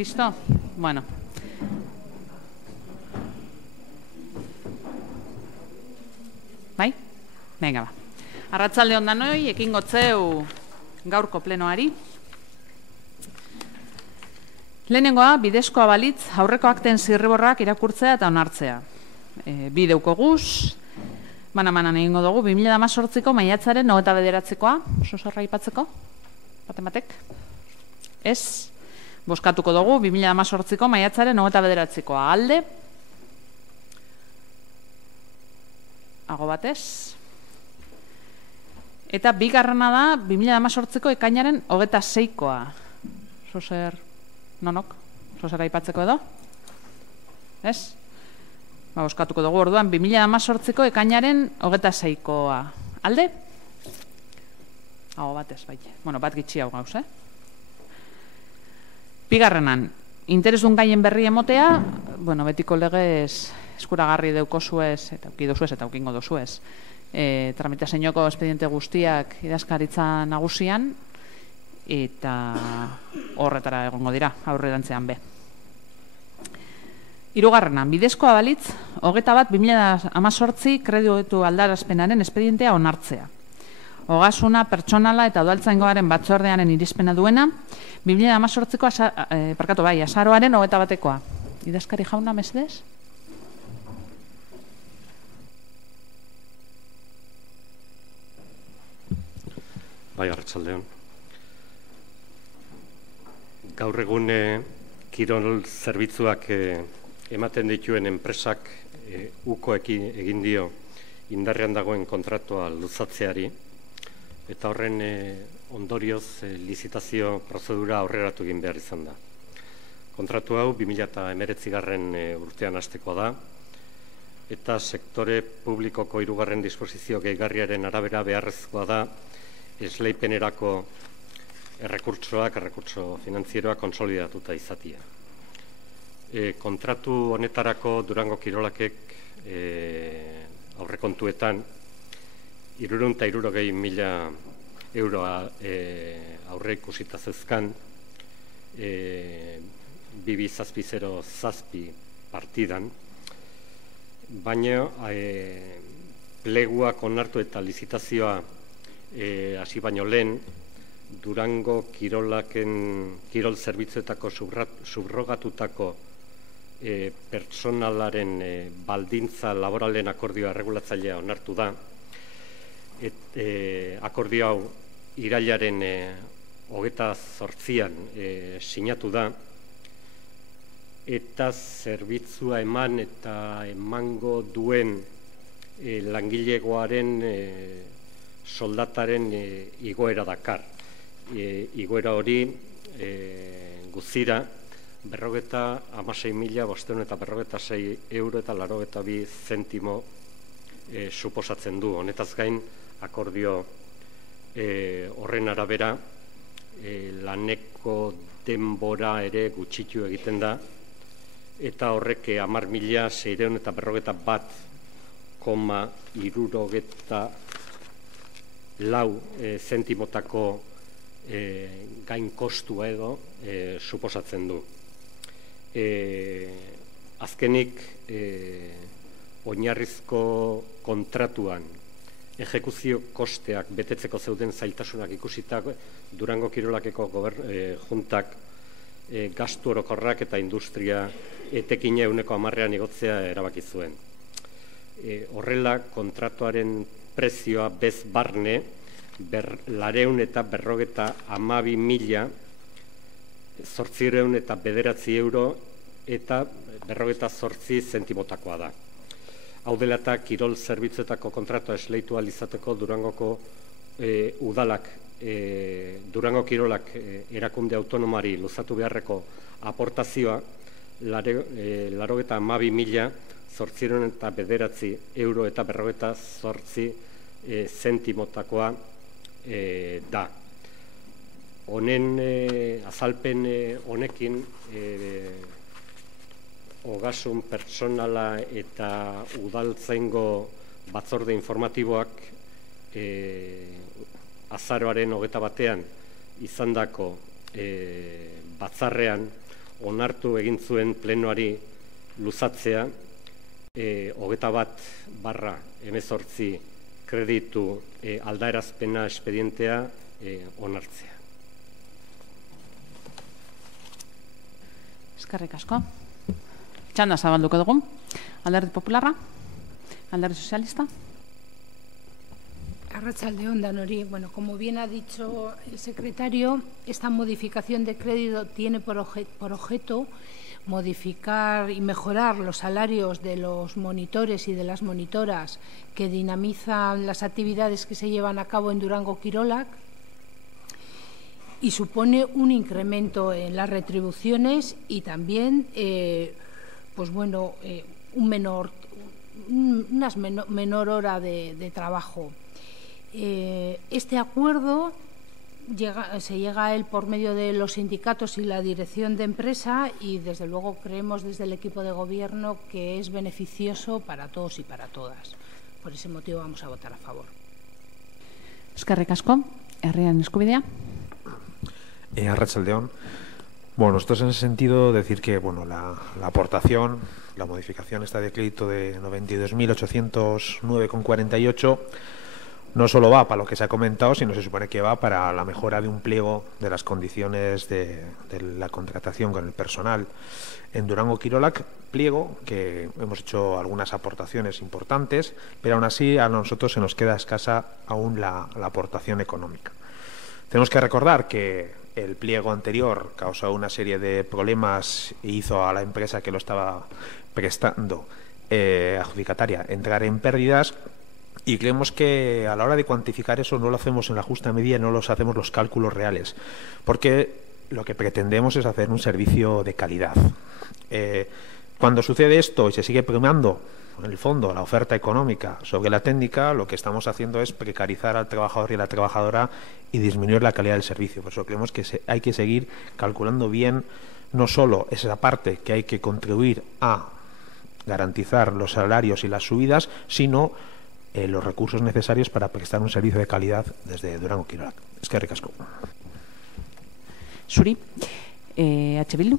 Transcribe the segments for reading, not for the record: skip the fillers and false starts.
Listo? Bueno. Bai? Venga, ba. Arratsalde on danoi, ekin gotzeu gaurko plenoari. Lehenengoa, bidezkoa balitz, aurreko akten zirriborrak irakurtzea eta onartzea. Bi deukoguz, manan egingo dugu, 2018ko maiatzaren 29koa, oso zorra ipatzeko, batek? Ez? Boskatuko dugu, 2018ko maiatzaren 29koa, alde? Ago batez? Eta bigarrena da, 2018ko ekainaren 26koa. Zozer, nonok? Zozera ipatzeko edo? Ez? Boskatuko dugu orduan, 2018ko ekainaren 26koa. Alde? Ago batez, bai. Bueno, bat gitxi hau gauz, Bigarrenan, interesun gaien berri emotea, bueno, betiko legez eskuragarri deukozuez, eta ukidozuez, eta ukingo dozuez. Tramitazioako espediente guztiak idazkaritza nagusian, eta horretara egongo dira, aurrerantzean be. Hirugarrenan, bidezkoa balitz, 21/2018 kreditu aldarazpenaren espedientea onartzea. Ogasuna, pertsonala eta udaltzaingoaren batzordearen irizpena duena, 2018ko azaroaren 21koa. Idazkari jauna, mesedez? Bai, arratsaldeon. Gaur egun kirol zerbitzuak ematen dituen enpresak uko egin dio indarrean dagoen kontratua luzatzeari, eta horren ondorioz lizitazio prozedura aurreratu egin behar izan da. Kontratu hau 2019 urtean hastekoa da, eta sektore publikoko 3. disposizio gehigarriaren arabera beharrezkoa da esleipenerako errekurtso finantzieroak konsolidatuta izatea. Kontratu honetarako Durango Kirolakek aurrekontuetan 360.000 euro aurre ikusita zeuzkan 2707 partidan, baina pleguak onartu eta lizitazioa hasi baino lehen Durango kirol zerbitzuetako subrogatutako pertsonalaren baldintza laboralen akordioa erregulatzailea onartu da. Akordio hau irailaren 28an sinatu da, eta zerbitzua eman eta emango duen langilegoaren soldataren igoera dakar. Igoera hori guztira 56.546 euro eta 82 zentimo suposatzen du. Honetaz gain, akordio horren arabera laneko denbora ere gutxitu egiten da, eta horrek 10.671,64 zentimotako gain kostua edo suposatzen du. Azkenik, oinarrizko kontratuan ejekuzio kosteak betetzeko zeuden zailtasunak ikusita Durango Kirolakeko juntak gastu orokorrak eta industria etekina 10%an igotzea erabaki zuen. Horrela, kontratuaren prezioa bez barne 212.809 euro eta 58 zentimotakoa da. Hau dela eta kirol zerbitzuetako kontratua esleitu izateko Durangoko udalak, Durango Kirolak erakunde autonomari luzatu beharreko aportazioa 92.809 euro eta 58 zentimotakoa da. Honen azalpen honekin ogasun pertsonala eta udaltzaingo batzorde informatiboak azaroaren 21an izandako batzarrean onartu egin zuen plenoari luzatzea 21/18 kreditu aldaerazpena espedientea onartzea. Eskerrik asko. Txanda zabalduko dugu. Alderdi Popularra, Alderdi Sozialista. Arratsaldeon danori. Bueno, como bien ha dicho el secretario, esta modificación de crédito tiene por objeto modificar y mejorar los salarios de los monitores y de las monitoras que dinamizan las actividades que se llevan a cabo en Durango Kirolak y supone un incremento en las retribuciones y también una menor hora de trabajo. Este acuerdo se llega a él por medio de los sindicatos y la dirección de empresa y desde luego creemos desde el equipo de gobierno que es beneficioso para todos y para todas. Por ese motivo vamos a votar a favor. Eskerrik asko. Herriaren eskubidea. Arratsaldeon. Bueno, nosotros en ese sentido decir que la aportación, la modificación esta de crédito de 92.809,48 no solo va para lo que se ha comentado, sino se supone que va para la mejora de un pliego de las condiciones de la contratación con el personal en Durango Kirolak, pliego que hemos hecho algunas aportaciones importantes, pero aún así a nosotros se nos queda escasa aún la aportación económica. Tenemos que recordar que el pliego anterior causó una serie de problemas e hizo a la empresa que lo estaba prestando adjudicataria entrar en pérdidas. Y creemos que a la hora de cuantificar eso no lo hacemos en la justa medida, no los hacemos los cálculos reales, porque lo que pretendemos es hacer un servicio de calidad. Cuando sucede esto y se sigue premiando, en el fondo, la oferta económica sobre la técnica, lo que estamos haciendo es precarizar al trabajador y a la trabajadora y disminuir la calidad del servicio. Por eso creemos que hay que seguir calculando bien no solo esa parte que hay que contribuir a garantizar los salarios y las subidas, sino los recursos necesarios para prestar un servicio de calidad desde Durango Kirolak. Eskerrik asko. Zuri, Bildu.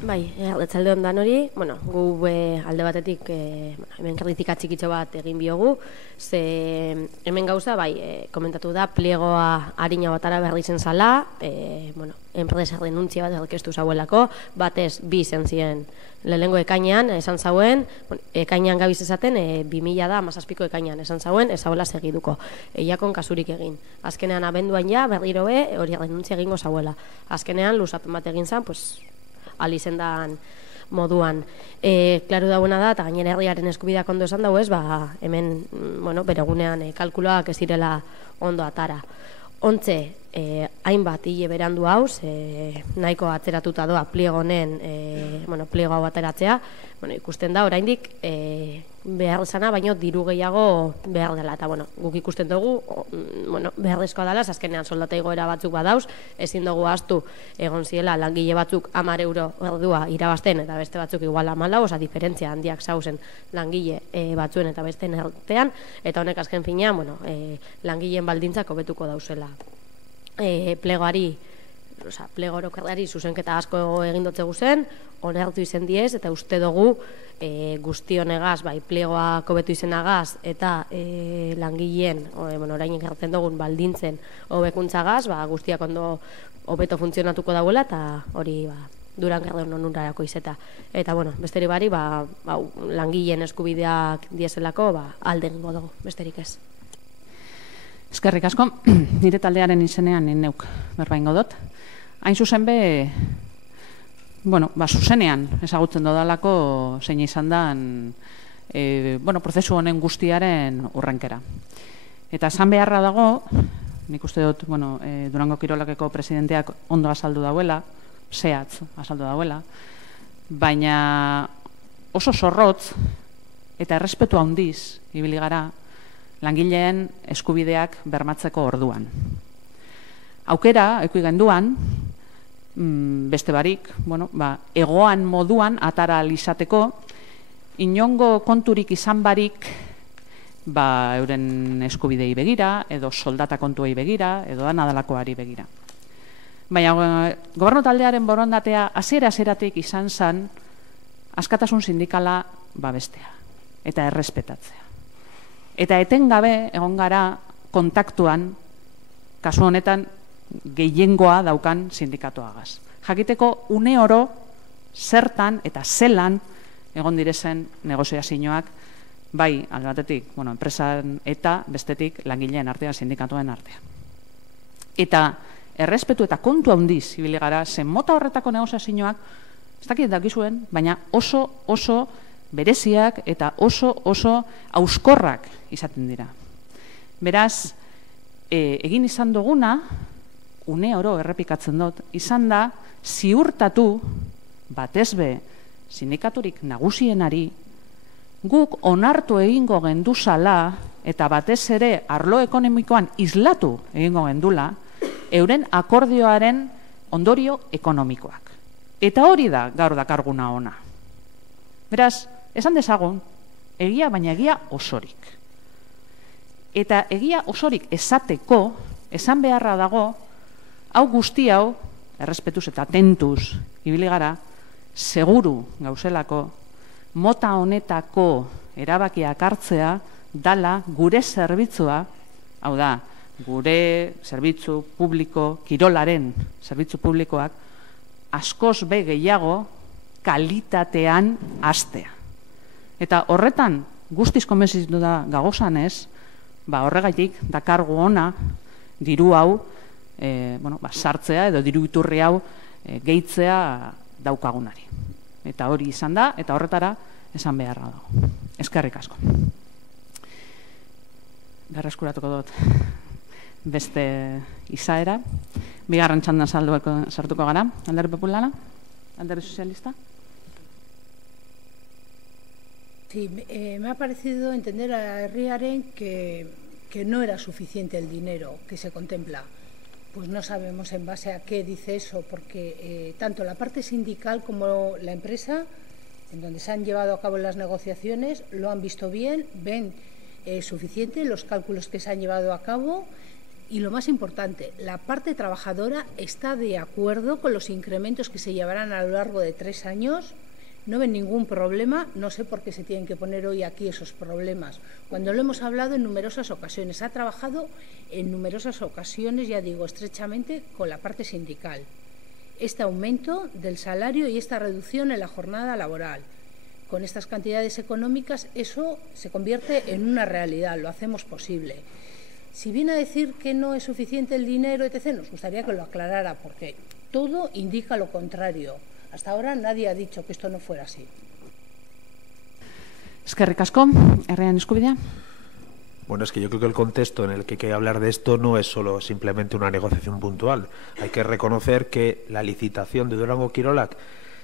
Bai, arratsaldeon danori, gu alde batetik hemen kritika txikitxo bat egin biogu, ze hemen gauza, komentatu da, pliegoa harina batara berri zen zala, enpresa renuntzia bat aurkeztu zauelako, batez bi zen ziren lehenengo ekainean, esan zauen, ekainean gabiz esaten, 2017ko ekainean, esan zauen, ez zauela segiduko, eiakon kasurik egin. Azkenean abenduan ja, berriro hori renuntzia egingo zauela. Azkenean, luzapen bat egin zen, alizendan moduan. Klaru dagoena da, eta gainera herriaren eskubideak ondo esan dago ez, hemen, bere egunean kalkuloak ez direla ondo atara. Ontze, hainbat hile berandu hauz, nahiko atzeratuta doa pliego honen, pliego hau ateratzea, ikusten da, oraindik behar zana, baino diru gehiago behar dela, eta guk ikusten dugu, beharrezkoa dela, azkenean soldata igoera batzuk badauz, ezin dugu ahaztu egon ziela langile batzuk 10 euro ordua irabazten, eta beste batzuk igual 14, oza, diferentzia handiak zauzen langile batzuen eta besteen artean, eta honek azken finean, langileen baldintzak hobetuko dauzela. Plegoari, plego orokorrari zuzenketa asko egin dotze guzen, onartu izen diez, eta uste dugu guztionegaz, plegoak hobetu izenagaz, eta langileen, orain ekartzen dugun baldintzen hobekuntzagaz, guztiak ondo hobeto funtzionatuko dauela, eta hori Durangarren onurarako izeta. Eta, besterik bari, langileen eskubideak dieselako, alde egingo dugu, besterik ez. Eskerrik asko, nire taldearen izenean neuk berbaingo dut. Hain zuzen be, zuzenean ezagutzen dodalako zein izan dan prozesu honen guztiaren urrenkera. Eta esan beharra dago, nik uste dut Durango Kirolakeko presidenteak ondo azaldu dauela, zehatz azaldu dauela, baina oso zorrotz eta errespetu handiz ibili gara langileen eskubideak bermatzeko orduan. Aukera, genduan, beste barik, egoan moduan atara izateko, inongo konturik izan barik, euren eskubidei begira, edo soldata kontuei begira, edo danadalakoari begira. Baina gobernu taldearen borondatea hasieratik izan zen askatasun sindikala babestea eta errespetatzea. Eta etengabe egon gara kontaktuan, kasu honetan gehiengoa daukan sindikatuagaz. Jakiteko une oro zertan eta zelan egon direzen negoziazioak, bai alde batetik, enpresan eta bestetik langileen artean, sindikatuen artean. Eta errespetu eta kontu handiz ibili gara, zen mota horretako negoziazioak, ez dakit dakizuen, baina oso bereziak eta oso auskorrak izaten dira. Beraz, egin izan duguna, une oro errepikatzen dut, izan da ziurtatu batez be sindikaturik nagusienari guk onartu egingo genduzala eta batez ere arlo ekonomikoan islatu egingo gendula euren akordioaren ondorio ekonomikoak. Eta hori da gaur dakarguna ona. Beraz, esan dezagun, egia baina egia osorik. Eta egia osorik esateko, esan beharra dago, hau guzti hau, errespetuz eta tentuz ibili gara, seguru gauzelako, mota honetako erabakiak hartzea dala gure zerbitzua, hau da, gure zerbitzu publiko, kirolaren zerbitzu publikoak, askoz be gehiago kalitatean hastea. Eta horretan guztiz konbentzitu da gagozan ez, horregatik dakargu ona diru hau sartzea edo diru iturri hau gehitzea daukagunari. Eta hori izan da, eta horretara esan beharra dago. Eskerrik asko. Berreskuratuko dut beste izaera. Bigarren txandan sartuko gara. Alderdi Popularra? Alderdi Sozialista? Sí, me ha parecido entender a Herriaren que no era suficiente el dinero que se contempla. Pues no sabemos en base a qué dice eso, porque tanto la parte sindical como la empresa, en donde se han llevado a cabo las negociaciones, lo han visto bien, ven suficiente los cálculos que se han llevado a cabo y, lo más importante, la parte trabajadora está de acuerdo con los incrementos que se llevarán a lo largo de 3 años. No ven ningún problema, no sé por qué se tienen que poner hoy aquí esos problemas. Cuando lo hemos hablado en numerosas ocasiones, ha trabajado en numerosas ocasiones, ya digo, estrechamente con la parte sindical. Este aumento del salario y esta reducción en la jornada laboral. Con estas cantidades económicas eso se convierte en una realidad, lo hacemos posible. Si viene a decir que no es suficiente el dinero, etc., nos gustaría que lo aclarara, porque todo indica lo contrario. Hasta ahora nadie ha dicho que esto no fuera así. Eskerrik asko, Herriaren Eskubidea. Bueno, es que yo creo que el contexto en el que hay que hablar de esto no es solo simplemente una negociación puntual. Hay que reconocer que la licitación de Durango Kirolak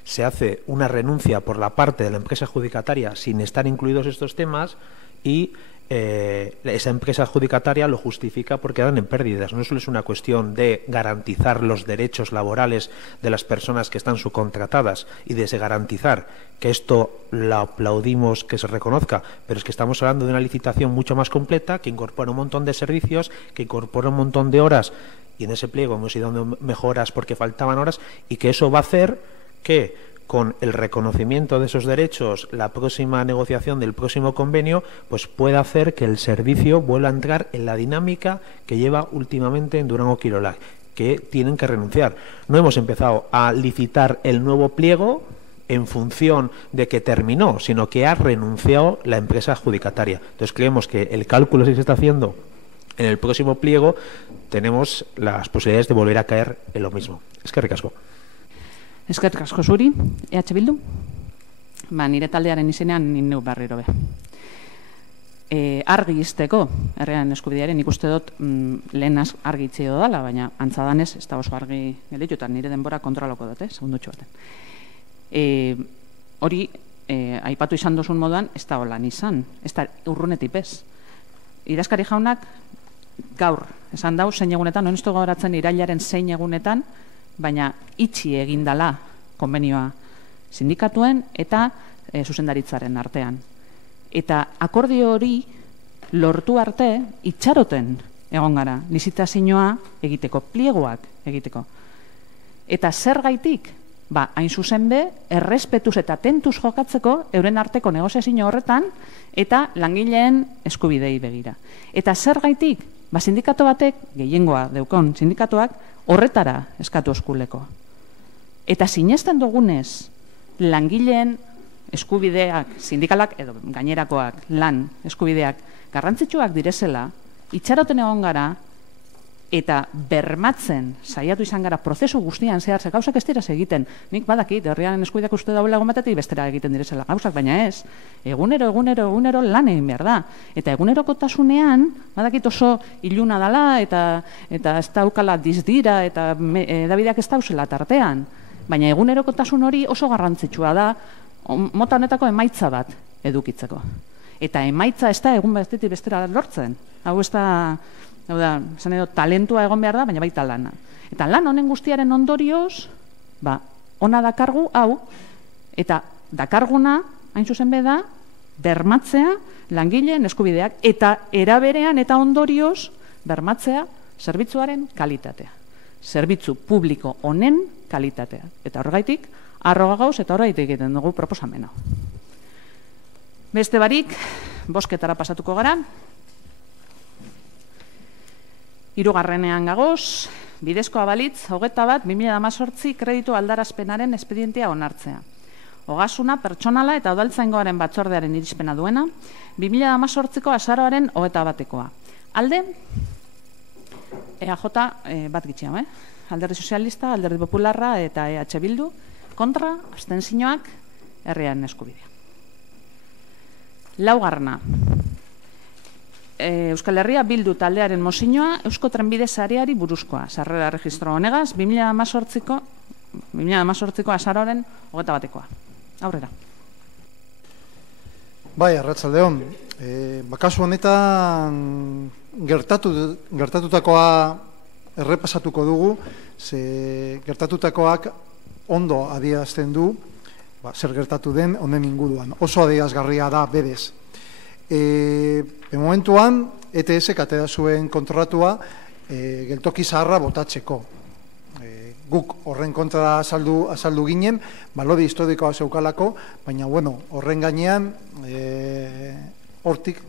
se hace una renuncia por la parte de la empresa adjudicataria sin estar incluidos estos temas y esa empresa adjudicataria lo justifica porque dan en pérdidas. No solo es una cuestión de garantizar los derechos laborales de las personas que están subcontratadas y de garantizar que esto lo aplaudimos que se reconozca, pero es que estamos hablando de una licitación mucho más completa que incorpora un montón de servicios, que incorpora un montón de horas, y en ese pliego hemos ido dando mejoras porque faltaban horas, y que eso va a hacer que con el reconocimiento de esos derechos, la próxima negociación del próximo convenio, pues pueda hacer que el servicio vuelva a entrar en la dinámica que lleva últimamente en Durango Kirolak, que tienen que renunciar. No hemos empezado a licitar el nuevo pliego en función de que terminó, sino que ha renunciado la empresa adjudicataria. Entonces creemos que el cálculo que se está haciendo en el próximo pliego, tenemos las posibilidades de volver a caer en lo mismo. Eskerrik asko. Eskerrik asko zuri, EH Bildu. Nire taldearen izenean nindeu berriro be. Argi izteko, Herriaren Eskubidearen, ikuste dut lehen argi itxio dala, baina antzadanez, ez da oso argi gelditu, eta nire denbora kontroloko dut, segundutxo baten. Hori, aipatu izan duzun moduan, ez da holan izan, ez da urrunetik bez. Idazkari jaunak, gaur, esan dau, zein egunetan, non ez du gauratzen irailaren zein egunetan, baina itxi egindala konbenioa sindikatuen eta zuzendaritzaren artean. Eta akordio hori lortu arte itxaroten egon gara, lizitazioa egiteko, pliegoak egiteko. Eta zer gaitik? Hain zuzen be, errespetuz eta tentuz jokatzeko euren arteko negoziazio horretan eta langileen eskubidei begira. Eta zer gaitik? Sindikato batek, gehiengoa deukon sindikatoak, horretara eskatu eskuleko. Eta sinesten dugunez, langileen eskubideak, sindikalak edo gainerakoak, lan eskubideak, garrantzitsuak direzela, itxaroten egon gara, eta bermatzen saiatu izan gara prozesu guztian zehar, ze gauzak ez dira egiten. Nik badakit, herriaren eskubideak uste daula egon batetik bestera egiten direzela gauzak, baina ez. Egunero lan egin behar da. Eta egunerokotasunean, badakit oso iluna dela, eta ez daukala dizdira, eta edabideak ez dauzela tartean. Baina egunerokotasun hori oso garrantzitsua da, mota honetako emaitza bat edukitzeko. Eta emaitza ez da egun batetik bestera lortzen. Hau ez da... Hau da, esan edo, talentua egon behar da, baina baita lana. Eta lan honen guztiaren ondorioz, ona dakargu, hau, eta dakarguna, hain zuzen da, bermatzea langileen eskubideak, eta eraberean eta ondorioz, bermatzea zerbitzuaren kalitatea. Zerbitzu publiko honen kalitatea. Eta horregaitik, arroga gauz, eta horregaitik egiten dugu proposamena. Beste barik, bosketara pasatuko gara. Hirugarrenean gagoz, bidezkoa balitz, 21/2018 kreditu aldarazpenaren espedientea onartzea. Ogasuna, pertsonala eta udaltzaingoaren batzordearen irizpena duena, 2018ko azaroaren 21koa. Alde, EAJ bat gitxea, Alderdi Sozialista, Alderdi Popularra eta EH Bildu, kontra, abstentzioak, herriaren eskubidea. Laugarrena. Euskal Herria Bildu taldearen mozioa Eusko Trenbide sareari buruzkoa. Sarrera registro honegaz, 2018ko azaroaren 21koa. Aurrera. Bai, arratsaldeon. Kasu honetan gertatutakoa errepasatuko dugu, ze gertatutakoak ondo adierazten du, zer gertatu den honen inguruan. Oso adierazgarria da berez. Momentuan, ETS-ek atera zuen kontratua geltoki zaharra botatzeko. Guk horren kontra azaldu ginen, balodi historikoa zeukalako, baina horren gainean hortik,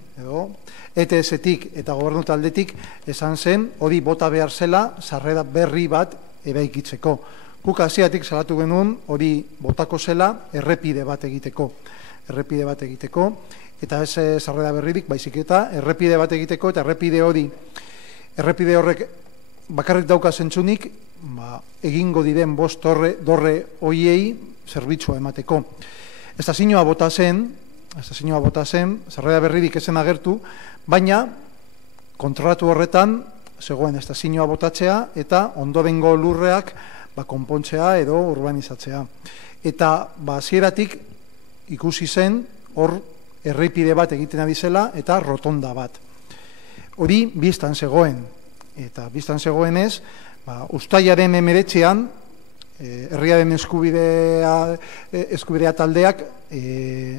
ETS-etik eta gobernu taldetik esan zen, hori bota behar zela sarrera berri bat eraikitzeko. Guk hasieratik salatu genuen hori botako zela errepide bat egiteko. Eta ez sarrera berririk, baizik eta errepide bat egiteko, eta errepide horrek bakarrik dauka zentzunik, egingo diren 5 dorre hoiei zerbitzua emateko. Estazioa bota zen, sarrera berririk ezen agertu, baina kontratu horretan zegoen estazioa botatzea eta ondorengo lurreak konpontzea edo urbanizatzea. Eta hasieratik ikusi zen hor errepide bat egiten ari zela eta rotonda bat. Hori biztan zegoen. Eta biztan zegoenez, uztailaren 19an, herriaren eskubidea taldeak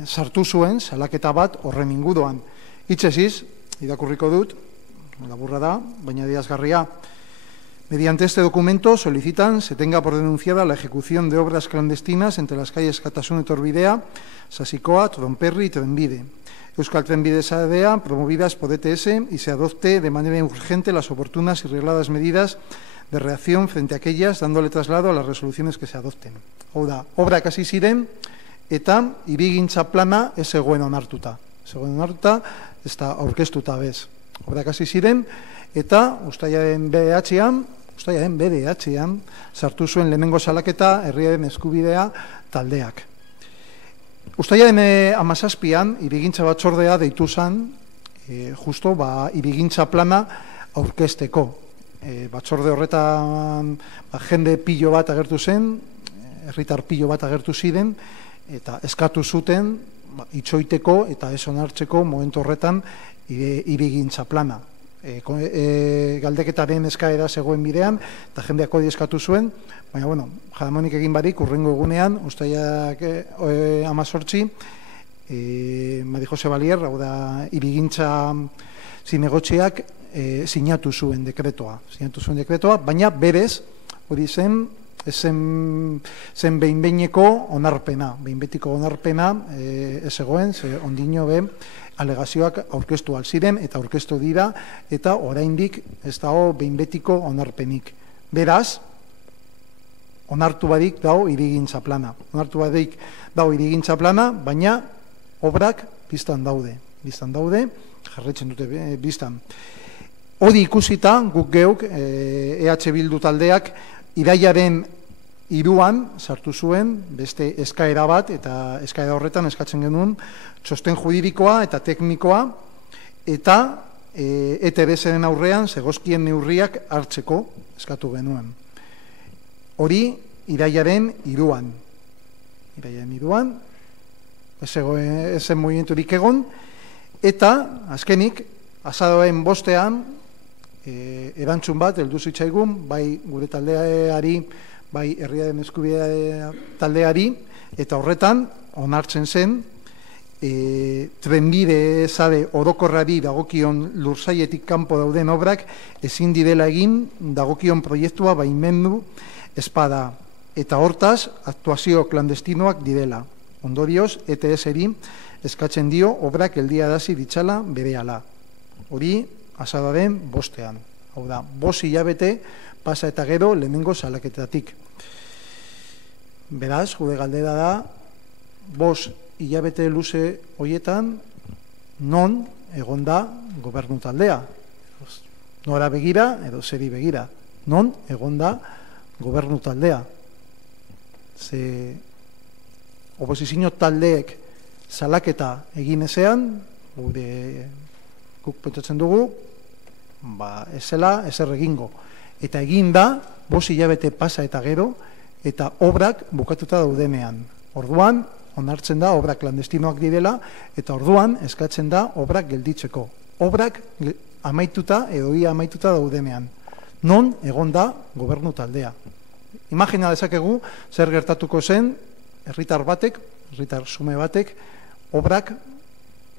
sartu zuen salaketa bat horren inguruan. Hitzesiz, irakurriko dut, laburra da, baina adierazgarria. Mediante este documento solicitan se tenga por denunciada la ejecución de obras clandestinas entre las calles Catasun Etorbidea, Sasikoa, Tronperri y Trenbide. Euskal Trenbide Sarea, promovidas por ETS, y se adopte de manera urgente las oportunas y regladas medidas de reacción frente a aquellas, dándole traslado a las resoluciones que se adopten. Obra kasi ziren, eta hirigintza plana ez zegoen onartuta. Ez da aurkeztuta bez. Obra kasi ziren, eta uztailaren BDH-an sartu zuen lehenengo salaketa herriaren eskubidea taldeak. Uztailaren 17an hirigintza batzordea deitu zen justo hirigintza plana aurkezteko. Batzorde horretan jende pilo bat agertu zen, herritar pilo bat agertu ziren, eta eskatu zuten itxoiteko eta ez onartzeko momentu horretan hirigintza plana. Galdeketaren eskaera zegoen bidean, eta jendeak hori eskatu zuen, baina, jadamonik egin barik, urrengo egunean, uztailak 18, Mari Jose Balier, hau da, hirigintza zinegotziak sinatu zuen dekretoa, baina berez, hori zen, zen behin-behineko onarpena. Behin-betiko onarpena ez egoen, ze ondino be alegazioak aurkeztu alziren eta aurkeztu dira, eta oraindik ez dago behin-betiko onarpenik. Beraz, onartu badik dago hirigintza plana. Onartu badik dago hirigintza plana, baina obrak biztan daude. Biztan daude, jarretzen dute biztan. Hori ikusita, guk geuk, EH Bildu taldeak, irailaren 3an sartu zuen beste eskaera bat, eta eskaera horretan eskatzen genuen txosten juridikoa eta teknikoa, eta ETBSren aurrean zegozkien neurriak hartzeko eskatu genuen. Hori irailaren 3an. Irailaren 3an, ez zen movimenturik egon, eta azkenik, azaroen 5ean, erantzun bat, heldu zitzaigun, bai gure taldeari, bai herriaren eskubidea taldeari, eta horretan, onartzen zen, trenbide zade orokorrari dagokion lursaietik kanpo dauden obrak, ezin direla egin dagokion proiektua baimendu espada, eta hortaz, aktuazio klandestinoak direla. Ondorioz, ETS-eri eskatzen dio obrak geldiarazi ditzala berehala. Hori, azaroaren 5ean. Hau da, 5 hilabete pasa eta gero lehenengo salaketatik. Beraz, gure galdera da, 5 hilabete luze horietan, non egonda gobernu taldea. Nora begira, edo zeri begira. Non egonda gobernu taldea. Ze oposizio taldeek salaketa egin ezean, guk pentsatzen dugu, ez zela ezer egingo. Eta egin da, 5 hilabete pasa eta gero, eta obrak bukatuta daudenean. Orduan, onartzen da obrak klandestinoak direla, eta orduan eskatzen da obrak gelditzeko. Obrak amaituta edo ia amaituta daudenean. Non egon da gobernu taldea. Imagina dezakegu zer gertatuko zen herritar batek, herritar sume batek, obrak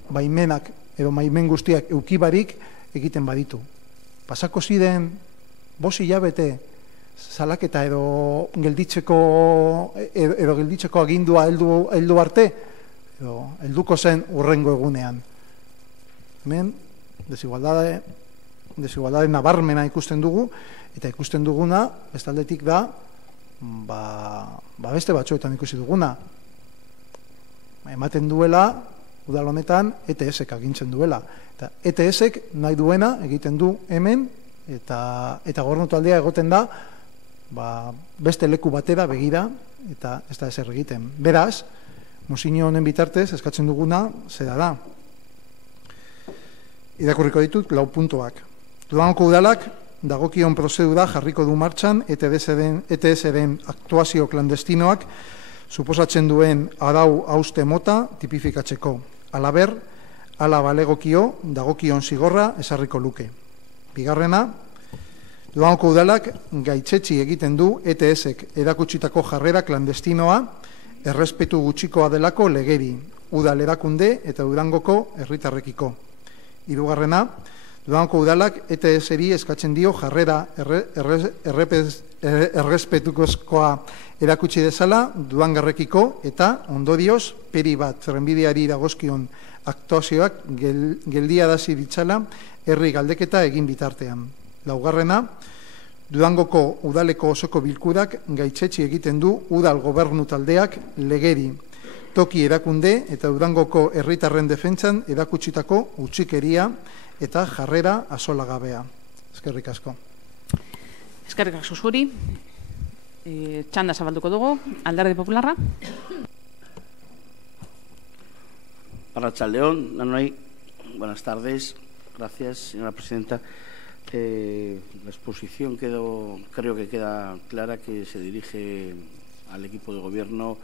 baimenak edo baimen guztiak eukibarik egiten baditu. Pasako ziren 5 hilabete salaketa edo gelditzeko agindua heldu arte, edo helduko zen hurrengo egunean. Hemen, desigualdade nabarmena ikusten dugu, eta ikusten duguna, bestaldetik da, beste batzuetan ikusi duguna. Ematen duela, udal honetan, ETS-ek agintzen duela. Eta ETS-ek nahi duena egiten du hemen, eta gobernu taldea egoten da, beste leku batera begira, eta ez da ezer egiten. Beraz, mozio honen bitartez, eskatzen duguna, zera da. Irakurriko ditut, 4 puntuak. Durango udalak, dagokion prozedura jarriko du martxan, ETS-ren aktuazio klandestinoak, suposatzen duen arau hauste mota tipifikatzeko. Halaber, hala balegokio, dagokion zigorra esarriko luke. Bigarrena, Durango udalak gaitzetsi egiten du ETS-ek erakutsitako jarrera klandestinoa errespetu gutxikoa delako legeri, udal erakunde eta Durangoko herritarrekiko. Hirugarrena, Durango udalak ETS-eri eskatzen dio jarrera errespetukozkoa erakutsi dezala Durangarrekiko eta ondorioz peri bat trenbideari dagozkion aktuazioak geldiarazi ditzala herri galdeketa egin bitartean. Laugarrena, Durangoko udaleko osoko bilkurak gaitzetsi egiten du udal gobernu taldeak legeri, toki erakunde eta Durangoko herritarren defentsan erakutsitako utzikeria eta jarrera asolagabea. Eskerrik asko. Eskerrik asko zuri. Txanda zabalduko dugu, Alderdi Popularra. Arratsaldeon, Nanoi. Buenas tardes. Gracias, señora presidenta. La exposición creo que queda clara, que se dirige al equipo de gobierno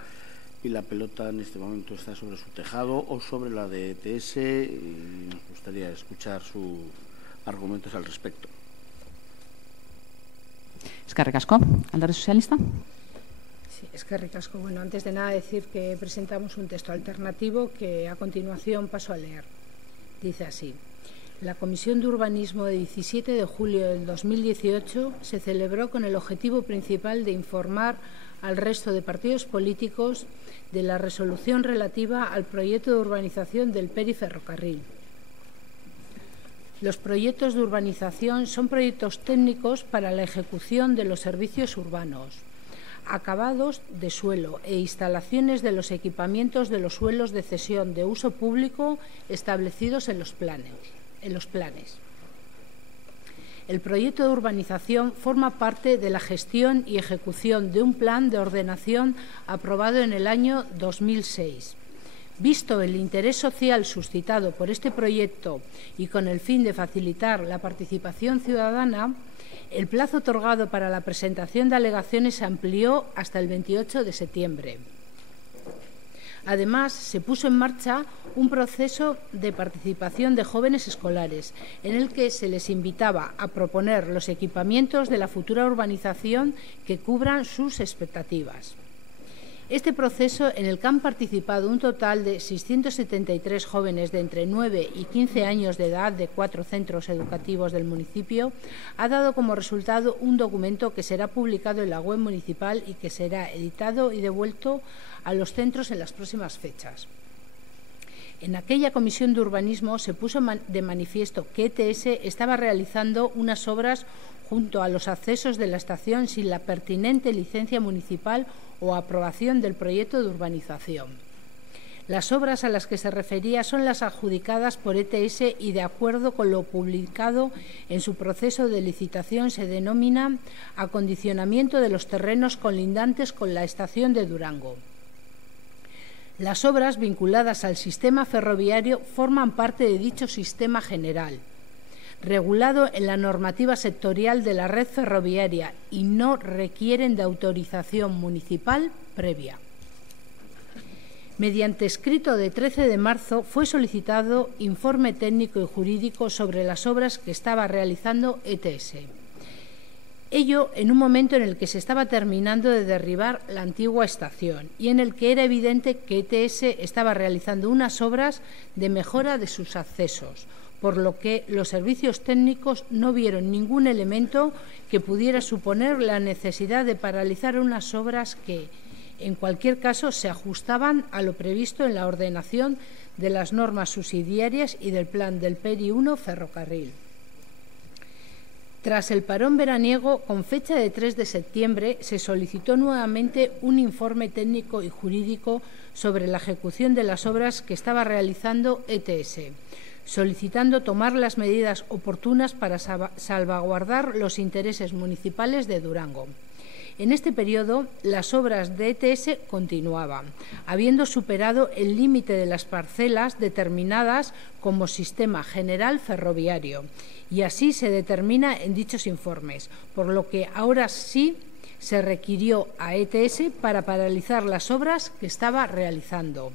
y la pelota en este momento está sobre su tejado o sobre la de ETS, y nos gustaría escuchar sus argumentos al respecto. Eskerrik asko, Alderdi Sozialista. Sí, eskerrik asko. Bueno, antes de nada decir que presentamos un texto alternativo que a continuación paso a leer. Dice así: La Comisión de Urbanismo de 17 de julio del 2018 se celebró con el objetivo principal de informar al resto de partidos políticos de la resolución relativa al proyecto de urbanización del Periferrocarril. Los proyectos de urbanización son proyectos técnicos para la ejecución de los servicios urbanos, acabados de suelo e instalaciones de los equipamientos de los suelos de cesión de uso público establecidos en los planes. El proyecto de urbanización forma parte de la gestión y ejecución de un plan de ordenación aprobado en el año 2006. Visto el interés social suscitado por este proyecto y con el fin de facilitar la participación ciudadana, el plazo otorgado para la presentación de alegaciones se amplió hasta el 28 de septiembre. Además, se puso en marcha un proceso de participación de jóvenes escolares, en el que se les invitaba a proponer los equipamientos de la futura urbanización que cubran sus expectativas. Este proceso, en el que han participado un total de 673 jóvenes de entre 9 y 15 años de edad de 4 centros educativos del municipio, ha dado como resultado un documento que será publicado en la web municipal y que será editado y devuelto a los centros en las próximas fechas. En aquella comisión de urbanismo se puso de manifiesto que ETS estaba realizando unas obras junto a los accesos de la estación sin la pertinente licencia municipal o aprobación del proyecto de urbanización. Las obras a las que se refería son las adjudicadas por ETS y, de acuerdo con lo publicado en su proceso de licitación, se denomina acondicionamiento de los terrenos colindantes con la estación de Durango. Las obras vinculadas al sistema ferroviario forman parte de dicho sistema general, regulado en la normativa sectorial de la red ferroviaria, y no requieren de autorización municipal previa. Mediante escrito de 13 de marzo fue solicitado informe técnico y jurídico sobre las obras que estaba realizando ETS. Ello en un momento en el que se estaba terminando de derribar la antigua estación y en el que era evidente que ETS estaba realizando unas obras de mejora de sus accesos, por lo que los servicios técnicos no vieron ningún elemento que pudiera suponer la necesidad de paralizar unas obras que, en cualquier caso, se ajustaban a lo previsto en la ordenación de las normas subsidiarias y del plan del PERI 1 Ferrocarril. Tras el parón veraniego, con fecha de 3 de septiembre, se solicitó nuevamente un informe técnico y jurídico sobre la ejecución de las obras que estaba realizando ETS, solicitando tomar las medidas oportunas para salvaguardar los intereses municipales de Durango. En este periodo, las obras de ETS continuaban, habiendo superado el límite de las parcelas determinadas como sistema general ferroviario, y así se determina en dichos informes, por lo que ahora sí se requirió a ETS para paralizar las obras que estaba realizando.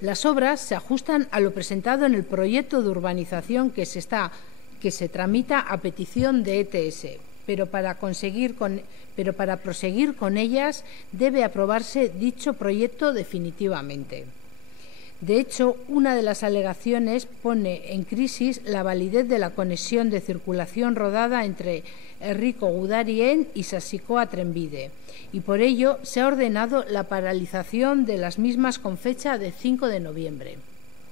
Las obras se ajustan a lo presentado en el proyecto de urbanización que se tramita a petición de ETS, pero para proseguir con ellas debe aprobarse dicho proyecto definitivamente. De hecho, una de las alegaciones pone en crisis la validez de la conexión de circulación rodada entre Herriko Gudarien y Sasikoa Trenbide, y por ello se ha ordenado la paralización de las mismas con fecha de 5 de noviembre.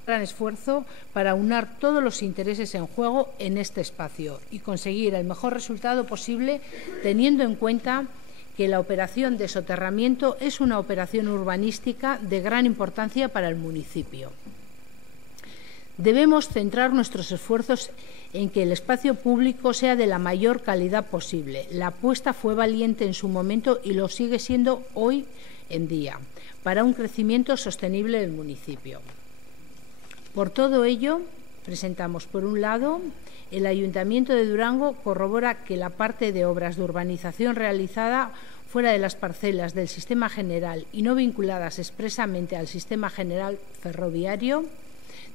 Gran esfuerzo para aunar todos los intereses en juego en este espacio y conseguir el mejor resultado posible, teniendo en cuenta que la operación de soterramiento es una operación urbanística de gran importancia para el municipio. Debemos centrar nuestros esfuerzos en que el espacio público sea de la mayor calidad posible. La apuesta fue valiente en su momento y lo sigue siendo hoy en día, para un crecimiento sostenible del municipio. Por todo ello, presentamos, por un lado, el Ayuntamiento de Durango corrobora que la parte de obras de urbanización realizada fuera de las parcelas del sistema general y no vinculadas expresamente al sistema general ferroviario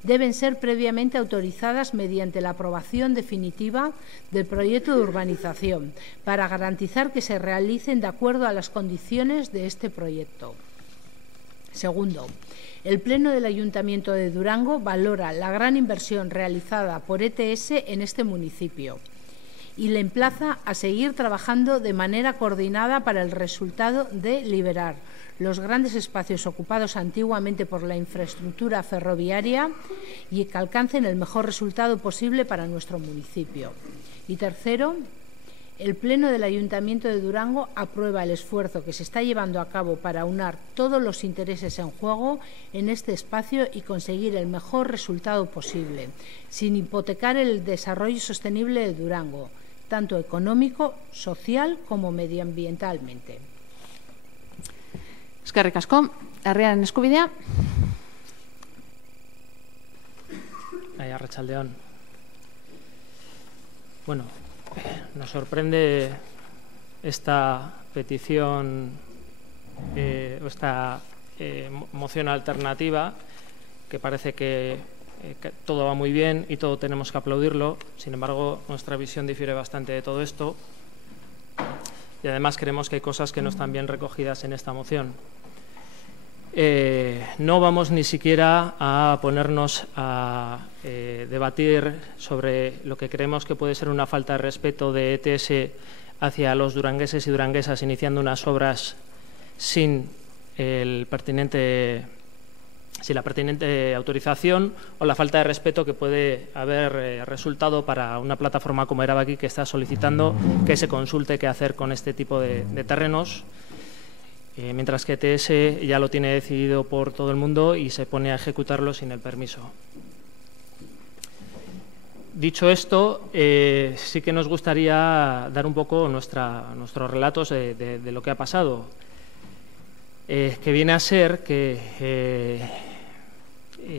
deben ser previamente autorizadas mediante la aprobación definitiva del proyecto de urbanización para garantizar que se realicen de acuerdo a las condiciones de este proyecto. Segundo, el Pleno del Ayuntamiento de Durango valora la gran inversión realizada por ETS en este municipio y le emplaza a seguir trabajando de manera coordinada para el resultado de liberar los grandes espacios ocupados antiguamente por la infraestructura ferroviaria y que alcancen el mejor resultado posible para nuestro municipio. Y tercero, el Pleno del Ayuntamiento de Durango aprueba el esfuerzo que se está llevando a cabo para aunar todos los intereses en juego en este espacio y conseguir el mejor resultado posible, sin hipotecar el desarrollo sostenible de Durango, tanto económico, social como medioambientalmente. Eskerrik asko. Herriaren eskubidea. Arratsaldeon. Bueno, nos sorprende esta petición o esta moción alternativa, que parece que todo va muy bien y todo tenemos que aplaudirlo. Sin embargo, nuestra visión difiere bastante de todo esto y además creemos que hay cosas que no están bien recogidas en esta moción. No vamos ni siquiera a ponernos a debatir sobre lo que creemos que puede ser una falta de respeto de ETS hacia los durangueses y duranguesas iniciando unas obras sin la pertinente autorización, o la falta de respeto que puede haber resultado para una plataforma como Erabaki, que está solicitando que se consulte qué hacer con este tipo de terrenos, mientras que ETS ya lo tiene decidido por todo el mundo y se pone a ejecutarlo sin el permiso. Dicho esto, sí que nos gustaría dar un poco nuestros relatos de lo que ha pasado, que viene a ser que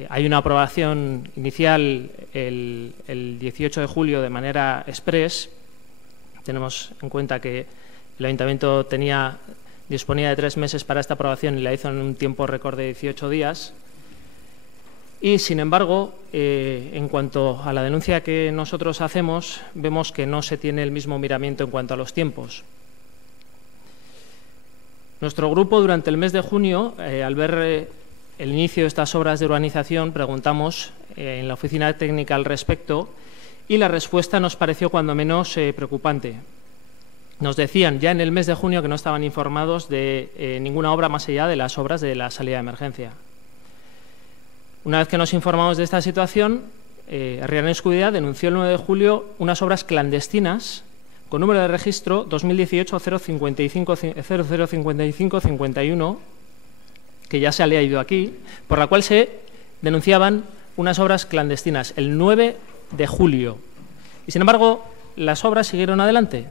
hay una aprobación inicial el 18 de julio de manera express. Tenemos en cuenta que el Ayuntamiento disponía de 3 meses para esta aprobación y la hizo en un tiempo récord de 18 días. Y, sin embargo, en cuanto a la denuncia que nosotros hacemos, vemos que no se tiene el mismo miramiento en cuanto a los tiempos. Nuestro grupo, durante el mes de junio, al ver el inicio de estas obras de urbanización, preguntamos en la oficina técnica al respecto y la respuesta nos pareció cuando menos preocupante. Nos decían ya en el mes de junio que no estaban informados de ninguna obra más allá de las obras de la salida de emergencia. Una vez que nos informamos de esta situación, Herriaren Eskubidea denunció el 9 de julio unas obras clandestinas con número de registro 2018-0055-51, que ya se ha leído aquí, por la cual se denunciaban unas obras clandestinas el 9 de julio. Y, sin embargo, las obras siguieron adelante.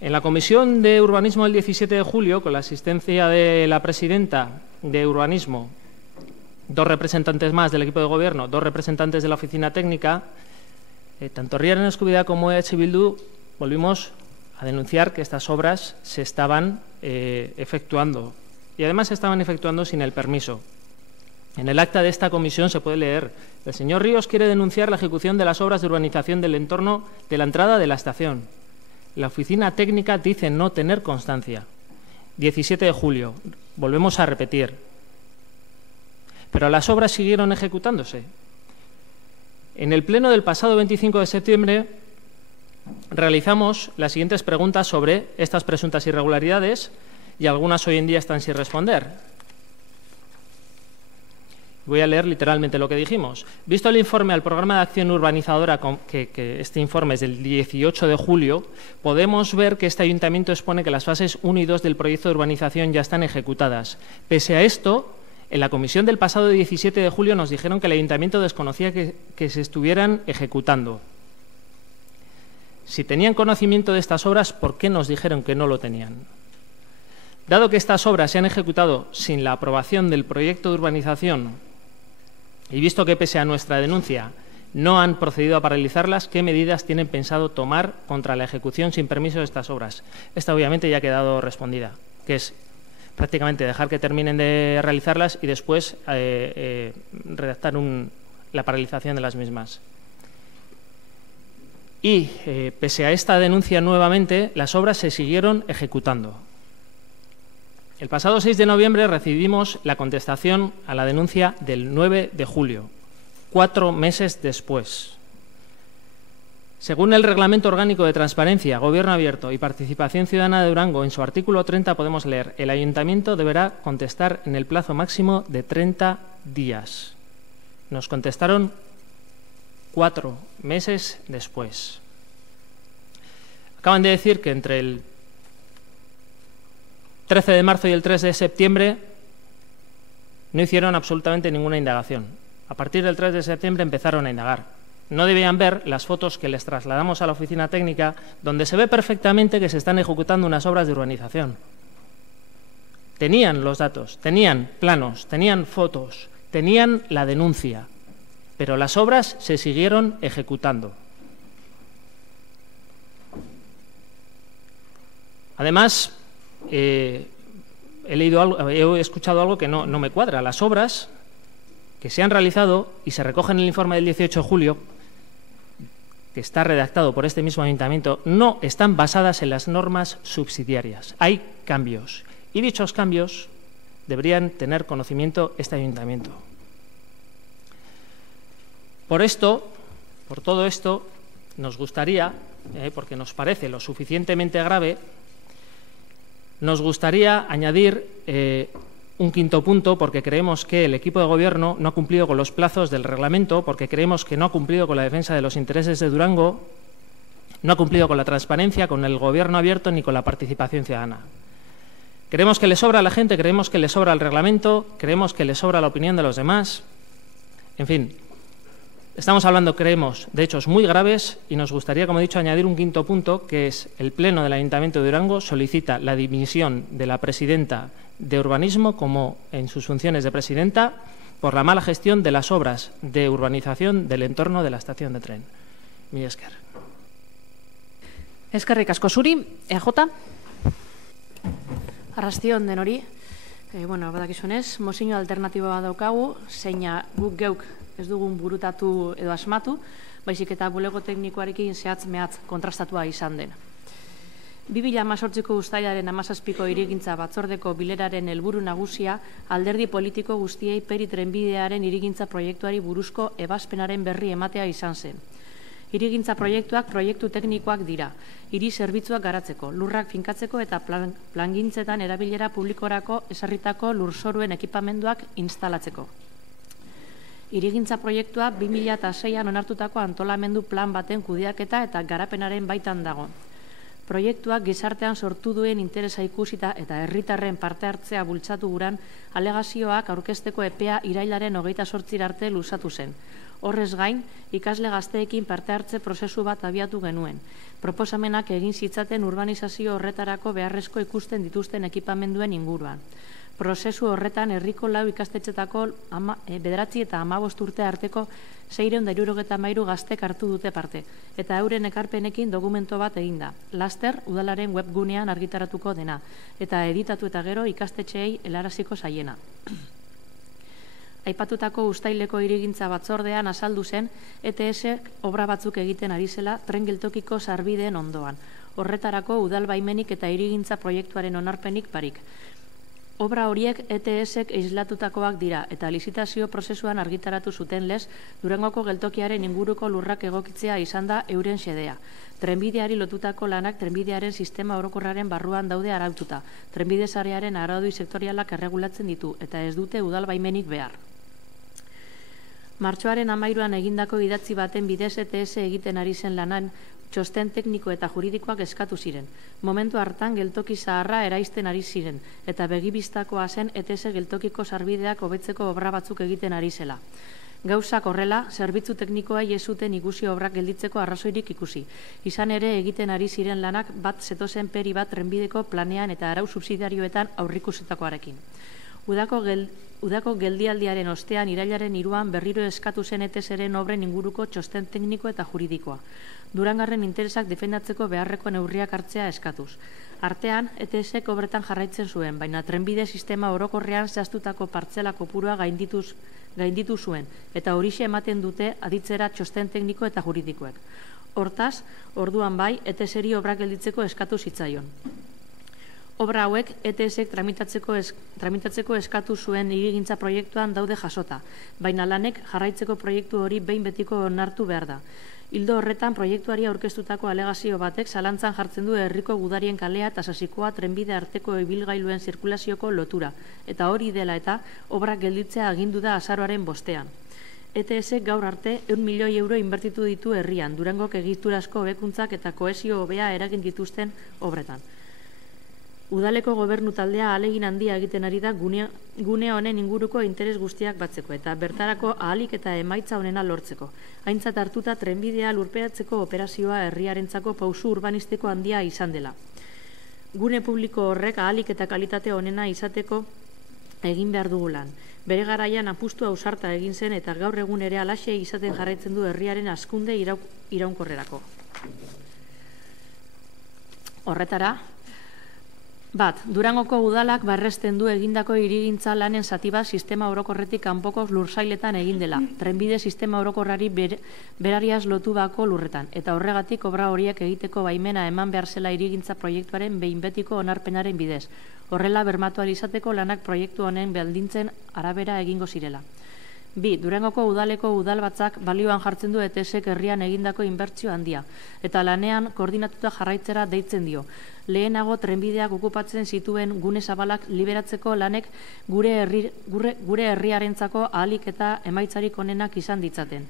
En la Comisión de Urbanismo del 17 de julio, con la asistencia de la presidenta de Urbanismo, 2 representantes más del equipo de gobierno, 2 representantes de la oficina técnica, tanto Herriaren Eskubidea como EH Bildu volvimos a denunciar que estas obras se estaban efectuando y además se estaban efectuando sin el permiso. En el acta de esta comisión se puede leer: el señor Ríos quiere denunciar la ejecución de las obras de urbanización del entorno de la entrada de la estación. La oficina técnica dice no tener constancia. 17 de julio, volvemos a repetir. Pero las obras siguieron ejecutándose. En el pleno del pasado 25 de septiembre realizamos las siguientes preguntas sobre estas presuntas irregularidades y algunas hoy en día están sin responder. Voy a leer literalmente lo que dijimos. Visto el informe al programa de acción urbanizadora, que este informe es del 18 de julio, podemos ver que este ayuntamiento expone que las fases 1 y 2 del proyecto de urbanización ya están ejecutadas. Pese a esto, en la comisión del pasado 17 de julio nos dijeron que el ayuntamiento desconocía que se estuvieran ejecutando. Si tenían conocimiento de estas obras, ¿por qué nos dijeron que no lo tenían? Dado que estas obras se han ejecutado sin la aprobación del proyecto de urbanización y visto que, pese a nuestra denuncia, no han procedido a paralizarlas, ¿qué medidas tienen pensado tomar contra la ejecución sin permiso de estas obras? Esta obviamente ya ha quedado respondida, que es prácticamente dejar que terminen de realizarlas y después redactar la paralización de las mismas. Y, pese a esta denuncia nuevamente, las obras se siguieron ejecutando. El pasado 6 de noviembre recibimos la contestación a la denuncia del 9 de julio, 4 meses después. Según el Reglamento Orgánico de Transparencia, Gobierno Abierto y Participación Ciudadana de Durango, en su artículo 30 podemos leer: el Ayuntamiento deberá contestar en el plazo máximo de 30 días. Nos contestaron 4 meses después. Acaban de decir que entre el 13 de marzo y el 3 de septiembre no hicieron absolutamente ninguna indagación. A partir del 3 de septiembre empezaron a indagar. No debían ver las fotos que les trasladamos a la oficina técnica, donde se ve perfectamente que se están ejecutando unas obras de urbanización. Tenían los datos, tenían planos, tenían fotos, tenían la denuncia, pero las obras se siguieron ejecutando. Además, he escuchado algo que no me cuadra. Las obras que se han realizado y se recogen en el informe del 18 de julio, que está redactado por este mismo ayuntamiento, no están basadas en las normas subsidiarias. Hay cambios y dichos cambios deberían tener conocimiento este ayuntamiento. Por todo esto, nos gustaría, porque nos parece lo suficientemente grave, nos gustaría añadir un quinto punto, porque creemos que el equipo de gobierno no ha cumplido con los plazos del reglamento, porque creemos que no ha cumplido con la defensa de los intereses de Durango, no ha cumplido con la transparencia, con el gobierno abierto ni con la participación ciudadana. Creemos que le sobra a la gente, creemos que le sobra el reglamento, creemos que le sobra la opinión de los demás. En fin, estamos hablando, creemos, de hechos muy graves y nos gustaría, como he dicho, añadir un quinto punto, que es el Pleno del Ayuntamiento de Durango solicita la dimisión de la presidenta de Urbanismo, como en sus funciones de presidenta, por la mala gestión de las obras de urbanización del entorno de la estación de tren. Mila esker. Eskerrik asko zuri, EJ. Arrastion denori. Badakizunez, mozio alternatiboa daukagu, zeina guk geuk ez dugun burutatu edo asmatu, baizik eta bulego teknikoarekin zehatz mehatz kontrastatua izan den. 2018ko uztailaren 17ko hirigintza batzordeko bileraren helburu nagusia alderdi politiko guztiei Peri trenbidearen hirigintza proiektuari buruzko ebazpenaren berri ematea izan zen. Hirigintza proiektuak proiektu teknikoak dira, hiri zerbitzuak garatzeko, lurrak finkatzeko eta plangintzetan erabilera publikorako ezarritako lurzoruen ekipamenduak instalatzeko. Hirigintza proiektua 2006an onartutako antolamendu plan baten kudeaketa eta garapenaren baitan dago. Proiektuak gizartean sortu duen interesa ikusita eta herritarren parte hartzea bultzatu guran, alegazioak aurkezteko epea irailaren 28 arte luzatu zen. Horrez gain, ikasle gazteekin parte hartze prozesu bat abiatu genuen. Proposamenak egin zitzaten urbanizazio horretarako beharrezko ikusten dituzten ekipamenduen inguruan. Prozesu horretan herriko 4 ikastetxetako 9 eta 15 urte arteko 673 gaztek hartu dute parte, eta euren ekarpenekin dokumento bat eginda. Laster, udalaren webgunean argitaratuko dena, eta editatu eta gero ikastetxeei helaraziko zaiena. Aipatutako uztaileko hirigintza batzordean azaldu zen, ETS-ek obra batzuk egiten ari zela tren geltokiko sarbideen ondoan. Horretarako udal baimenik eta hirigintza proiektuaren onarpenik barik. Obra horiek ETS-ek islatutakoak dira eta lizitazio prozesuan argitaratu zuten lez, Durangoko geltokiaren inguruko lurrak egokitzea izan da euren xedea. Trenbideari lotutako lanak trenbidearen sistema orokorraren barruan daude araututa. Trenbide sarearen araudi sektorialak erregulatzen ditu eta ez dute udal baimenik behar. Martxoaren 13an egindako idatzi baten bidez ETS egiten ari zen lanan, txosten tekniko eta juridikoak eskatu ziren. Momentu hartan geltoki zaharra eraisten ari ziren, eta begibistakoa zen ETS geltokiko sarbideak hobetzeko obra batzuk egiten ari zela. Gauzak horrela, zerbitzu teknikoa ez zuten ikusi obrak gelditzeko arrazoirik ikusi. Izan ere egiten ari ziren lanak bat zetozen peri bat trenbideko planean eta arau subsidiarioetan aurrikusitakoarekin. Udako geldialdiaren ostean irailaren 3an berriro eskatu zen ETS-ren obren inguruko txosten tekniko eta juridikoa. Durangarren interesak defendatzeko beharreko neurriak hartzea eskatuz. Artean, ETS-ek obretan jarraitzen zuen, baina trenbide sistema orokorrean zehaztutako partzela kopurua gainditu zuen, eta horixe ematen dute aditzera txosten tekniko eta juridikoek. Hortaz, orduan bai, ETS-eri obrak gelditzeko eskatu zitzaion. Obra hauek ETS-ek tramitatzeko eskatu zuen hirigintza proiektuan daude jasota, baina lanek jarraitzeko proiektu hori behin betiko onartu behar da. Ildo horretan, proiektuari aurkeztutako alegazio batek zalantzan jartzen du herriko gudarien kalea eta Sasikoa trenbide arteko ibilgailuen zirkulazioko lotura, eta hori dela eta obrak gelditzea agindu da azaroaren 5ean. ETS gaur arte 1 milioi euro inbertitu ditu herrian, Durangok egiturazko hobekuntzak eta kohesio hobea eragin dituzten obretan. Udaleko gobernu taldea ahalegin handia egiten ari da gune honen inguruko interes guztiak batzeko eta bertarako ahalik eta emaitza honena lortzeko. Aintzat hartuta trenbidea lurperatzeko operazioa herriarentzako pausu urbanistiko handia izan dela. Gune publiko horrek ahalik eta kalitate honena izateko egin behar dugu lan. Bere garaian apustu ausarta egin zen eta gaur egun ere alaxe izaten jarraitzen du herriaren hazkunde iraunkorrerako. Horretara, Durangoko udalak berresten du egindako hirigintza lanen zati bat sistema orokorretik kanpoko lursailetan egin dela, trenbide sistema orokorrari berariaz lotu bako lurretan, eta horregatik obra horiek egiteko baimena eman behar zela hirigintza proiektuaren behin betiko onarpenaren bidez. Horrela bermatu ahal izateko lanak proiektu honen baldintzen arabera egingo zirela. 2. Durangoko udaleko udalbatzak balioan jartzen du ETS-ek herrian egindako inbertsio handia, eta lanean koordinatuta jarraitzera deitzen dio. Lehenago trenbideak okupatzen zituen gune zabalak liberatzeko lanek gure herriarentzako ahalik eta emaitzarik onenak izan ditzaten.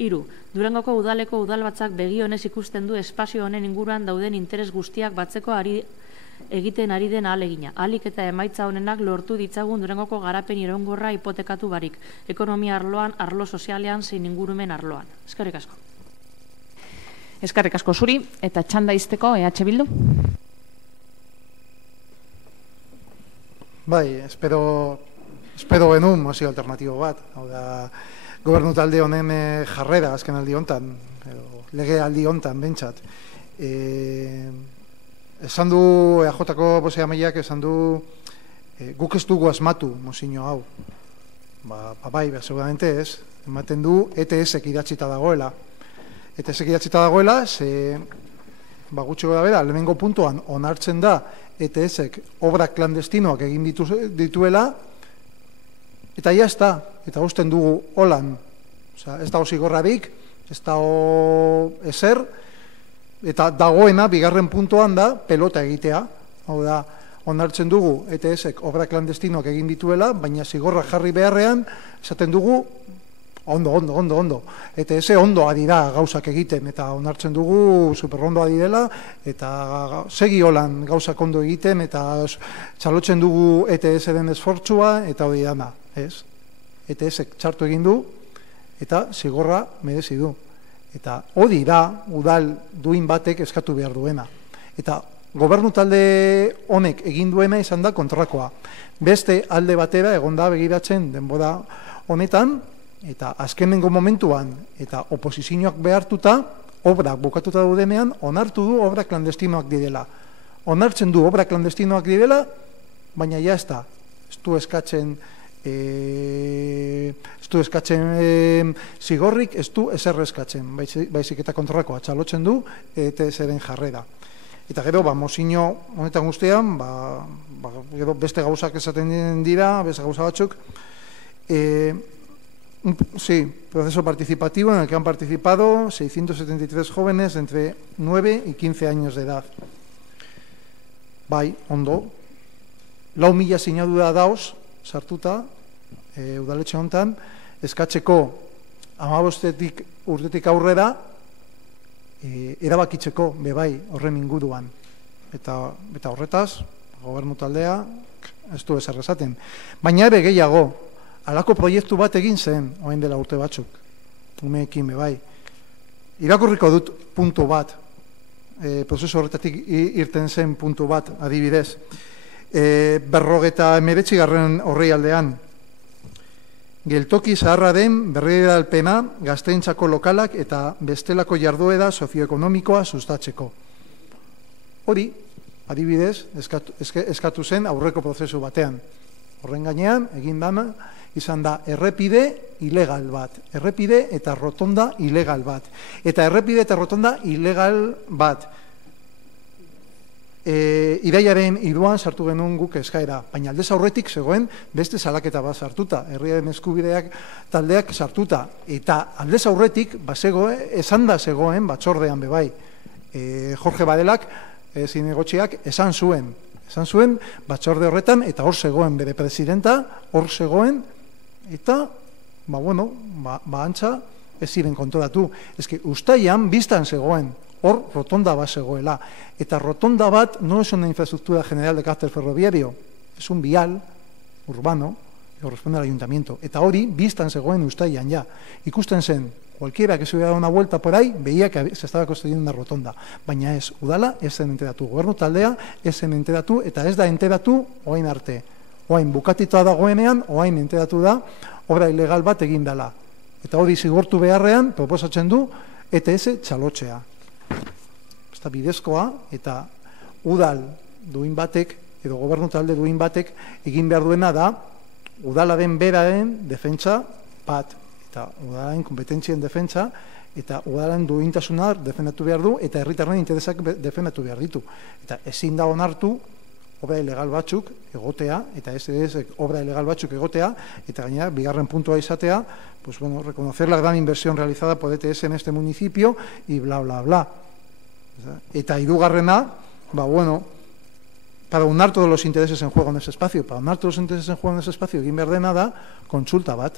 3. Durangoko udaleko udalbatzak begionez ikusten du espazio honen inguruan dauden interes guztiak batzeko egiten ari den ahalegina. Ahalik eta emaitza honenak lortu ditzagun Durangoko garapen iraungorra hipotekatu barik, ekonomia arloan, arlo sozialean, zein ingurumen arloan. Eskerrik asko. Eskerrik asko zuri, eta txanda izteko EH Bildu. Bai, espero genuen mozio alternatibo bat. Hau da, gobernu talde honen jarrera azken aldi hontan, lege aldi hontan bentsat. Esan du, EAJ-ko bozeramaileak esan du, guk ez dugu asmatu mozio hau. Bai, seguramente ez. Ematen du, ETS-ek idatzita dagoela. ETS-ek idatzita dagoela, gutxiko da bera, lehenengo puntuan onartzen da ETS-ek obrak klandestinoak egin dituela, eta ja ez da, eta usten dugu holan. Ez da zigorrarik, ez da ezer, eta dagoena, bigarren puntuan da, pelota egitea. Hau da, onartzen dugu ETS-ek obrak klandestinoak egin dituela, baina zigorra jarri beharrean, esaten dugu, ondo. ETS ondo ari da gauzak egiten, eta onartzen dugu superrondo ari dela, eta segi holan gauzak ondo egiten, eta txalotzen dugu ETS-den esfortzua, eta hori dana, ez? ETS-ek txartu egin du, eta zigorra merezi du. Eta hori da, udal duin batek eskatu behar duena. Eta gobernu talde honek egin duena izan da kontrakoa. Beste alde batera egon da begiratzen denbora honetan, eta azkenengo momentuan, eta oposizioak behartuta, obrak bukatuta daudenean, onartu du obrak klandestinoak direla. Onartzen du obrak klandestinoak direla, baina ja ez da. Ez du eskatzen zigorrik, ez du ezer eskatzen, baizik eta kontrakoa, txalotzen du ETS-ren jarrera. Eta gero, mozio honetan guztian, gero beste gauzak esaten dira, beste gauza batzuk, sí, proceso participativo en el que han participado 673 jóvenes entre 9 y 15 años de edad. Bai, ondo. 4.000 sinadura dauz, sartuta, udaletxe honetan, eskatzeko 15 urtetik aurrera, erabakitzeko, bebai, horren inguruan. Eta horretaz, gobernu taldea, ez du ezer esaten. Baina ere gehiago, halako proiektu bat egin zen, orain dela urte batzuk, umeekin bebai. Irakurriko dut puntu bat, prozesu horretatik irten zen puntu bat, adibidez. 59. orrialdean, geltoki zaharra den berreralpena gazteentzako lokalak eta bestelako jarduera sozioekonomikoa sustatzeko. Hori, adibidez, eskatu zen aurreko prozesu batean. Horren gainean, egin dana, izan da errepide ilegal bat. Errepide eta rotonda ilegal bat. Eta errepide eta rotonda ilegal bat. Irailaren 3 sartu genuen guk eskaera, baina aldez aurretik zegoen beste salaketa bat sartuta, herriaren eskubideak taldeak sartuta, eta aldez aurretik esan da zegoen batzordean bebai. Jorge Badelak, zinegotxiak, esan zuen batzorde horretan, eta hor zegoen bere presidenta, hor zegoen, eta, antza, ez ziren kontoratu. Ez que ustaian biztan zegoen, hor rotonda bat zegoela. Eta rotonda bat no es una infraestructura general de carácter ferroviario, es un vial urbano que corresponde al ayuntamiento. Eta hori biztan zegoen ustaian ya. Ikusten zen, cualquiera que se hubiera dado una vuelta por ahí, veía que se estaba construyendo una rotonda. Baina ez, udala ez zen enteratu. Gobernu taldea ez zen enteratu, eta ez da enteratu oain arte. Oain bukatitoa dagoenean, oain enteratu da, obra ilegal bat egin dela. Eta hori zigortu beharrean, proposatzen du, ETS txalotzea. Ez da bidezkoa, eta udal duin batek, edo gobernu talde duin batek, egin behar duena da, udalaren beraren defentsa bat, eta udalaren kompetentzien defentsa, eta udalaren duintasuna defendatu behar du, eta herritarren interesak defendatu behar ditu. Eta ezin da onartu, obra ilegal batzuk egotea, eta ez obra ilegal batzuk egotea, eta gainera, bigarren puntua izatea, pues bueno, reconocer la gran inversión realizada por ETS en este municipio, y bla, bla, bla. Eta hirugarrena, para unar todos los intereses en juego en ese espacio, egin behar dena da, kontsulta bat,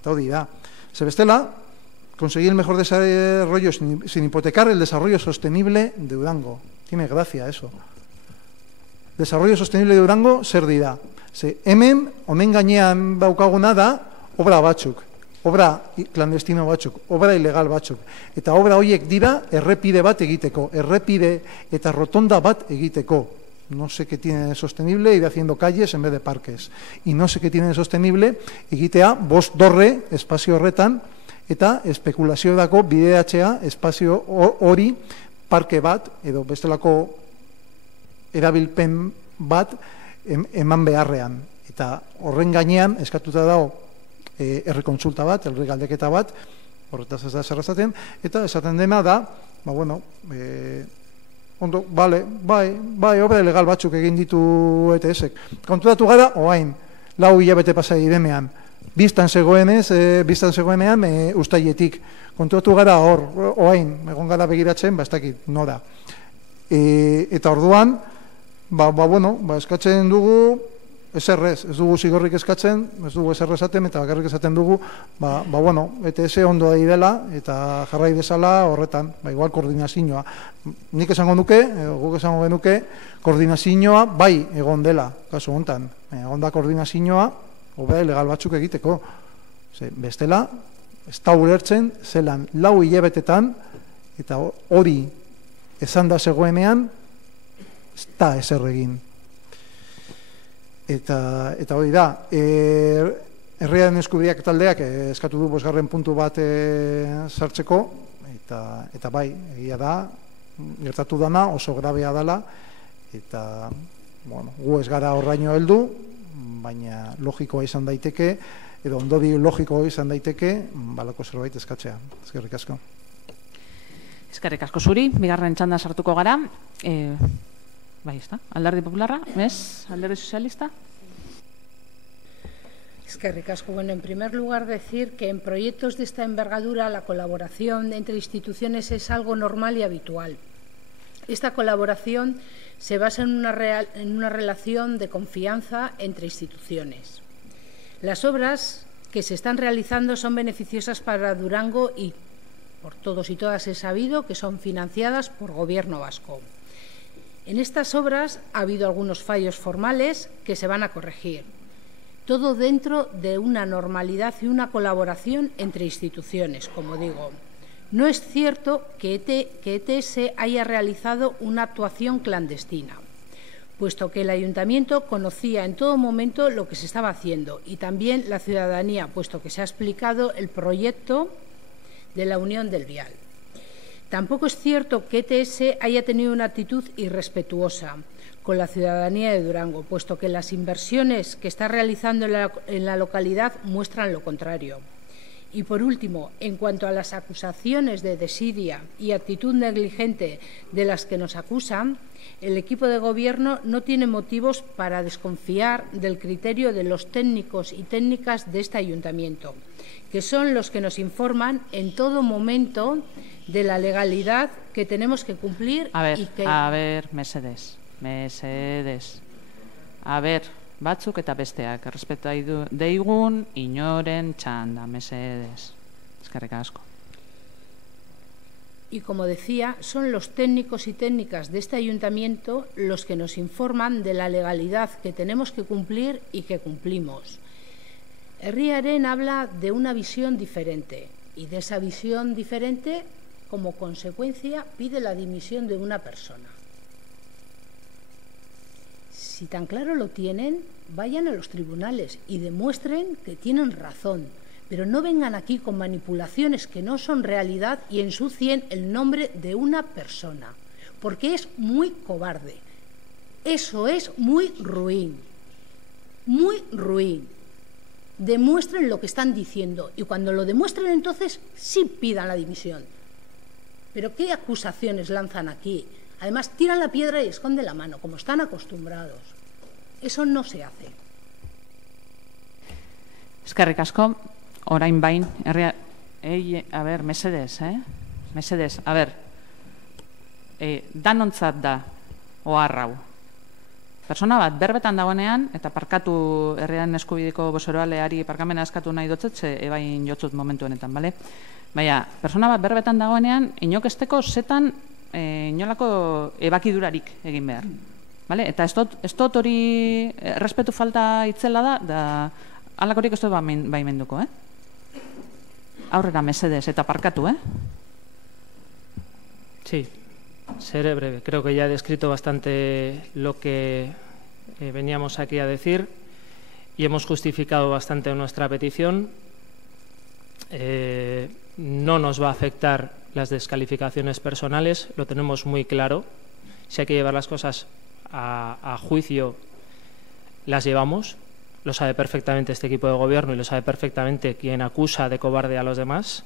eta hori da. Se bestela, conseguir el mejor desarrollo sin hipotecar el desarrollo sostenible de Durango. Tiene gracia eso. Desarrollo sostenible de Durango, zer dira. Hemen, honen gainean baukaguna da, obra batzuk. Obra clandestino batzuk, obra ilegal batzuk. Eta obra horiek dira errepide bat egiteko, errepide eta rotonda bat egiteko. No sé qué tiene de sostenible ir haciendo calles en vez de parques. Y no sé qué tiene de sostenible egitea bost dorre espazio horretan eta espekulazio dako bideratzea espazio hori parke bat edo bestelako erabilpen bat eman beharrean. Eta horren gainean eskatuta dago errekontsulta bat, erregaldeketa bat, horretaz ez da zer esaten, eta esaten dena da, ondo, bai, obra ilegal batzuk egin ditu ETS-ek. Konturatu gara, oain, 4 hilabete pasa direnean, biztan zegoenean ustaietik. Konturatu gara hor, oain, egon gara begiratzen, ez dakit, nora. Eta orduan, eskatzen dugu, ez dugu zigorrik eskatzen, ez dugu eserre esaten, eta bakarrik esaten dugu, ETS ondo da dela, eta jarrai dezala horretan, igual koordinazioa. Nik esango nuke, guk esango genuke, koordinazioa bai egon dela, kasu hontan. Egon da koordinazioa, obra ilegal batzuk egiteko. Bestela, ez da ulertzen, zelan 4 hilabetetan, eta hori esan da zegoenean, ez da ezer egin. Eta hori da, herriaren eskubideak taldeak eskatu du 5. puntu bat sartzeko, eta bai, egia da, gertatu dana, oso grabea dela, eta gu ez gara horraino heldu, baina logikoa izan daiteke, edo ondori logikoa izan daiteke, balako zerbait eskatzea. Eskerrik asko. Eskerrik asko zuri, bigarren txanda sartuko gara. Bai, está. Alderdi Popularra, Alderdi Sozialista. Eskerrik asko. Bueno, en primer lugar decir que en proyectos de esta envergadura la colaboración entre instituciones es algo normal y habitual. Esta colaboración se basa en una relación de confianza entre instituciones. Las obras que se están realizando son beneficiosas para Durango y por todos y todas es sabido que son financiadas por Gobierno vasco. En estas obras ha habido algunos fallos formales que se van a corregir. Todo dentro de una normalidad y una colaboración entre instituciones, como digo. No es cierto que ETS haya realizado una actuación clandestina, puesto que el Ayuntamiento conocía en todo momento lo que se estaba haciendo y también la ciudadanía, puesto que se ha explicado el proyecto de la Unión del Vial. Tampoco es cierto que ETS haya tenido una actitud irrespetuosa con la ciudadanía de Durango, puesto que las inversiones que está realizando en la localidad muestran lo contrario. Y por último, en cuanto a las acusaciones de desidia y actitud negligente de las que nos acusan, el equipo de Gobierno no tiene motivos para desconfiar del criterio de los técnicos y técnicas de este ayuntamiento, que son los que nos informan en todo momento de la legalidad que tenemos que cumplir. A ver, mesedez. A ver, batzuk eta besteak, errespeta deigun, inoren txanda, mesedez. Eskerrik asko. Y como decía, son los técnicos y técnicas de este ayuntamiento los que nos informan de la legalidad que tenemos que cumplir y que cumplimos. Herriaren habla de una visión diferente y de esa visión diferente, como consecuencia, pide la dimisión de una persona. Si tan claro lo tienen, vayan a los tribunales y demuestren que tienen razón, pero no vengan aquí con manipulaciones que no son realidad y ensucien el nombre de una persona, porque es muy cobarde. Eso es muy ruin, muy ruin. Demuestren lo que están diciendo y cuando lo demuestren entonces sí pidan la dimisión. Pero ¿qué acusaciones lanzan aquí? Además, tiran la piedra y esconden la mano, como están acostumbrados. Eso no se hace. Eskerrik asko, orain bain, a ver, mesedez, mesedez, a ver, danontzat da, oharrau. Persona bat, berbetan dagoenean, eta parkatu herriaren eskubideko bozoroaleari parkamena eskatu nahi dotzet, ebain jotzut momentu honetan, bale? Baina, persona bat berbetan dagoenean, inokesteko zetan inolako ebakidurarik egin behar. Vale? Eta ez dut hori errespetu falta itzela da halakorik ez dut baimenduko, Aurrera mesedez eta parkatu, Sí, seré breve. Creo que ya he descrito bastante lo que veníamos aquí a decir y hemos justificado bastante nuestra petición. No nos va a afectar las descalificaciones personales, lo tenemos muy claro. Si hay que llevar las cosas a juicio, las llevamos. Lo sabe perfectamente este equipo de gobierno y lo sabe perfectamente quien acusa de cobarde a los demás.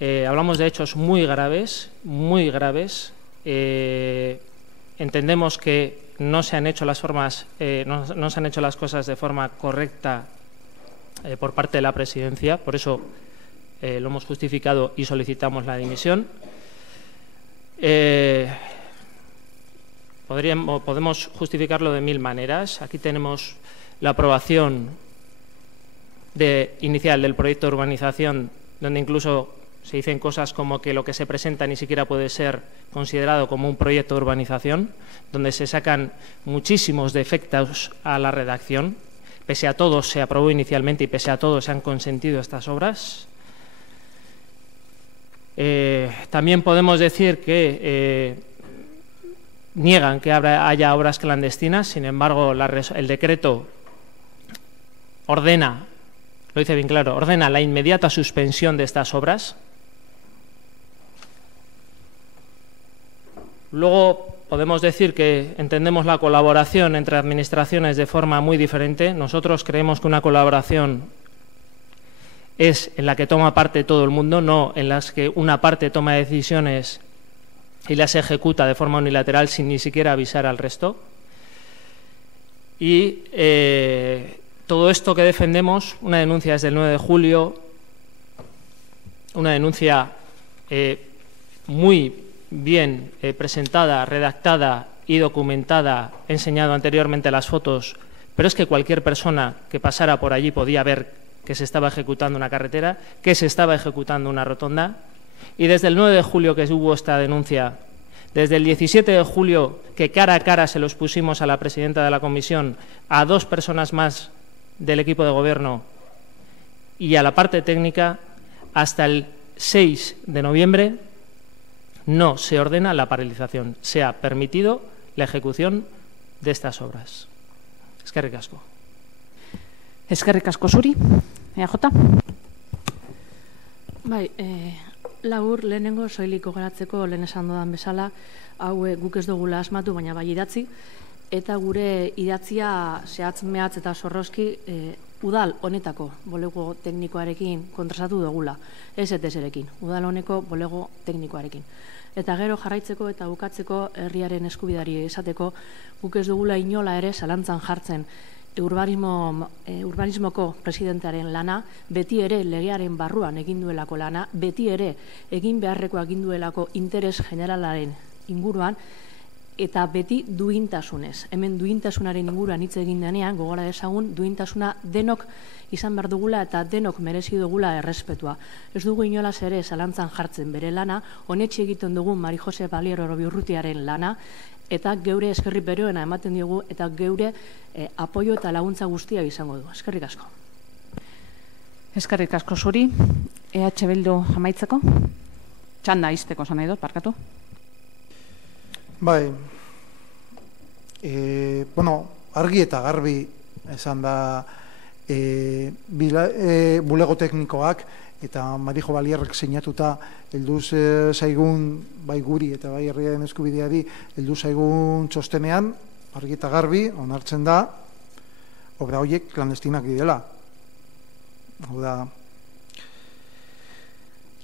Hablamos de hechos muy graves, muy graves. Entendemos que no se han hecho las cosas de forma correcta por parte de la presidencia, por eso lo hemos justificado y solicitamos la dimisión. Podemos justificarlo de 1000 maneras. Aquí tenemos la aprobación inicial del proyecto de urbanización, donde incluso se dicen cosas como que lo que se presenta ni siquiera puede ser considerado como un proyecto de urbanización, donde se sacan muchísimos defectos a la redacción. Pese a todo se aprobó inicialmente y pese a todo se han consentido estas obras. También podemos decir que niegan que haya obras clandestinas, sin embargo el decreto ordena, lo dice bien claro, ordena la inmediata suspensión de estas obras. Luego podemos decir que entendemos la colaboración entre administraciones de forma muy diferente. Nosotros creemos que una colaboración es en la que toma parte todo el mundo, no en las que una parte toma decisiones y las ejecuta de forma unilateral sin ni siquiera avisar al resto. Y todo esto que defendemos, una denuncia desde el 9 de julio, una denuncia muy bien presentada, redactada y documentada, he enseñado anteriormente las fotos, pero es que cualquier persona que pasara por allí podía ver que se estaba ejecutando una carretera, que se estaba ejecutando una rotonda. Y desde el 9 de julio que hubo esta denuncia, desde el 17 de julio que cara a cara se los pusimos a la presidenta de la comisión, a 2 personas más del equipo de gobierno y a la parte técnica, hasta el 6 de noviembre no se ordena la paralización, se ha permitido la ejecución de estas obras. Eskerrik asko. Eskerrik asko zuri, EAJ. Bai, labur lehenengo soiliko geratzeko lehen esan dodan bezala, hau guk ez dugula asmatu, baina bai idatzi, eta gure idatzia zehatz mehatz eta zorrozki udal honetako bulego teknikoarekin kontrastatu dugula, ez ETS-erekin, udal honeko bulego teknikoarekin. Eta gero jarraitzeko eta bukatzeko herriaren eskubidari esateko, guk ez dugula inola ere zalantzan jartzen urbanismoko presidentearen lana, beti ere legearen barruan egin duelako lana, beti ere egin beharreko egin duelako interes generalaren inguruan, eta beti duintasunez. Hemen duintasunaren inguruan hitz egin denean, gogora dezagun, duintasuna denok izan behar dugula eta denok merezi dugula errespetua. Ez dugu inolaz ere zalantzan jartzen bere lana, honetxe egiten dugu Mari Jose Baliero Biurrutiaren lana, eta geure eskerri beroena ematen diogu, eta geure apoio eta laguntza guztia izango du. Eskerrik asko. Eskerrik asko zuri. EH Bildu amaitzeko? Txanda izteko zan nahi dut, parkatu? Bai, argi eta garbi esan da bulego teknikoak eta Marijo Balierrek sinatuta helduz zaigun bai guri eta bai herriaren eskubideari helduz zaigun txostenean, argi eta garbi onartzen da obra horiek klandestinak direla. Hau da,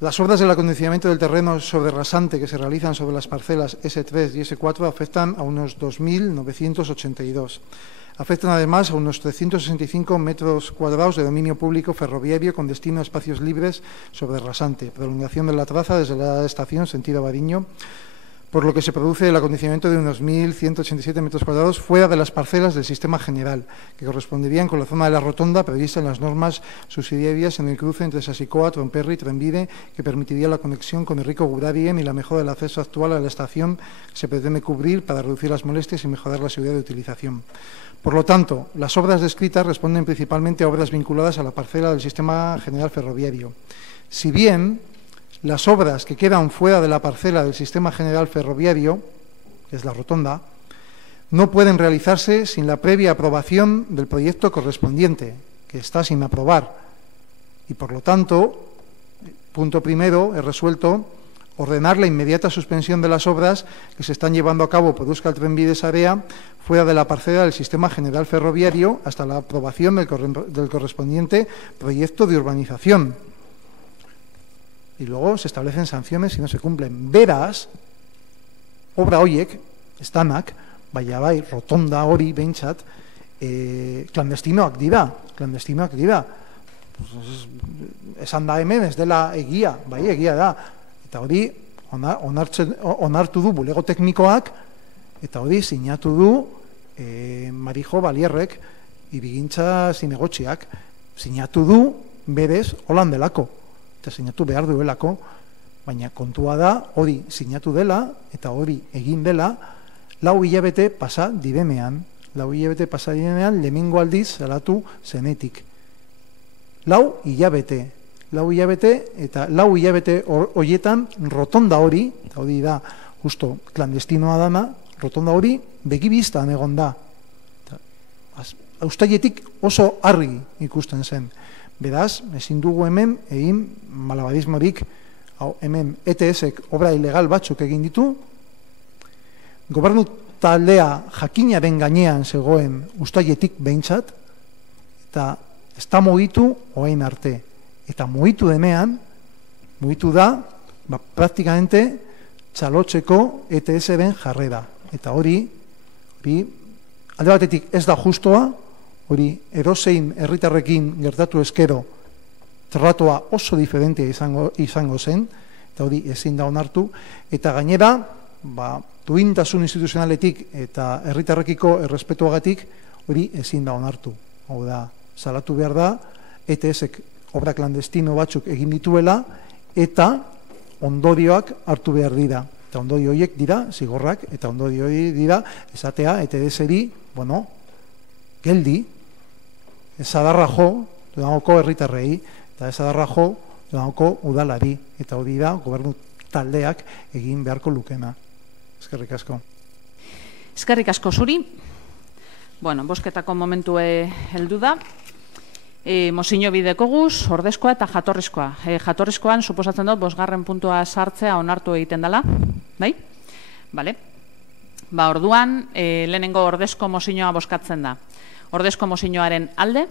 las obras del acondicionamiento del terreno sobre rasante que se realizan sobre las parcelas S3 y S4 afectan a unos 2.982. Afectan además a unos 365 metros cuadrados de dominio público ferroviario con destino a espacios libres sobre rasante, prolongación de la traza desde la estación sentido Bariño, por lo que se produce el acondicionamiento de unos 1.187 metros cuadrados fuera de las parcelas del sistema general, que corresponderían con la zona de la rotonda prevista en las normas subsidiarias en el cruce entre Sasicoa, Tromperri y Trenbide, que permitiría la conexión con Enrico Gurarien y la mejora del acceso actual a la estación que se pretende cubrir para reducir las molestias y mejorar la seguridad de utilización. Por lo tanto, las obras descritas responden principalmente a obras vinculadas a la parcela del sistema general ferroviario. Si bien las obras que quedan fuera de la parcela del sistema general ferroviario, que es la rotonda, no pueden realizarse sin la previa aprobación del proyecto correspondiente, que está sin aprobar. Y por lo tanto, punto primero, he resuelto ordenar la inmediata suspensión de las obras que se están llevando a cabo por Euskal Trenbide Sarea fuera de la parcela del sistema general ferroviario hasta la aprobación del correspondiente proyecto de urbanización. Y luego se establecen sanciones si no se cumplen. Beraz, obra horiek, estanak, baina bai, rotonda hori behintzat, klandestinoak dira. Esan da hemen, ez dela egia, bai, egia da. Eta hori onartu du bulego teknikoak, eta hori sinatu du Marijo Balierrek ibigintza zinegotxiak. Sinatu du berez holan delako. Eta sinatu behar duelako, baina kontua da hori sinatu dela eta hori egin dela 4 hilabete pasa direnean, lehenengo aldiz salatu zenetik. 4 hilabete eta 4 hilabete horietan rotonda hori, eta hori da justo klandestinoa dana, rotonda hori begibiztan egon da. Uztailetik oso argi ikusten zen. Beraz, ezin dugu hemen egin malabarismorik, hemen ETS-ek obra ilegal batzuk egin ditu, gobernu taldea jakinaren gainean zegoen uztailetik behintzat, eta ez da mugitu orain arte. Eta mugitu denean, mugitu da, praktikamente txalotzeko ETS-ren jarrera. Eta hori, alde batetik ez da justoa, hori erozein herritarrekin gertatu eskero tratua oso diferentea izango zen, eta hori ezin da onartu, eta gainera, duintasun instituzionaletik eta herritarrekiko errespetuagatik hori ezin da onartu. Hau da, salatu behar da, ETS-ek obra klandestino batzuk egin dituela, eta ondorioak hartu behar dira. Eta ondorio horiek dira, zigorrak, eta ondorio horiek dira, esatea, ETS-eri, geldi, ezadarra jo, durangoko herritarrei, eta ezadarra jo, durangoko udalari, eta hori da, gobernu taldeak egin beharko lukena. Eskerrik asko. Eskerrik asko zuri. Bosketako momentue heldu da. Mozio bideko guz, ordezkoa eta jatorrizkoa. Jatorrizkoan, suposatzen dut, 5. puntua sartzea onartu egiten dela. Bai? Bale. Orduan, lehenengo ordezko mozioa bozkatzen da. Ordezko mozioaren alde,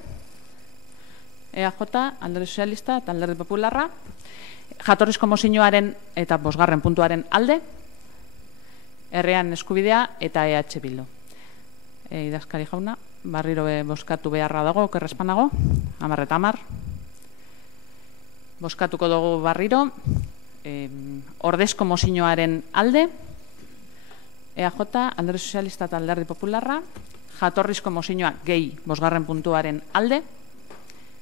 EAJ, Alderdi Sozialista eta Alderdi Popularra, jatorrizko mozioaren eta 5. puntuaren alde, herrian eskubidea eta EH Bildu. Idazkari jauna, barriro bozkatu beharra dago, okerrezpanago, 10 eta 10. Bozkatuko dugu barriro, ordezko mozioaren alde, EAJ, Alderdi Sozialista eta Alderdi Popularra, jatorrizko mozioa gehi 5. puntuaren alde,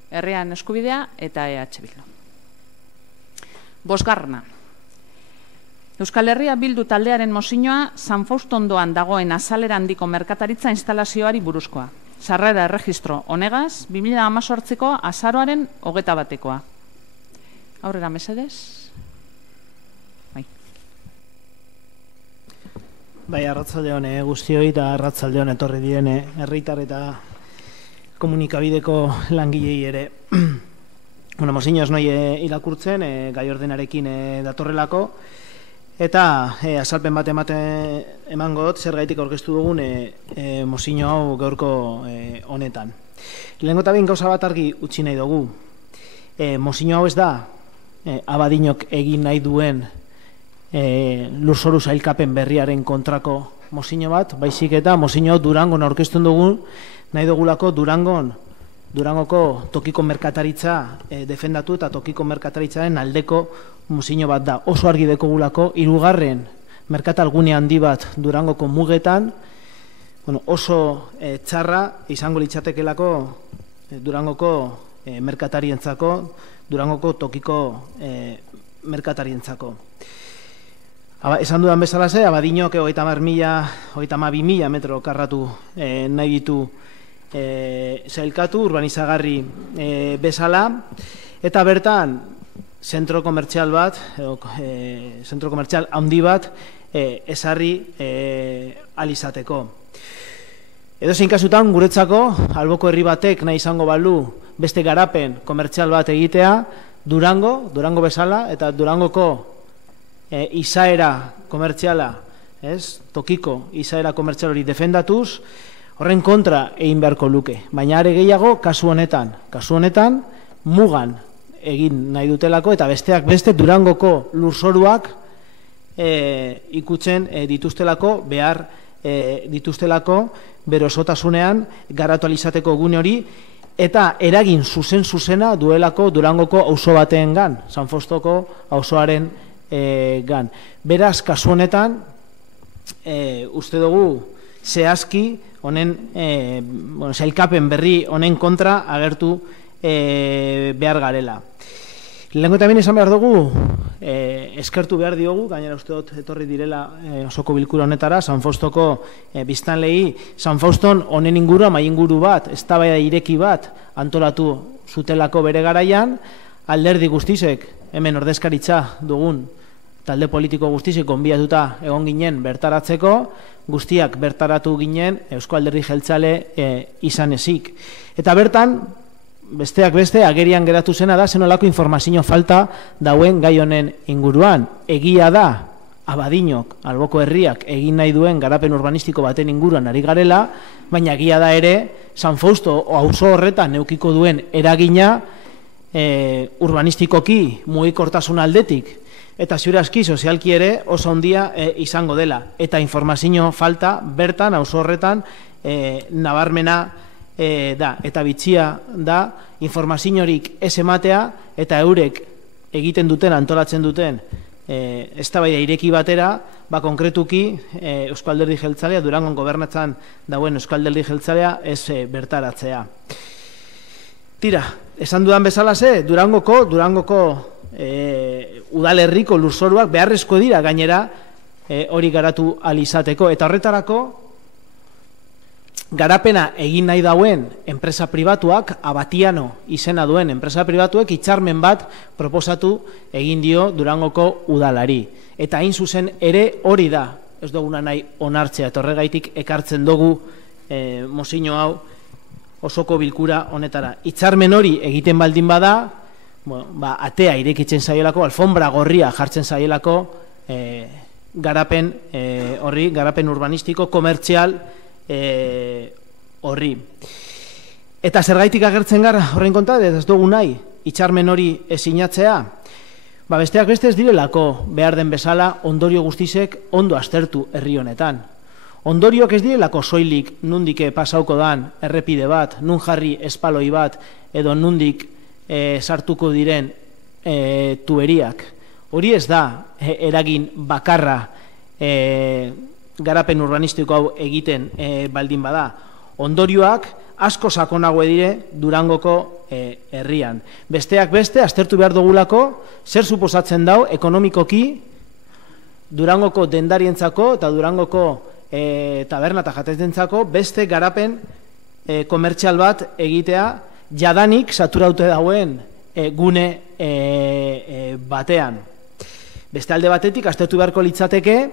herrian eskubidea eta EH Bildu. 5. Euskal Herria Bildu taldearen mozioa San Faustondoan dagoen azalera handiko merkataritza instalazioari buruzkoa. Sarrera erregistro honegaz 2018ko azaroaren 21koa. Aurrera mesedez. Bai, arratzaldeon guztioi eta arratzaldeon etorri diren herritar eta komunikabideko langilei ere. Bueno, mozio ez noi irakurtzen, gai ordenarekin datorrelako, eta azalpen bat emango dut zer gaitik aurkeztu dugun mozio hau gaurko honetan. Lehenengo eta behin gauza bat argi utzi nahi dugu. Mozio hau ez da Abadinok egin nahi duen lurzoru sailkapen berriaren kontrako mozio bat, baizik eta mozio Durangon aurkezten dugu nahi dugulako Durangoko tokiko merkataritza defendatu eta tokiko merkataritzaren aldeko mozio bat da. Oso argi dekogulako 3. merkatalgune handi bat Durangoko mugetan, oso txarra izango litzatekelako Durangoko merkatarientzako, Durangoko tokiko merkatarientzako. Esan dudan bezalase, Abadinok 32.000 metro karratu nahi ditu sailkatu, urbanizagarri bezala, eta bertan zentro komertzial bat, zentro komertzial handi bat ezarri alizateko. Edozein kasutan, guretzako, alboko herri batek nahi izango balu beste garapen komertzial bat egitea, Durango bezala, eta Durangoko izaera komertziala, tokiko izaera komertzial hori defendatuz, horren kontra egin beharko luke. Baina are gehiago, kasu honetan, mugan egin nahi dutelako, eta besteak beste Durangoko lurzoruak ikutzen dituztelako, behar dituztelako, bero osotasunean garatu alizateko gune hori, eta eragin zuzena duelako Durangoko auzo baten gan, San Faustoko auzoaren gan. Beraz, kasu honetan, uste dugu zehazki honen sailkapen berri honen kontra agertu behar garela. Lehenko eta esan behar dugu, eskertu behar diogu, gainera uste dut etorri direla osoko bilkura honetara, San Faustoko biztanlei, San Fauston honen inguru, mai inguru bat, eztabaida ireki bat antolatu zutelako bere garaian, alderdi guztizek, hemen ordezkaritza dugun, talde politiko guztizek gonbidatuta egon ginen bertaratzeko, guztiak bertaratu ginen Eusko Alderdi Jeltzale izan ezik. Eta bertan, besteak beste, agerian geratu zena da, zenolako informazio falta dauen gai honen inguruan. Egia da, Abadinok, alboko herriak, egin nahi duen garapen urbanistiko baten inguruan ari garela, baina egia da ere, San Fausto auzo horretan neukiko duen eragina urbanistikoki mugikortasun aldetik, eta ziurazki sozialki ere oso handia izango dela. Eta informazio falta bertan, auzo horretan, nabarmena da. Eta bitxia da, informaziorik ez ematea, eta eurek egiten duten, antolatzen duten, eztabaida ireki batera, konkretuki Eusko Alderdi Jeltzalea, Durangon gobernatzen dauen Eusko Alderdi Jeltzalea ez bertaratzea. Tira, esan dudan bezalase, Durangoko udalerriko lurzoruak beharrezko dira gainera hori garatu alizateko. Eta horretarako, garapena egin nahi dauen enpresa pribatuak, Abatiano izena duen enpresa pribatuek hitzarmen bat proposatu egin dio Durangoko udalari. Eta hain zuzen ere hori da, ez duguna nahi onartzea, eta horregaitik ekartzen dugu mozio hau osoko bilkura honetara. Hitzarmen hori egiten baldin bada, atea irekitzen zaielako, alfombra gorria jartzen zaielako garapen urbanistiko, komertzial horri. Eta zergaitik agertzen gara horren kontra, ez dugu nahi, hitzarmen hori sinatzea, besteak beste ez direlako behar den bezala ondorio guztizek ondo aztertu herri honetan. Ondorioak ez direlako soilik nundike pasauko dan errepide bat, nun jarri espaloi bat, edo nundik sartuko diren tuberiak. Hori ez da eragin bakarra garapen urbanistiko hau egiten baldin bada. Ondorioak asko sakonago dire Durangoko herrian. Besteak beste, aztertu behar dugulako, zer suposatzen dau ekonomikoki Durangoko dendarientzako eta Durangoko taberna eta jatezentzako beste garapen komertzial bat egitea jadanik saturaute dauen gune batean. Beste alde batetik, aztertu beharko litzateke,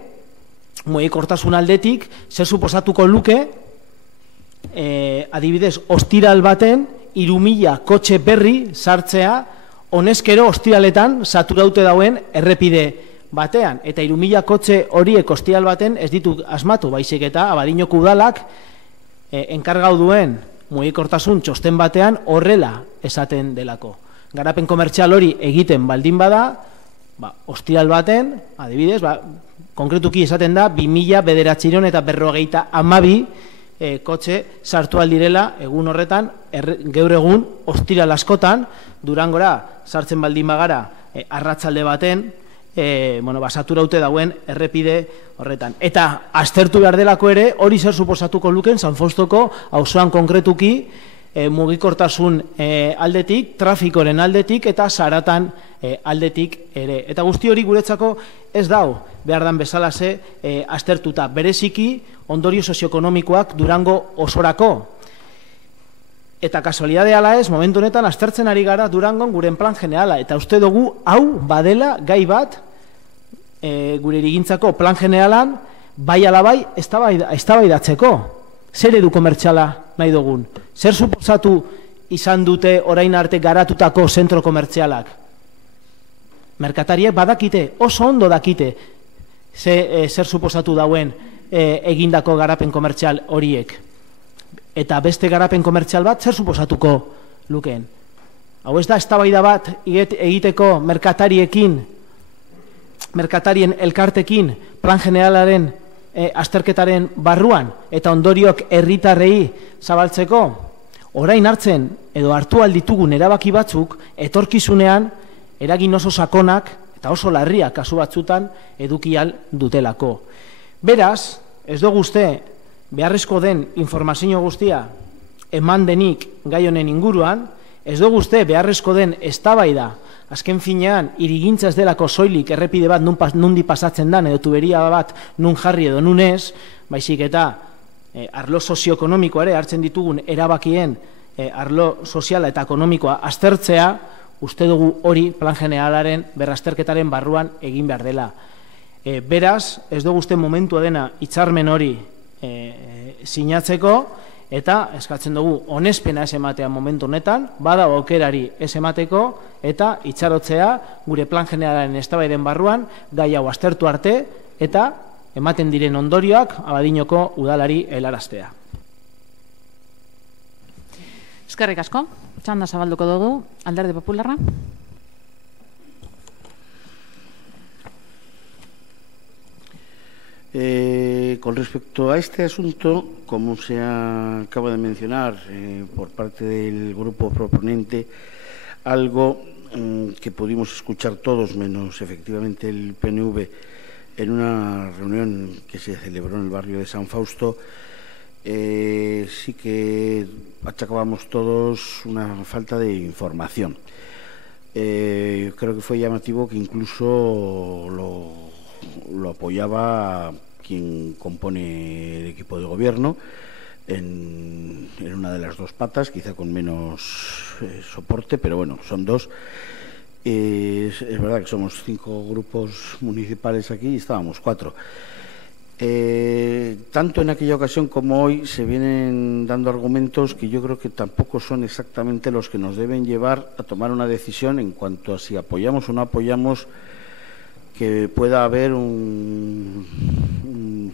mugikortasun aldetik, zer suposatuko luke, adibidez, ostiral baten 3.000 kotxe berri sartzea honezkero ostiraletan saturaute dauen errepide batean. Eta 3.000 kotxe horiek ostiral baten ez ditu asmatu, baizik eta Abadiñoko udalak enkargau duen mugikortasun txosten batean horrela esaten delako. Garapen komertzial hori egiten baldin bada, ostiral baten, adibidez, konkretuki esaten da 2.952 kotxe sartu aldirela egun horretan, gaur egun ostiral askotan, Durangora sartzen baldin bagara arratsalde baten, saturaute dauen errepide horretan. Eta aztertu behar delako ere, hori zer suposatuko luken San Faustoko auzoan konkretuki mugikortasun aldetik, trafikoren aldetik eta saratan aldetik ere. Eta guzti hori guretzako ez dau behar dan bezalase aztertuta. Bereziki ondorio sozioekonomikoak Durango osorako. Eta kasualidade ala ez, momentu honetan aztertzen ari gara Durangon guren plan generala. Eta uste dugu hau badela gai bat gure irigintzako plan generalan bai alabai eztabaidatzeko. Zer edu komertziala nahi dugun? Zer suposatu izan dute orain arte garatutako zentro komertzialak? Merkatariek badakite, oso ondo dakite zer suposatu dauen egindako garapen komertzial horiek. Eta beste garapen komertzial bat zer suposatuko lukeen? Hau ez da eztabaida bat egiteko merkatarien elkartekin plan generalaren azterketaren barruan eta ondoriok herritarrei zabaltzeko, orain hartzen edo hartu alditugun erabaki batzuk etorkizunean eragin oso sakonak eta oso larriak kasu batzutan edukial dutelako. Beraz, ez dugu uste beharrezko den informazio guztia eman denik gai honen inguruan, ez dugu uste beharrezko den eztabaida azken finean irigintza ez delako soilik errepide bat nundi pasatzen dan edo tuberia bat nun jarri edo nun ez, baizik eta arlo sozioekonomikoa ere hartzen ditugun erabakien arlo soziala eta ekonomikoa aztertzea, uste dugu hori plan generalaren berrazterketaren barruan egin behar dela. Beraz, ez dugu uste momentua dena hitzarmen hori sinatzeko, eta eskatzen dugu onespena ez ematea momentu honetan, bada aukerari ez emateko, eta itxarotzea gure plan generalaren eztabaiden barruan gai hau aztertu arte eta ematen diren ondorioak Abadiñoko udalari helaraztea. Eskerrik asko, txanda zabalduko dugu, Alderdi Popularra. Con respecto a este asunto, como se acaba de mencionar por parte del grupo proponente, algo que pudimos escuchar todos, menos efectivamente el PNV, en una reunión que se celebró en el barrio de San Fausto, sí que achacábamos todos una falta de información. Creo que fue llamativo que incluso lo apoyaba quien compone el equipo de gobierno en una de las dos patas, quizá con menos soporte, pero bueno, son dos. Es verdad que somos 5 grupos municipales aquí y estábamos 4. Tanto en aquella ocasión como hoy se vienen dando argumentos que yo creo que tampoco son exactamente los que nos deben llevar a tomar una decisión en cuanto a si apoyamos o no apoyamos que pueda haber un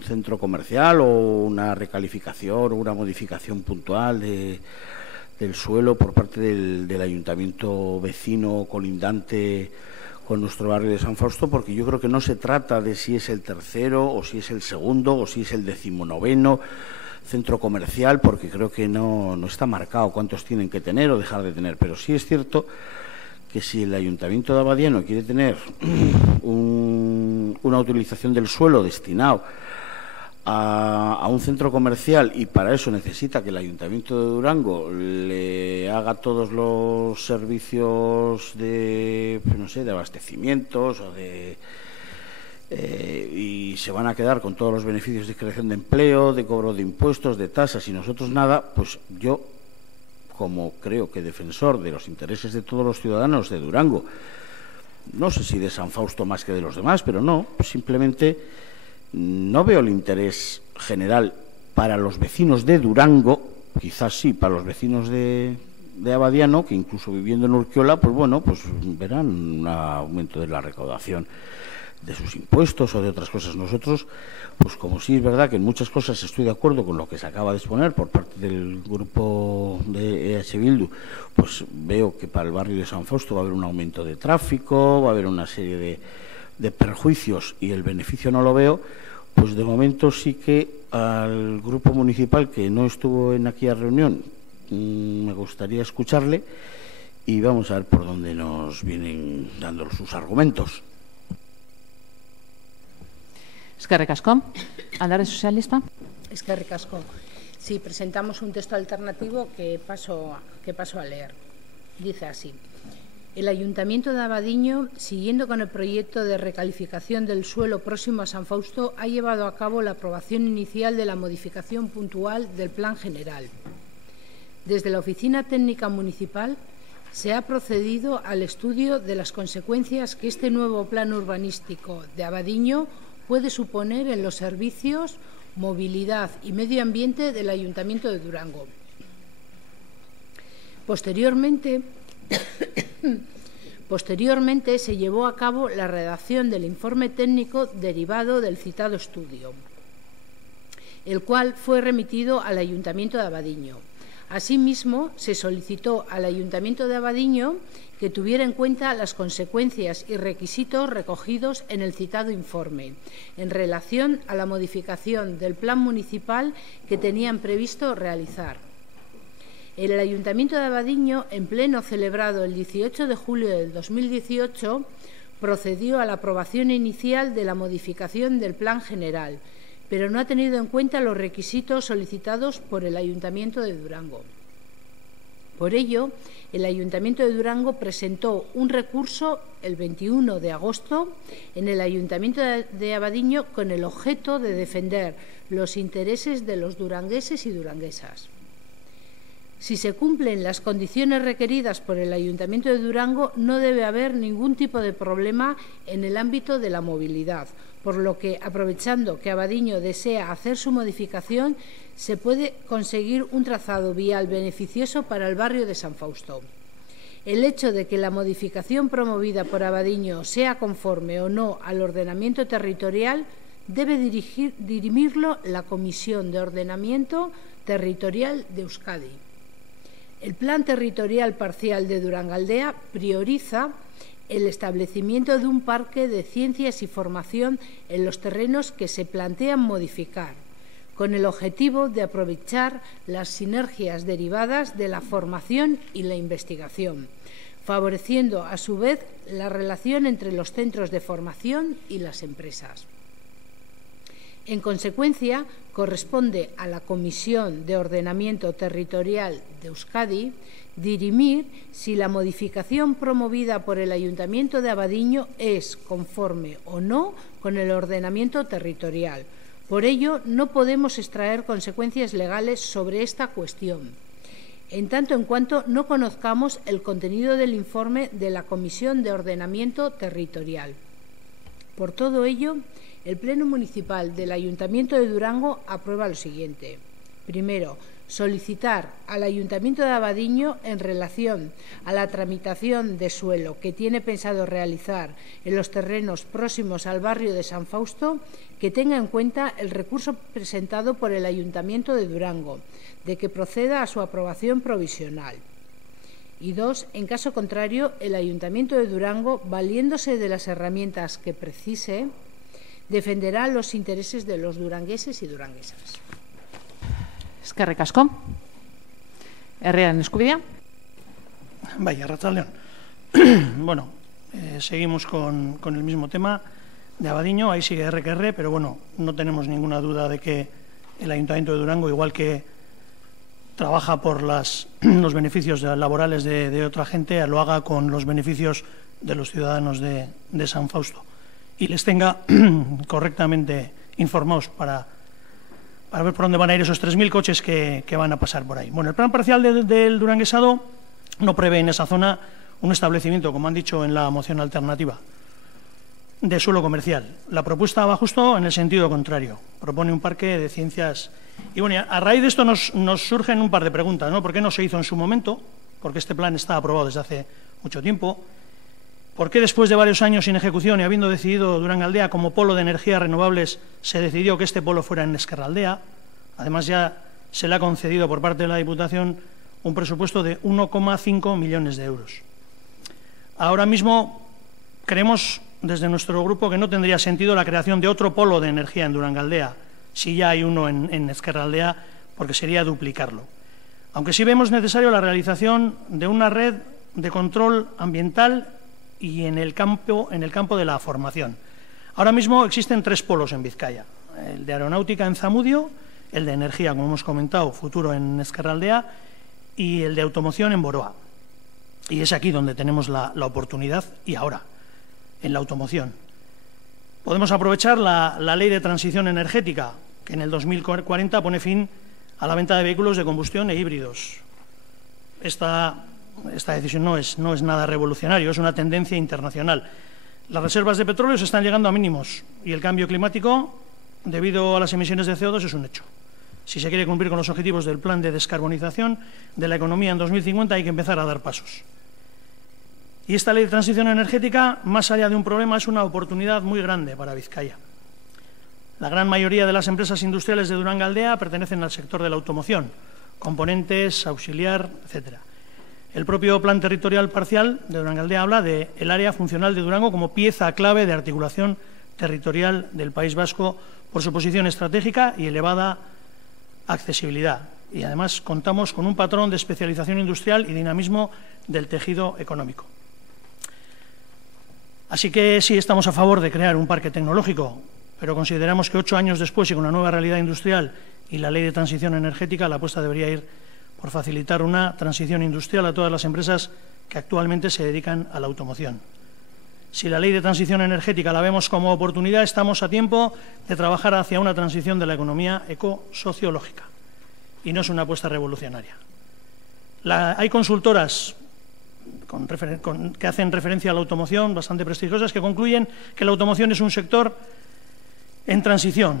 centro comercial o una recalificación o una modificación puntual de del suelo por parte del ayuntamiento vecino colindante con nuestro barrio de San Fausto, porque yo creo que no se trata de si es el tercero o si es el segundo o si es el 19º centro comercial, porque creo que no está marcado cuántos tienen que tener o dejar de tener, pero sí es cierto que si el Ayuntamiento de Abadiano quiere tener una utilización del suelo destinado a un centro comercial y para eso necesita que el Ayuntamiento de Durango le haga todos los servicios de, no sé, de abastecimientos o y se van a quedar con todos los beneficios de creación de empleo, de cobro de impuestos, de tasas y nosotros nada, pues yo, como creo que defensor de los intereses de todos los ciudadanos de Durango, no sé si de San Fausto más que de los demás, pero no, simplemente no veo el interés general para los vecinos de Durango, quizás sí para los vecinos de Abadiano, que incluso viviendo en Urquiola, pues bueno, pues verán un aumento de la recaudación de sus impuestos o de otras cosas. Nosotros, pues como sí es verdad que en muchas cosas estoy de acuerdo con lo que se acaba de exponer por parte del grupo de EH Bildu, pues veo que para el barrio de San Fausto va a haber un aumento de tráfico, va a haber una serie de perjuicios y el beneficio no lo veo, pues de momento sí que al grupo municipal que no estuvo en aquella reunión me gustaría escucharle y vamos a ver por dónde nos vienen dando sus argumentos. Eskerrik asko. Alderdi Sozialista. Eskerrik asko. Sí, presentamos un texto alternativo que paso a leer. Dice así. El Ayuntamiento de Abadiño, siguiendo con el proyecto de recalificación del suelo próximo a San Fausto, ha llevado a cabo la aprobación inicial de la modificación puntual del Plan General. Desde la Oficina Técnica Municipal se ha procedido al estudio de las consecuencias que este nuevo plan urbanístico de Abadiño puede suponer en los servicios, movilidad y medio ambiente del Ayuntamiento de Durango. Posteriormente se llevó a cabo la redacción del informe técnico derivado del citado estudio, el cual fue remitido al Ayuntamiento de Abadiño. Asimismo, se solicitó al Ayuntamiento de Abadiño que tuviera en cuenta las consecuencias y requisitos recogidos en el citado informe en relación a la modificación del plan municipal que tenían previsto realizar. El Ayuntamiento de Abadiño, en pleno celebrado el 18 de julio del 2018, procedió a la aprobación inicial de la modificación del Plan General, pero no ha tenido en cuenta los requisitos solicitados por el Ayuntamiento de Durango. Por ello, el Ayuntamiento de Durango presentó un recurso el 21 de agosto en el Ayuntamiento de Abadiño con el objeto de defender los intereses de los durangueses y duranguesas. Si se cumplen las condiciones requeridas por el Ayuntamiento de Durango, no debe haber ningún tipo de problema en el ámbito de la movilidad, por lo que, aprovechando que Abadiño desea hacer su modificación, se puede conseguir un trazado vial beneficioso para el barrio de San Fausto. El hecho de que la modificación promovida por Abadiño sea conforme o no al ordenamiento territorial debe dirimirlo la Comisión de Ordenamiento Territorial de Euskadi. El Plan Territorial Parcial de Durangaldea prioriza el establecimiento de un parque de ciencias y formación en los terrenos que se plantean modificar, con el objetivo de aprovechar las sinergias derivadas de la formación y la investigación, favoreciendo a su vez la relación entre los centros de formación y las empresas. En consecuencia, corresponde a la Comisión de Ordenamiento Territorial de Euskadi dirimir si la modificación promovida por el Ayuntamiento de Abadiño es conforme o no con el ordenamiento territorial. Por ello, no podemos extraer consecuencias legales sobre esta cuestión, en tanto en cuanto no conozcamos el contenido del informe de la Comisión de Ordenamiento Territorial. Por todo ello, el Pleno Municipal del Ayuntamiento de Durango aprueba lo siguiente. Primero, solicitar al Ayuntamiento de Abadiño, en relación a la tramitación de suelo que tiene pensado realizar en los terrenos próximos al barrio de San Fausto, que tenga en cuenta el recurso presentado por el Ayuntamiento de Durango, de que proceda a su aprobación provisional. Y 2, en caso contrario, el Ayuntamiento de Durango, valiéndose de las herramientas que precise, defenderá los intereses de los durangueses y duranguesas. Eskerrik asko. Herriaren eskubidea. Vaya, arratsaldeon. Bueno, seguimos con el mismo tema de Abadiño. Ahí sigue R que R, pero bueno, no tenemos ninguna duda de que el Ayuntamiento de Durango, igual que trabaja por los beneficios laborales de otra gente, lo haga con los beneficios de los ciudadanos de San Fausto y les tenga correctamente informados para ver por dónde van a ir esos 3.000 coches que van a pasar por ahí. Bueno, el plan parcial del duranguesado no prevé en esa zona un establecimiento, como han dicho en la moción alternativa, de suelo comercial. La propuesta va justo en el sentido contrario. Propone un parque de ciencias. Y bueno, a raíz de esto nos surgen un par de preguntas, ¿no? ¿Por qué no se hizo en su momento? Porque este plan está aprobado desde hace mucho tiempo. ¿Por qué después de varios años sin ejecución y habiendo decidido Durangaldea como polo de energías renovables se decidió que este polo fuera en Ezkerraldea? Además ya se le ha concedido por parte de la Diputación un presupuesto de 1,5 millones de euros. Ahora mismo creemos desde nuestro grupo que no tendría sentido la creación de otro polo de energía en Durangaldea, si ya hay uno en Ezkerraldea, porque sería duplicarlo. Aunque sí vemos necesario la realización de una red de control ambiental y en el campo de la formación. Ahora mismo existen 3 polos en Vizcaya: el de aeronáutica en Zamudio, el de energía, como hemos comentado, futuro en Ezkerraldea, y el de automoción en Boroa. Y es aquí donde tenemos la oportunidad, y ahora, en la automoción. Podemos aprovechar la Ley de Transición Energética, que en el 2040 pone fin a la venta de vehículos de combustión e híbridos. Esta decisión no es nada revolucionario, es una tendencia internacional. Las reservas de petróleo se están llegando a mínimos y el cambio climático, debido a las emisiones de CO2, es un hecho. Si se quiere cumplir con los objetivos del plan de descarbonización de la economía en 2050, hay que empezar a dar pasos. Y esta ley de transición energética, más allá de un problema, es una oportunidad muy grande para Vizcaya. La gran mayoría de las empresas industriales de Durangaldea pertenecen al sector de la automoción, componentes, auxiliar, etc. El propio plan territorial parcial de Durangaldea habla del área funcional de Durango como pieza clave de articulación territorial del País Vasco por su posición estratégica y elevada accesibilidad. Y además contamos con un patrón de especialización industrial y dinamismo del tejido económico. Así que sí estamos a favor de crear un parque tecnológico, pero consideramos que 8 años después y con una nueva realidad industrial y la ley de transición energética, la apuesta debería ir por facilitar una transición industrial a todas las empresas que actualmente se dedican a la automoción. Si la ley de transición energética la vemos como oportunidad, estamos a tiempo de trabajar hacia una transición de la economía ecosociológica y no es una apuesta revolucionaria. Hay consultoras que hacen referencia a la automoción, bastante prestigiosas, que concluyen que la automoción es un sector en transición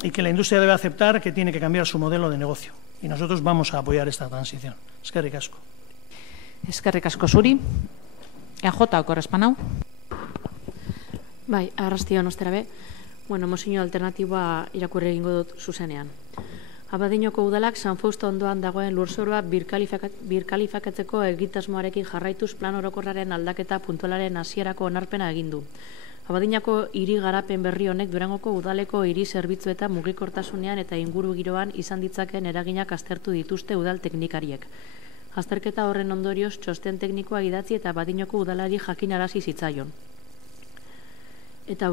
y que la industria debe aceptar que tiene que cambiar su modelo de negocio. Y nosotros vamos a apoyar esta transición. Eskerrik asko. Eskerrik asko zuri. EJ Okorrespanau. Bai, arrastion osterabe. Bueno, mozio alternatiboa irakurri egingo dut zuzenean. Abadiñoko udalak San Fausto ondoan dagoen lurzorua birkalifikatzeko egitasmoarekin jarraituz plan orokorraren aldaketa puntualaren hasierako onarpena egin du. Abadiñako hiri garapen berri honek Durangoko udaleko hiri zerbitzu eta mugikortasunean eta inguru giroan izan ditzakeen eraginak aztertu dituzte udal teknikariek. Azterketa horren ondorioz txosten teknikoa idatzi eta Abadiñoko udalari jakinarazi zitzaion. Eta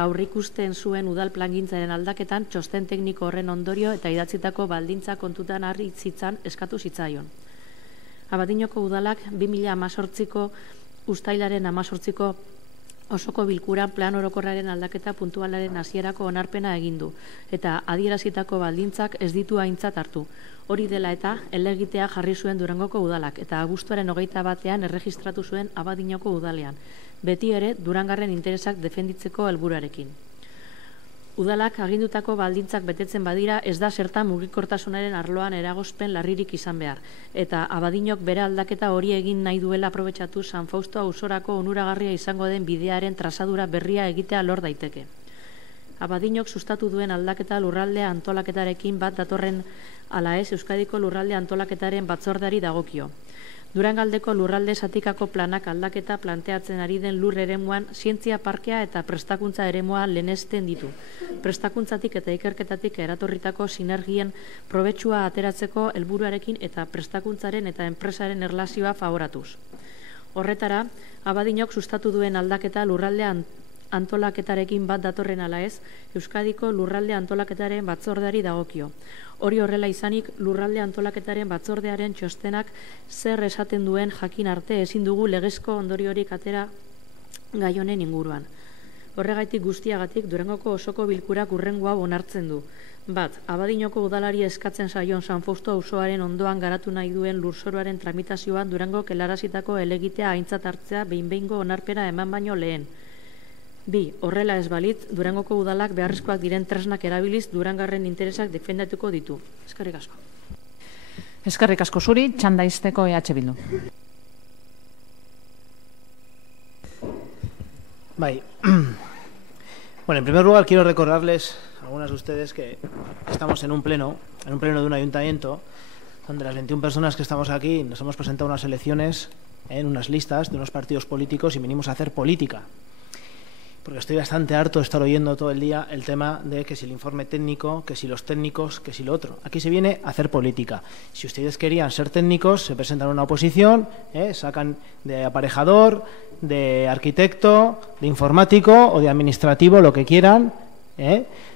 aurrikusten zuen udal plangintzaren aldaketan txosten tekniko horren ondorio eta idatzitako baldintza kontutan harri zitzan eskatu zitzaion. Abadiñoko udalak 2018ko uztailaren 18ko osoko bilkuran plan orokorraren aldaketa puntualaren hasierako onarpena egin du eta adierazitako baldintzak ez ditu aintzat hartu. Hori dela eta helegitea jarri zuen Durangoko udalak eta abuztuaren 21ean erregistratu zuen Abadiñoko udalean. Beti ere Durangarren interesak defenditzeko helburuarekin. Udalak agindutako baldintzak betetzen badira ez da zertan mugikortasunaren arloan eragozpen larririk izan behar. Eta Abadinok bere aldaketa hori egin nahi duela aprobetxatu San Fausto ausorako onuragarria izango den bidearen trazadura berria egitea lor daiteke. Abadinok sustatu duen aldaketa lurralde antolaketarekin bat datorren ala ez Euskadiko lurralde antolaketaren batzordeari dagokio. Durangaldeko lurralde zatikako planak aldaketa planteatzen ari den lur eremuan zientzia parkea eta prestakuntza eremua lehenesten ditu. Prestakuntzatik eta ikerketatik eratorritako sinergien probetxua ateratzeko helburuarekin eta prestakuntzaren eta enpresaren erlazioa favoratuz. Horretara, Abadinok sustatu duen aldaketa lurralde antolaketarekin bat datorren ala ez, Euskadiko lurralde antolaketaren batzordeari dagokio. Hori horrela izanik, lurralde antolaketaren batzordearen txostenak zer esaten duen jakin arte ezin dugu legezko ondoriorik atera gai honen inguruan. Horregaitik guztiagatik, Durangoko osoko bilkurak hurrengo hau onartzen du. Bat, Abadinoko udalari eskatzen zaion San Fausto auzoaren ondoan garatu nahi duen lurzoruaren tramitazioan Durango helarazitako helegitea aintzat hartzea behin-behingo onarpera eman baino lehen. Bi, horrela ez balitz, Durangoko udalak beharrezkoak diren tresnak erabiliz Durangarren interesak defendatuko ditu. Eskerrik asko. Eskerrik asko zuri, txanda izteko EH Bildu. Bai. Bueno, en primer lugar quiero recordarles a algunas de ustedes que estamos en un pleno de un ayuntamiento donde las 21 personas que estamos aquí nos hemos presentado unas elecciones en unas listas de unos partidos políticos y venimos a hacer política. Porque estoy bastante harto de estar oyendo todo el día el tema de que si el informe técnico, que si los técnicos, que si lo otro. Aquí se viene a hacer política. Si ustedes querían ser técnicos, se presentan a una oposición, sacan de aparejador, de arquitecto, de informático o de administrativo, lo que quieran.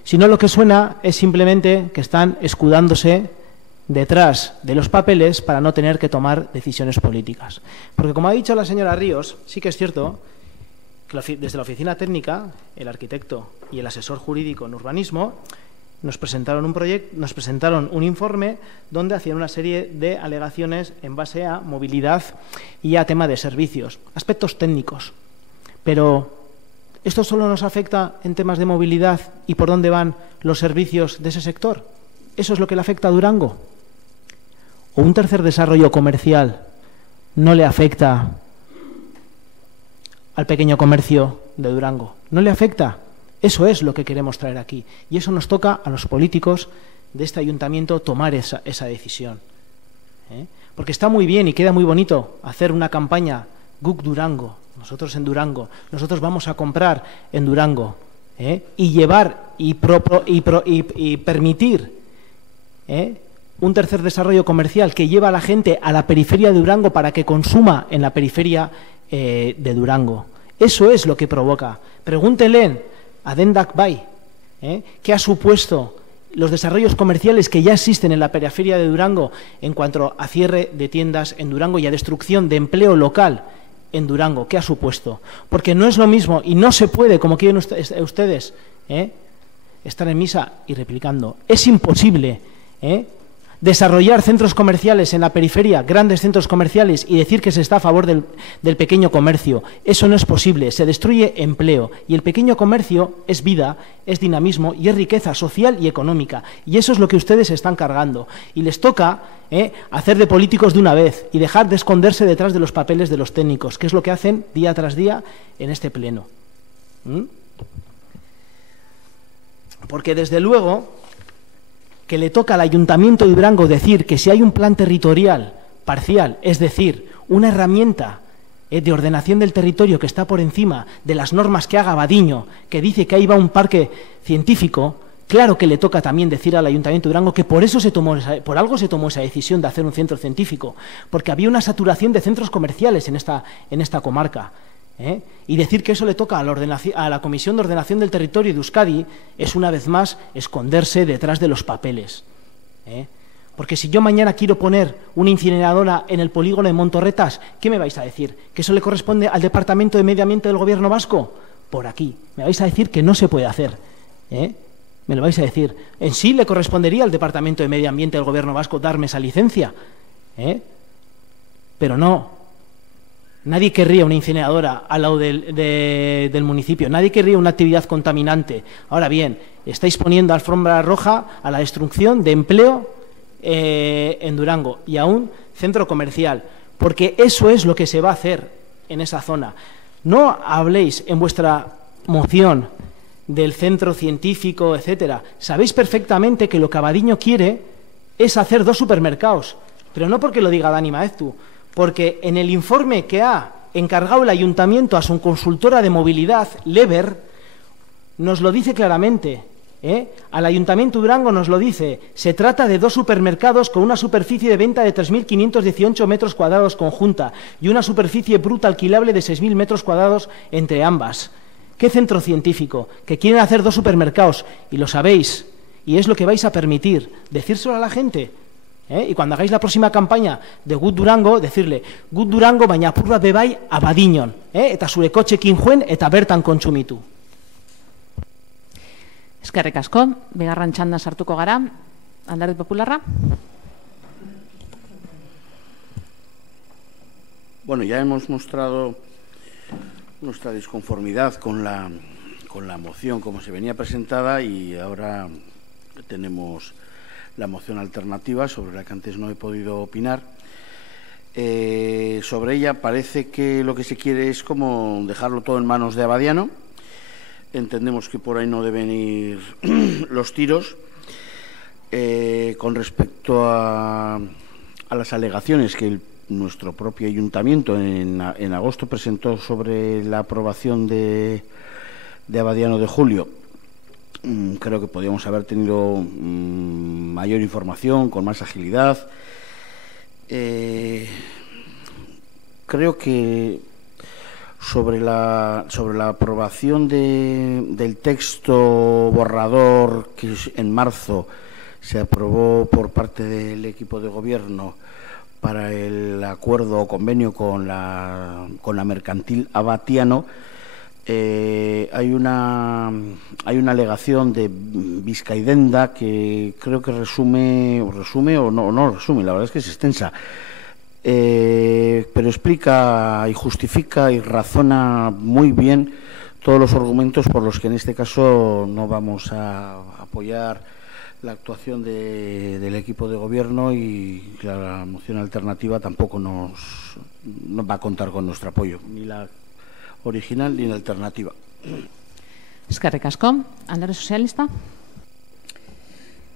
Si no, lo que suena es simplemente que están escudándose detrás de los papeles para no tener que tomar decisiones políticas. Porque como ha dicho la señora Ríos, sí que es cierto que desde la oficina técnica, el arquitecto y el asesor jurídico en urbanismo nos presentaron un informe donde hacían una serie de alegaciones en base a movilidad y a tema de servicios, aspectos técnicos. Pero ¿esto solo nos afecta en temas de movilidad y por dónde van los servicios de ese sector? ¿Eso es lo que le afecta a Durango? ¿O un tercer desarrollo comercial no le afecta al pequeño comercio de Durango? ¿No le afecta? Eso es lo que queremos traer aquí. Y eso nos toca a los políticos de este ayuntamiento tomar esa decisión. Porque está muy bien y queda muy bonito hacer una campaña GUC Durango, nosotros en Durango, nosotros vamos a comprar en Durango, y llevar y permitir un tercer desarrollo comercial que lleva a la gente a la periferia de Durango para que consuma en la periferia de Durango. Eso es lo que provoca. Pregúntenle a Dendak Bay qué ha supuesto los desarrollos comerciales que ya existen en la periferia de Durango en cuanto a cierre de tiendas en Durango y a destrucción de empleo local en Durango. ¿Qué ha supuesto? Porque no es lo mismo y no se puede, como quieren ustedes, estar en misa y replicando. Es imposible desarrollar centros comerciales en la periferia, grandes centros comerciales, y decir que se está a favor del pequeño comercio. Eso no es posible, se destruye empleo. Y el pequeño comercio es vida, es dinamismo y es riqueza social y económica. Y eso es lo que ustedes están cargando. Y les toca hacer de políticos de una vez y dejar de esconderse detrás de los papeles de los técnicos, que es lo que hacen día tras día en este pleno. Porque desde luego que le toca al Ayuntamiento de Durango decir que si hay un plan territorial parcial, es decir, una herramienta de ordenación del territorio que está por encima de las normas que haga Abadiño, que dice que ahí va un parque científico, claro que le toca también decir al Ayuntamiento de Durango que por algo se tomó esa decisión de hacer un centro científico, porque había una saturación de centros comerciales en esta comarca. Y decir que eso le toca a la Comisión de Ordenación del Territorio de Euskadi es una vez más esconderse detrás de los papeles. Porque si yo mañana quiero poner una incineradora en el polígono de Montorretas, ¿qué me vais a decir? ¿Que eso le corresponde al Departamento de Medio Ambiente del Gobierno Vasco? Por aquí. Me vais a decir que no se puede hacer. Me lo vais a decir. En sí le correspondería al Departamento de Medio Ambiente del Gobierno Vasco darme esa licencia. Pero no. Nadie querría una incineradora al lado del municipio, nadie querría una actividad contaminante. Ahora bien, estáis poniendo alfombra roja a la destrucción de empleo en Durango y a un centro comercial, porque eso es lo que se va a hacer en esa zona. No habléis en vuestra moción del centro científico, etcétera. Sabéis perfectamente que lo que Abadiño quiere es hacer 2 supermercados, pero no porque lo diga Dani Maeztu, porque en el informe que ha encargado el ayuntamiento a su consultora de movilidad, Lever, nos lo dice claramente. Al Ayuntamiento de Durango nos lo dice, se trata de 2 supermercados con una superficie de venta de 3.518 metros cuadrados conjunta y una superficie bruta alquilable de 6.000 metros cuadrados entre ambas. ¿Qué centro científico? Que quieren hacer 2 supermercados, y lo sabéis, y es lo que vais a permitir, decírselo a la gente. Y cuando hagáis la próxima campaña de Gut Durango, decirle, Gut Durango baina apur bat bebai Abadiñon, eta zure kotxekin joen eta bertan kontsumitu. Eskerrik asko, bigarren txanda sartuko gara, Alderdi Popularra. Bueno, ya hemos mostrado nuestra disconformidad con la moción como se venía presentada, y ahora tenemos la moción alternativa sobre la que antes no he podido opinar. Sobre ella parece que lo que se quiere es como dejarlo todo en manos de Abadiano. Entendemos que por ahí no deben ir los tiros. Con respecto a las alegaciones que nuestro propio ayuntamiento en agosto presentó sobre la aprobación de Abadiano de Julio, creo que podríamos haber tenido mayor información, con más agilidad. Creo que sobre la aprobación del texto borrador que en marzo se aprobó por parte del equipo de gobierno para el acuerdo o convenio con la mercantil Abatiano, hay una alegación de Bizkaidenda que creo que resume o no resume, la verdad es que es extensa, pero explica y justifica y razona muy bien todos los argumentos por los que en este caso no vamos a apoyar la actuación del equipo de gobierno, y la moción alternativa tampoco no va a contar con nuestro apoyo, ni la original ni la alternativa. Eskerrik asko, Alderdi Sozialista.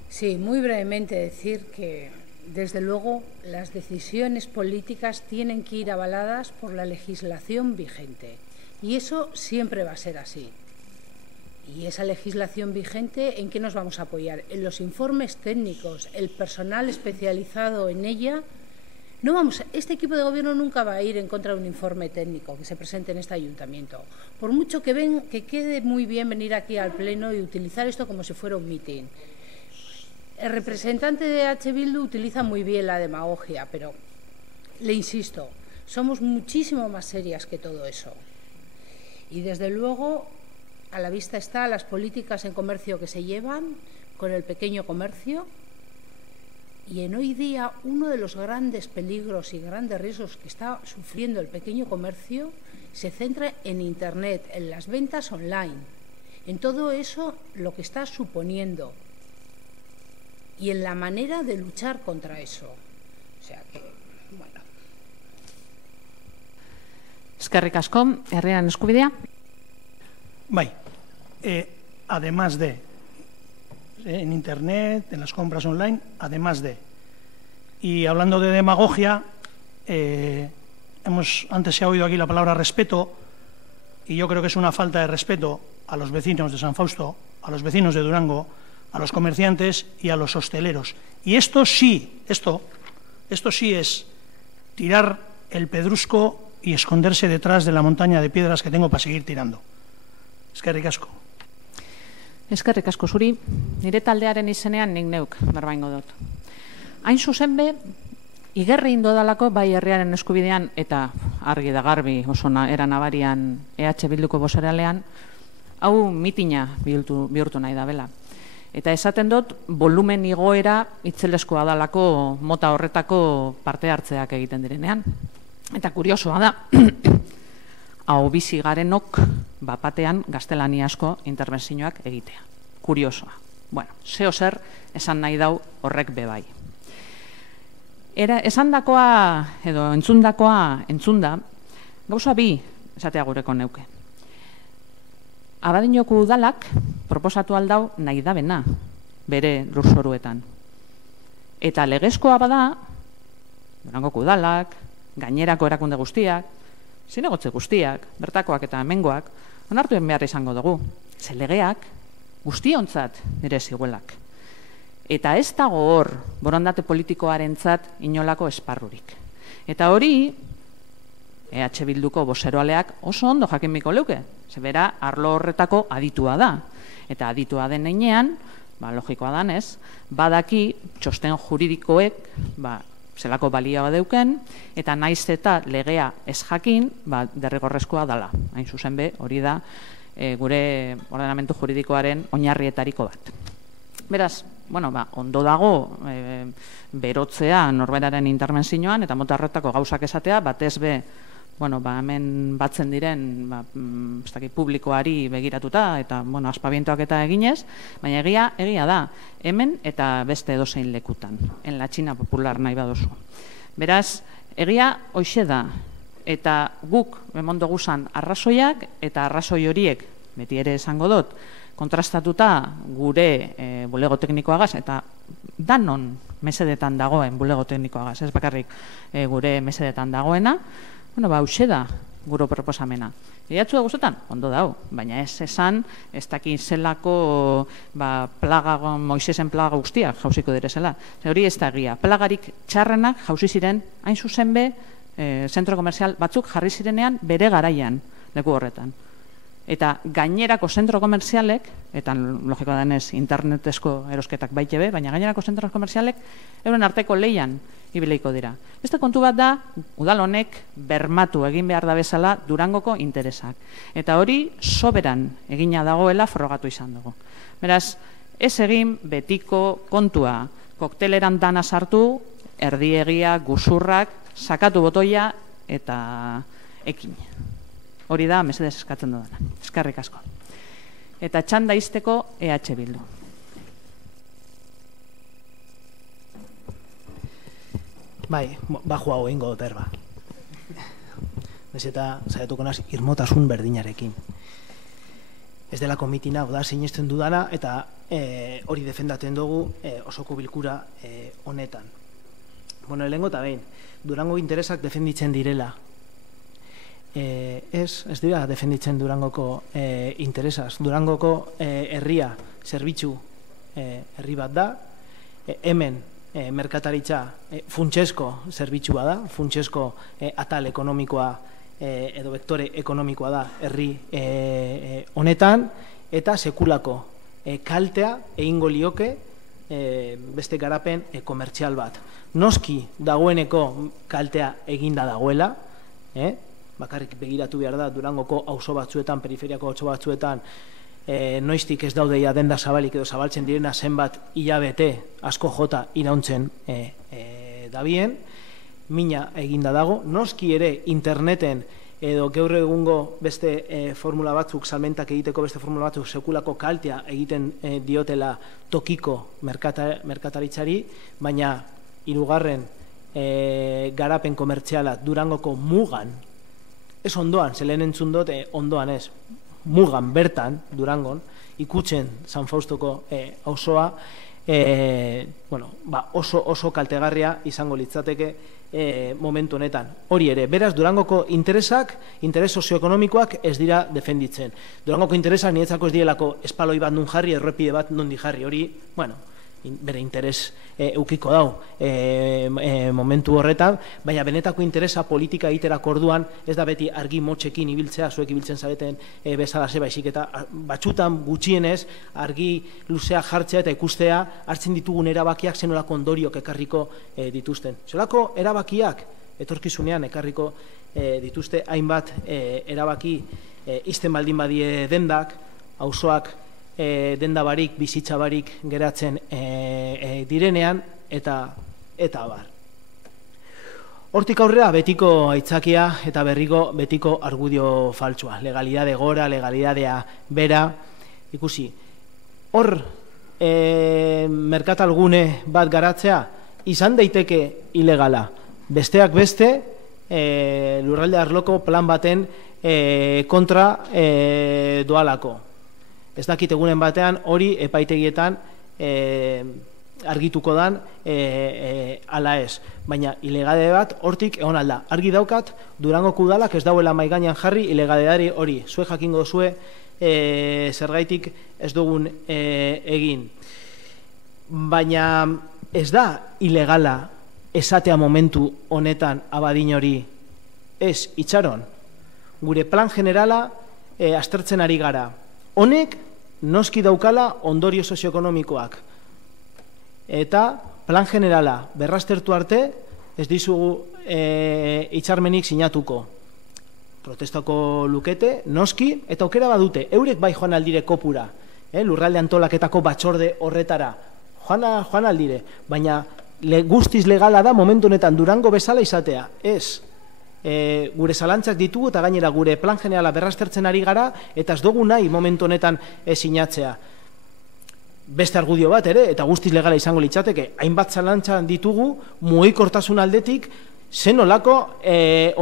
Sí, muy brevemente decir que, desde luego, las decisiones políticas tienen que ir avaladas por la legislación vigente, y eso siempre va a ser así. Y esa legislación vigente, ¿en qué nos vamos a apoyar? En los informes técnicos, el personal especializado en ella. Este equipo de gobierno nunca va a ir en contra de un informe técnico que se presente en este ayuntamiento. Por mucho que quede muy bien venir aquí al Pleno y utilizar esto como si fuera un mitin. El representante de H. Bildu utiliza muy bien la demagogia, pero le insisto, somos muchísimo más serias que todo eso. Y desde luego, a la vista está las políticas en comercio que se llevan con el pequeño comercio, y en hoy día uno de los grandes peligros y grandes riesgos que está sufriendo el pequeño comercio se centra en Internet, en las ventas online, en todo eso lo que está suponiendo y en la manera de luchar contra eso. O sea que, bueno. Eskerrik asko, herriaren eskubidea. Bai, además de en Internet, en las compras online, además de. Y hablando de demagogia, antes se ha oído aquí la palabra respeto, y yo creo que es una falta de respeto a los vecinos de San Fausto, a los vecinos de Durango, a los comerciantes y a los hosteleros. Y esto sí es tirar el pedrusco y esconderse detrás de la montaña de piedras que tengo para seguir tirando. Eskerrik asko. Eskerrik asko zuri, nire taldearen izenean nik neuk berbaingo dut. Hain zuzen be, igerri indodalako bai herriaren eskubidean, eta argi da garbi oso era nabarian EH Bilduko boseralean, hau mitina bihurtu nahi da bela. Eta esaten dut, volumen igoera itzeleskoa dalako mota horretako parte hartzeak egiten direnean. Eta kuriosoa da, hau bizi garenok bapatean gaztelania asko interbentzioak egitea. kuriosoa. Bueno, zeo zer esan nahi dau horrek bebai. Esandakoa edo entzundakoa entzunda, gauza bi esatea gureko neuke. Abadiñoko udalak proposatu aldau nahi dabena bere lurzoruetan. Eta legezkoa bada, Durangoko udalak, gainerako erakunde guztiak, zinegotze guztiak, bertakoak eta hemengoak, onartuen behar izango dugu. Ze legeak guztiontzat nire ziguelak. Eta ez dago hor borondate politikoarentzat inolako esparrurik. Eta hori, EH Bilduko bozeroaleak oso ondo jakinbiko leuke. Zebera, arlo horretako aditua da. Eta aditua den heinean, logikoa danez, badaki txosten juridikoek, zelako balioa deuken, eta naiz eta legea ez jakin, derrigorrezkoa dala. Hain zuzen be, hori da gure ordenamentu juridikoaren oinarrietariko bat. Beraz, ondo dago berotzea norberaren intermenzioan, eta mota horretako gauzak esatea, batez be, hemen batzen diren publikoari begiratuta, eta aspabientoak eta eginez, baina egia da, hemen eta beste edozein lekutan, en la China popular nahi badozu. Beraz, egia hoxe da, eta guk emondo guzan arrazoiak, eta arrazoi horiek, beti ere esango dut, kontrastatuta gure bulego teknikoagaz, eta danon mesedetan dagoen bulego teknikoagaz, ez bakarrik gure mesedetan dagoena, hauxe da gure proposamena. Eratxua guztetan, ondo dau, baina ez esan, ez dakin zelako Moisesen plaga guztiak jauziko direzela. Hori ez da egia. Plagarik txarrenak jauzi ziren, hain zuzen be, zentro komerzial batzuk jarri zirenean bere garaian leku horretan. Eta gainerako zentro komerzialek, eta logikoa denez internetezko erosketak baite be, baina gainerako zentro komerzialek euren arteko leian ibileiko dira. Beste kontu bat da, udal honek bermatu egin behar da bezala Durangoko interesak. Eta hori soberan egina dagoela frogatu izan dugu. Beraz, ez egin betiko kontua, kokteleran dana sartu, erdiegia, guzurrak, sakatu botoia eta ekin. Hori da, mesedez eskatzen dudana. Eskerrik asko. Eta txanda izteko EH Bildu. Bai, bajo hau egingo dut erba. Bez eta zaiatuko naz irmotasun berdinarekin. Ez delako mitina, da sinesten dudana, eta hori defendaten dugu osoko bilkura honetan. Lehengo eta behin, Durango interesak defenditzen direla. Ez dira defenditzen Durangoko interesaz. Durangoko herria zerbitzu herri bat da, hemen merkataritza funtsesko zerbitzua da, funtsesko atal ekonomikoa edo vektore ekonomikoa da herri honetan, eta sekulako kaltea egingo lioke beste garapen komertzial bat. Noski dagoeneko kaltea eginda dagoela, bakarrik begiratu behar da Durangoko auzo batzuetan, periferiako auzo batzuetan, noiztik ez daudeia denda zabalik edo zabaltzen direna zenbat hilabete asko jota irauntzen dabien, mina eginda dago. Noski ere interneten edo gaur egungo beste formula batzuk, salmentak egiteko beste formula batzuk sekulako kaltea egiten diotela tokiko merkataritzari, baina hirugarren garapen komertziala Durangoko mugan, ez ondoan, zelen entzun dut ondoan ez, mugan bertan, Durangon, ikutzen San Faustoko auzoa, oso kaltegarria izango litzateke momentu honetan. Hori ere, beraz, Durangoko interesak, interes sozioekonomikoak ez dira defenditzen. Durangoko interesak niretzako ez dielako espaloi bat nun jarri, errepide bat nun di jarri. Hori, bere interes eukiko dau momentu horretan, baina benetako interesa politika egiterako orduan ez da beti argi motxekin ibiltzea, zuek ibiltzen zareten bezalase baizik, eta batxutan gutxienez argi luzea jartzea eta ikustea hartzen ditugun erabakiak zenolako ondoriok ekarriko dituzten. Zelako erabakiak etorkizunean ekarriko dituzte hainbat erabaki izten baldin badie dendak, auzoak denda barik, bizitza barik geratzen direnean, eta abar. Hortik aurrera betiko aitzakia eta berriko betiko argudio faltsua. Legalidade gora, legalidadea bera, ikusi. hor merkatalgune bat garatzea izan daiteke ilegala. Besteak beste, lurralde arloko plan baten kontra doalako. Ez dakit egunen batean hori epaitegietan argituko dan ala ez. Baina ilegade bat hortik egon alda. Argi daukat Durangoko udalak ez dauela maigainan jarri ilegadeari hori. Zue jakingo zue zergaitik ez dugun egin. Baina ez da ilegala esatea momentu honetan Abadiño hori. Ez, itxaron. Gure plan generala aztertzen ari gara. Honek noski daukala ondorio sozioekonomikoak. Eta plan generala berraztertu arte ez dizugu hitzarmenik sinatuko. Protestako lukete, noski, eta aukera badute, eurek bai joan aldire kopura, lurralde antolaketako batzorde horretara, joan aldire, baina guztiz legala da momentu honetan Durango bezala izatea, ez. Gure zalantzak ditugu eta gainera gure plan generala berraztertzen ari gara eta ez dugu nahi momentu honetan sinatzea. Beste argudio bat ere, eta guztiz legala izango litzateke, hainbat zalantzan ditugu mugikortasun aldetik zen olako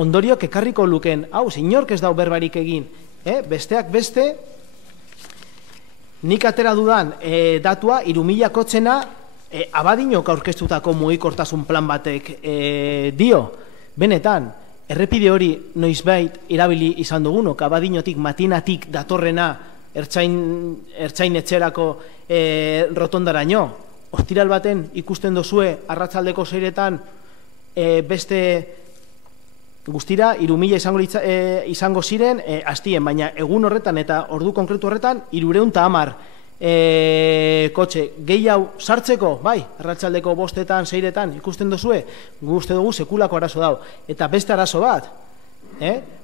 ondorioak ekarriko luken. Hau, inork ez dau berbarik egin. Besteak beste, nik atera dudan datua 3.000 kotzena Abadiñok aurkeztutako mugikortasun plan batek dio. Benetan, errepide hori noizbait erabili izan dugunok, Abadiñotik Matinatik datorrena ertzain etxerako rotondaraino. Ostiral baten ikusten dozue arratsaldeko 6etan beste guztira 3.000 izango ziren hastien, baina egun horretan eta ordu konkretu horretan 310 kotxe gehiago sartzeko, bai, arratsaldeko 5etan, 6etan ikusten dozue, uste dugu sekulako arazo dau. Eta beste arazo bat,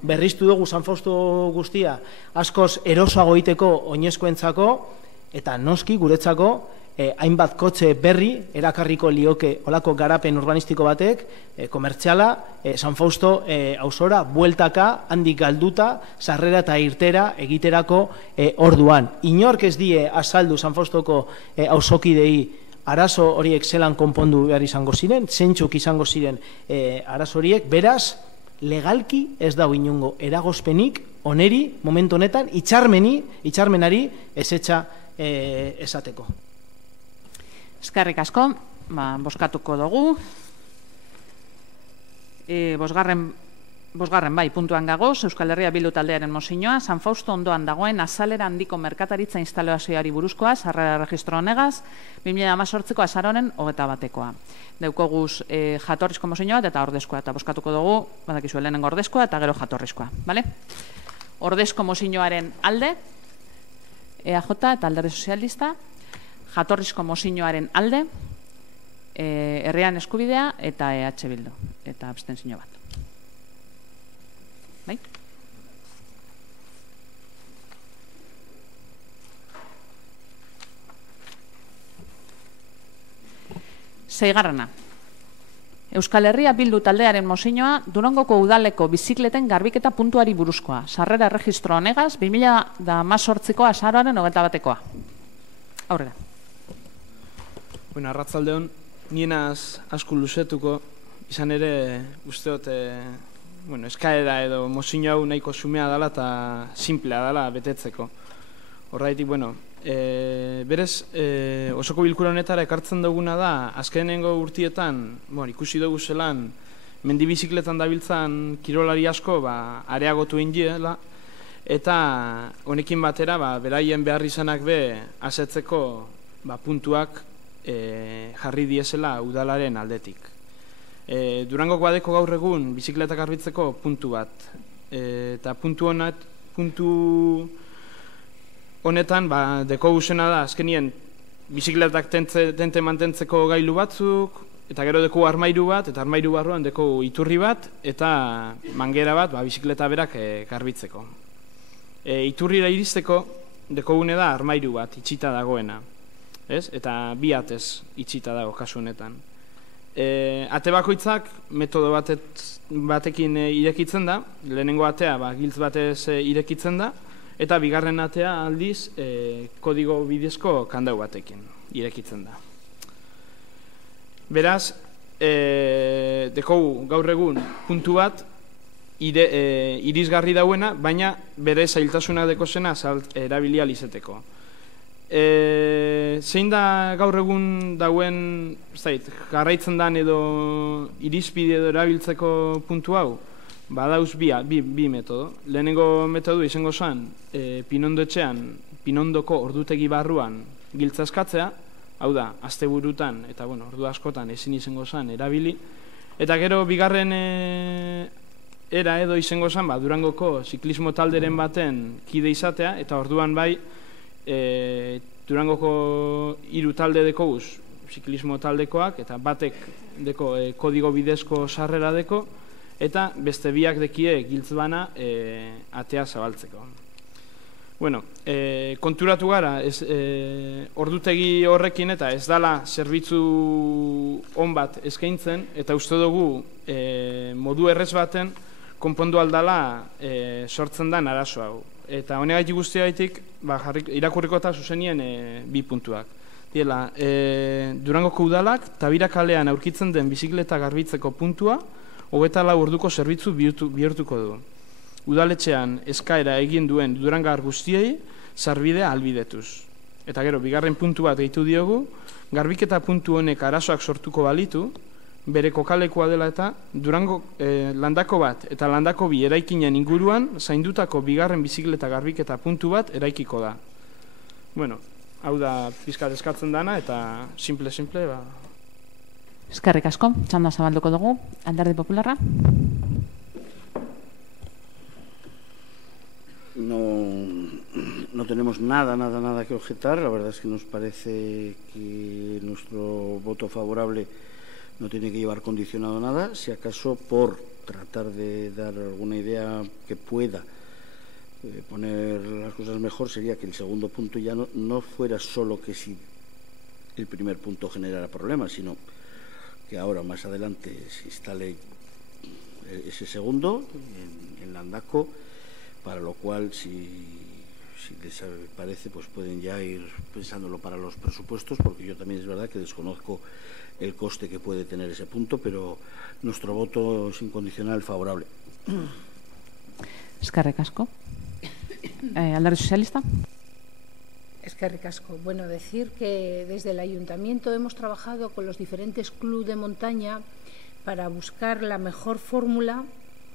berriztu dugu San Fausto guztia askoz erosoago egiteko oinezkoentzako, eta noski guretzako hainbat kotxe berri erakarriko lioke olako garapen urbanistiko batek, komertziala, San Fausto auzora, bueltaka, handik galduta, sarrera eta irtera egiterako orduan. Inork ez die azaldu San Faustoko auzokidei arazo horiek zelan konpondu behar izango ziren, zentzuk izango ziren arazo horiek, beraz, legalki ez dago inongo eragozpenik oneri, momentu honetan, hitzarmenari ezetxa esateko. Eskerrik asko, boskatuko dugu. Bosgarren bai, puntuan gagoz, Euskal Herria Bildu taldearen mozioa, San Fausto ondoan dagoen azalera handiko merkataritza instalazioari buruzkoa, sarrera erregistro honegaz, 2018ko azaronen 21koa. Deukoguz jatorrizko mozioa bat eta ordezkoa, eta boskatuko dugu, badakizu lehenengo ordezkoa eta gero jatorrizkoa. Ordezko mozioaren alde, EAJ eta Alderdi Sozialista, jatorrizko mozioaren alde, Herrian Eskubidea eta EH Bildu, eta abstentzio bat. Bai? Seigarrena. Euskal Herria Bildu taldearen mozioa Durangoko udaleko bizikleten garbiketa puntuari buruzkoa. Sarrera erregistro honegaz 2018ko azaroaren 21koa. Aurrera. Bueno, arratzaldeon, nienaz asko luzetuko, izan ere usteot eskaera edo mozio hau nahiko xumea dela eta simplea dela betetzeko. Horraitik, berez, osoko bilkura honetara ekartzen duguna da, azkenengo urtietan, ikusi dugu zelan, mendibizikletan dabiltzan kirolari asko areagotu indiela, eta honekin batera, beraien behar izanak asetzeko puntuak jarri diezela udalaren aldetik. Durangoko badeko gaur egun bizikletak garbitzeko puntu bat. Eta puntu honetan deko guzena da azkenien bizikletak tente mantentzeko gailu batzuk, eta gero deko armairu bat, eta armairu barruan deko iturri bat, eta mangera bat bizikleta berak garbitzeko. Iturrira iristeko deko gune da armairu bat, itxita dagoena. Eta bi atez itxita dago kasu honetan. Ate bakoitzak metodo batekin irekitzen da, lehenengo atea giltz batez irekitzen da, eta bigarren atea aldiz kodigo bidezko kandau batekin irekitzen da. Beraz, dekogu gaur egun puntu bat irisgarri dauena, baina bere zailtasuna dekozena erabilia lizeteko. Zein da gaur egun dauen, garraitzen dan edo irizpide edo erabiltzeko puntu hau? Badauz bi metodo. Lehenengo metodo izango zen, Pinondo etxean, Pinondoko ordutegi barruan giltzaskatzea, hau da, asteburutan eta ordu askotan ezin izango zen erabili, eta gero bigarren era edo izango zen, Durangoko ziklismo talderen baten kide izatea, eta orduan bai, Durangoko 3 talde dekoguz ziklismo taldekoak, eta batek deko kodigo bidezko sarrera deko, eta beste biak dekie giltz bana atea zabaltzeko. Konturatu gara, ordutegi horrekin eta ez dala zerbitzu on bat eskaintzen, eta uste dugu modu errez baten konpondu aldala sortzen den arazo hau. Eta honegaitik guztiagaitik irakurriko eta zuzenien 2 puntuak. Diela, Durangoko udalak Tabira kalean aurkitzen den bizikleta garbitzeko puntua 24 orduko zerbitzu bihurtuko du. Udaletxean eskaera egin duen durangar guztiei sarbidea ahalbidetuz. Eta gero, bigarren puntu bat gehitu diogu, garbiketa puntu honek arazoak sortuko balitu, bere kokalekoa dela eta Durango landako bat eta landako 2 eraikinen inguruan zaindutako bigarren bizikleta garbiketa puntu bat eraikiko da. Hau da pizkat eskatzen dana eta simple. Eskerrik asko, txanda zabalduko dugu, Alderdi Popularra. No tenemos nada que objetar. La verdad es que nos parece que nuestro voto favorable no tiene que llevar condicionado nada, si acaso por tratar de dar alguna idea que pueda poner las cosas mejor, sería que el segundo punto ya no fuera solo que si el primer punto generara problemas, sino que ahora más adelante se instale ese segundo en Landaco, para lo cual si les parece pues pueden ya ir pensándolo para los presupuestos, porque yo también es verdad que desconozco el coste que puede tener ese punto, pero nuestro voto es incondicional favorable. Eskerrik asko. Alderdi Sozialista. Eskerrik asko. Bueno, decir que desde el Ayuntamiento hemos trabajado con los diferentes clubes de montaña para buscar la mejor fórmula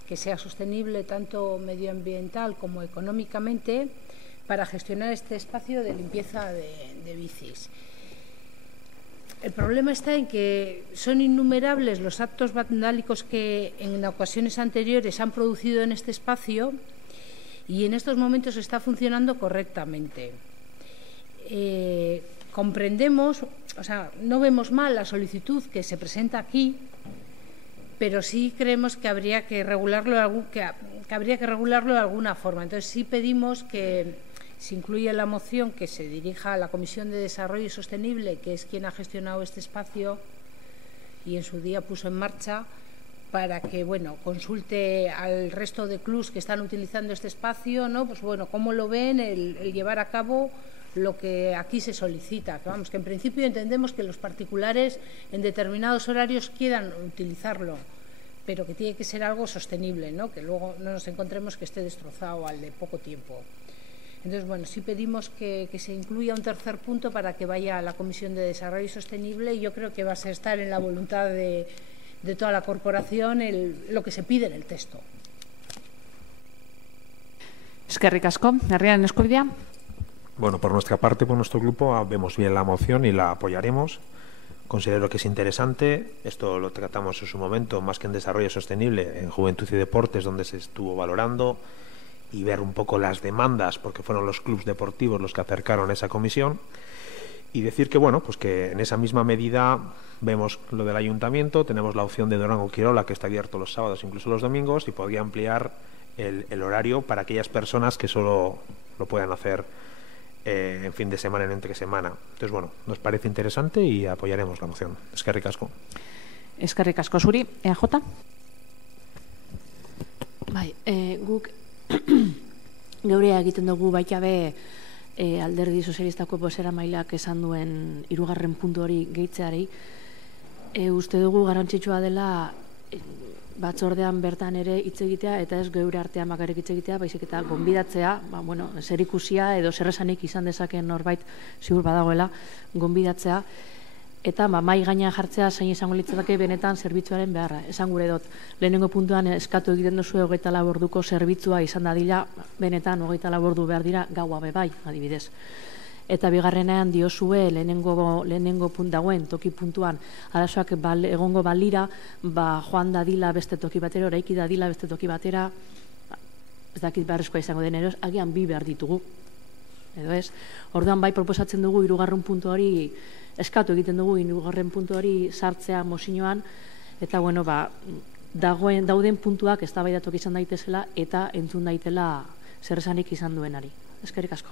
que sea sostenible tanto medioambiental como económicamente para gestionar este espacio de limpieza de bicis. El problema está en que son innumerables los actos vandálicos que en ocasiones anteriores han producido en este espacio y en estos momentos está funcionando correctamente. Comprendemos, no vemos mal la solicitud que se presenta aquí, pero sí creemos que habría que regularlo de alguna forma. Entonces sí pedimos que se incluya en la moción que se dirija a la Comisión de Desarrollo Sostenible, que es quien ha gestionado este espacio y en su día puso en marcha, para que consulte al resto de clubs que están utilizando este espacio, cómo lo ven el llevar a cabo lo que aquí se solicita. Que en principio entendemos que los particulares en determinados horarios quieran utilizarlo, pero que tiene que ser algo sostenible, que luego no nos encontremos que esté destrozado al de poco tiempo. Entonces, sí pedimos que se incluya un tercer punto para que vaya a la Comisión de Desarrollo Sostenible, y yo creo que va a estar en la voluntad de toda la corporación lo que se pide en el texto. Eskerrik asko. Herriaren Eskubidea. Bueno, por nuestra parte, por nuestro grupo, vemos bien la moción y la apoyaremos. Considero que es interesante. Esto lo tratamos en su momento, más que en desarrollo sostenible, en Juventud y Deportes, donde se estuvo valorando, y ver un poco las demandas, porque fueron los clubes deportivos los que acercaron a esa comisión, y decir que, pues que en esa misma medida vemos lo del ayuntamiento, tenemos la opción de Durango Quirola, que está abierto los sábados, incluso los domingos, y podría ampliar el horario para aquellas personas que solo lo puedan hacer en fin de semana, en entre semana. Entonces, nos parece interesante y apoyaremos la moción. Eskerrik asko. Eskerrik asko zuri. EAJ? Bai, guk Geurea egiten dugu baita be Alderdi Sozialistako bozera mailak esan duen 3. puntu hori gehitzeari. Uste dugu garrantzitsua dela batzordean bertan ere hitz egitea eta ez geure artean bakarrik hitz egitea, baizik eta gonbidatzea, zerikusia edo zerresanik izan dezakeen norbait ziur badagoela gonbidatzea eta mai gainean jartzea zein izango litzateke benetan zerbitzuaren beharra. Esan gure dut, lehenengo puntuan eskatu egiten duzu 24 orduko zerbitzua izan dadila, benetan 24 ordu behar dira gaua bebai, adibidez. Eta bigarrenean diozue lehenengo dagoen toki puntuan arazoak egongo balira, joan dadila beste toki batera, oraiki dadila beste toki batera, ez dakit beharrezkoa izango den eroz, agian bi behar ditugu. Edo ez? Orduan bai proposatzen dugu 3. puntu hori, eskatu egiten dugu 3. puntu hori sartzea mozioan, eta dauden puntuak eztabaidatuk izan daitezela eta entzun daitela zer esanik izan duenari. Eskerrik asko.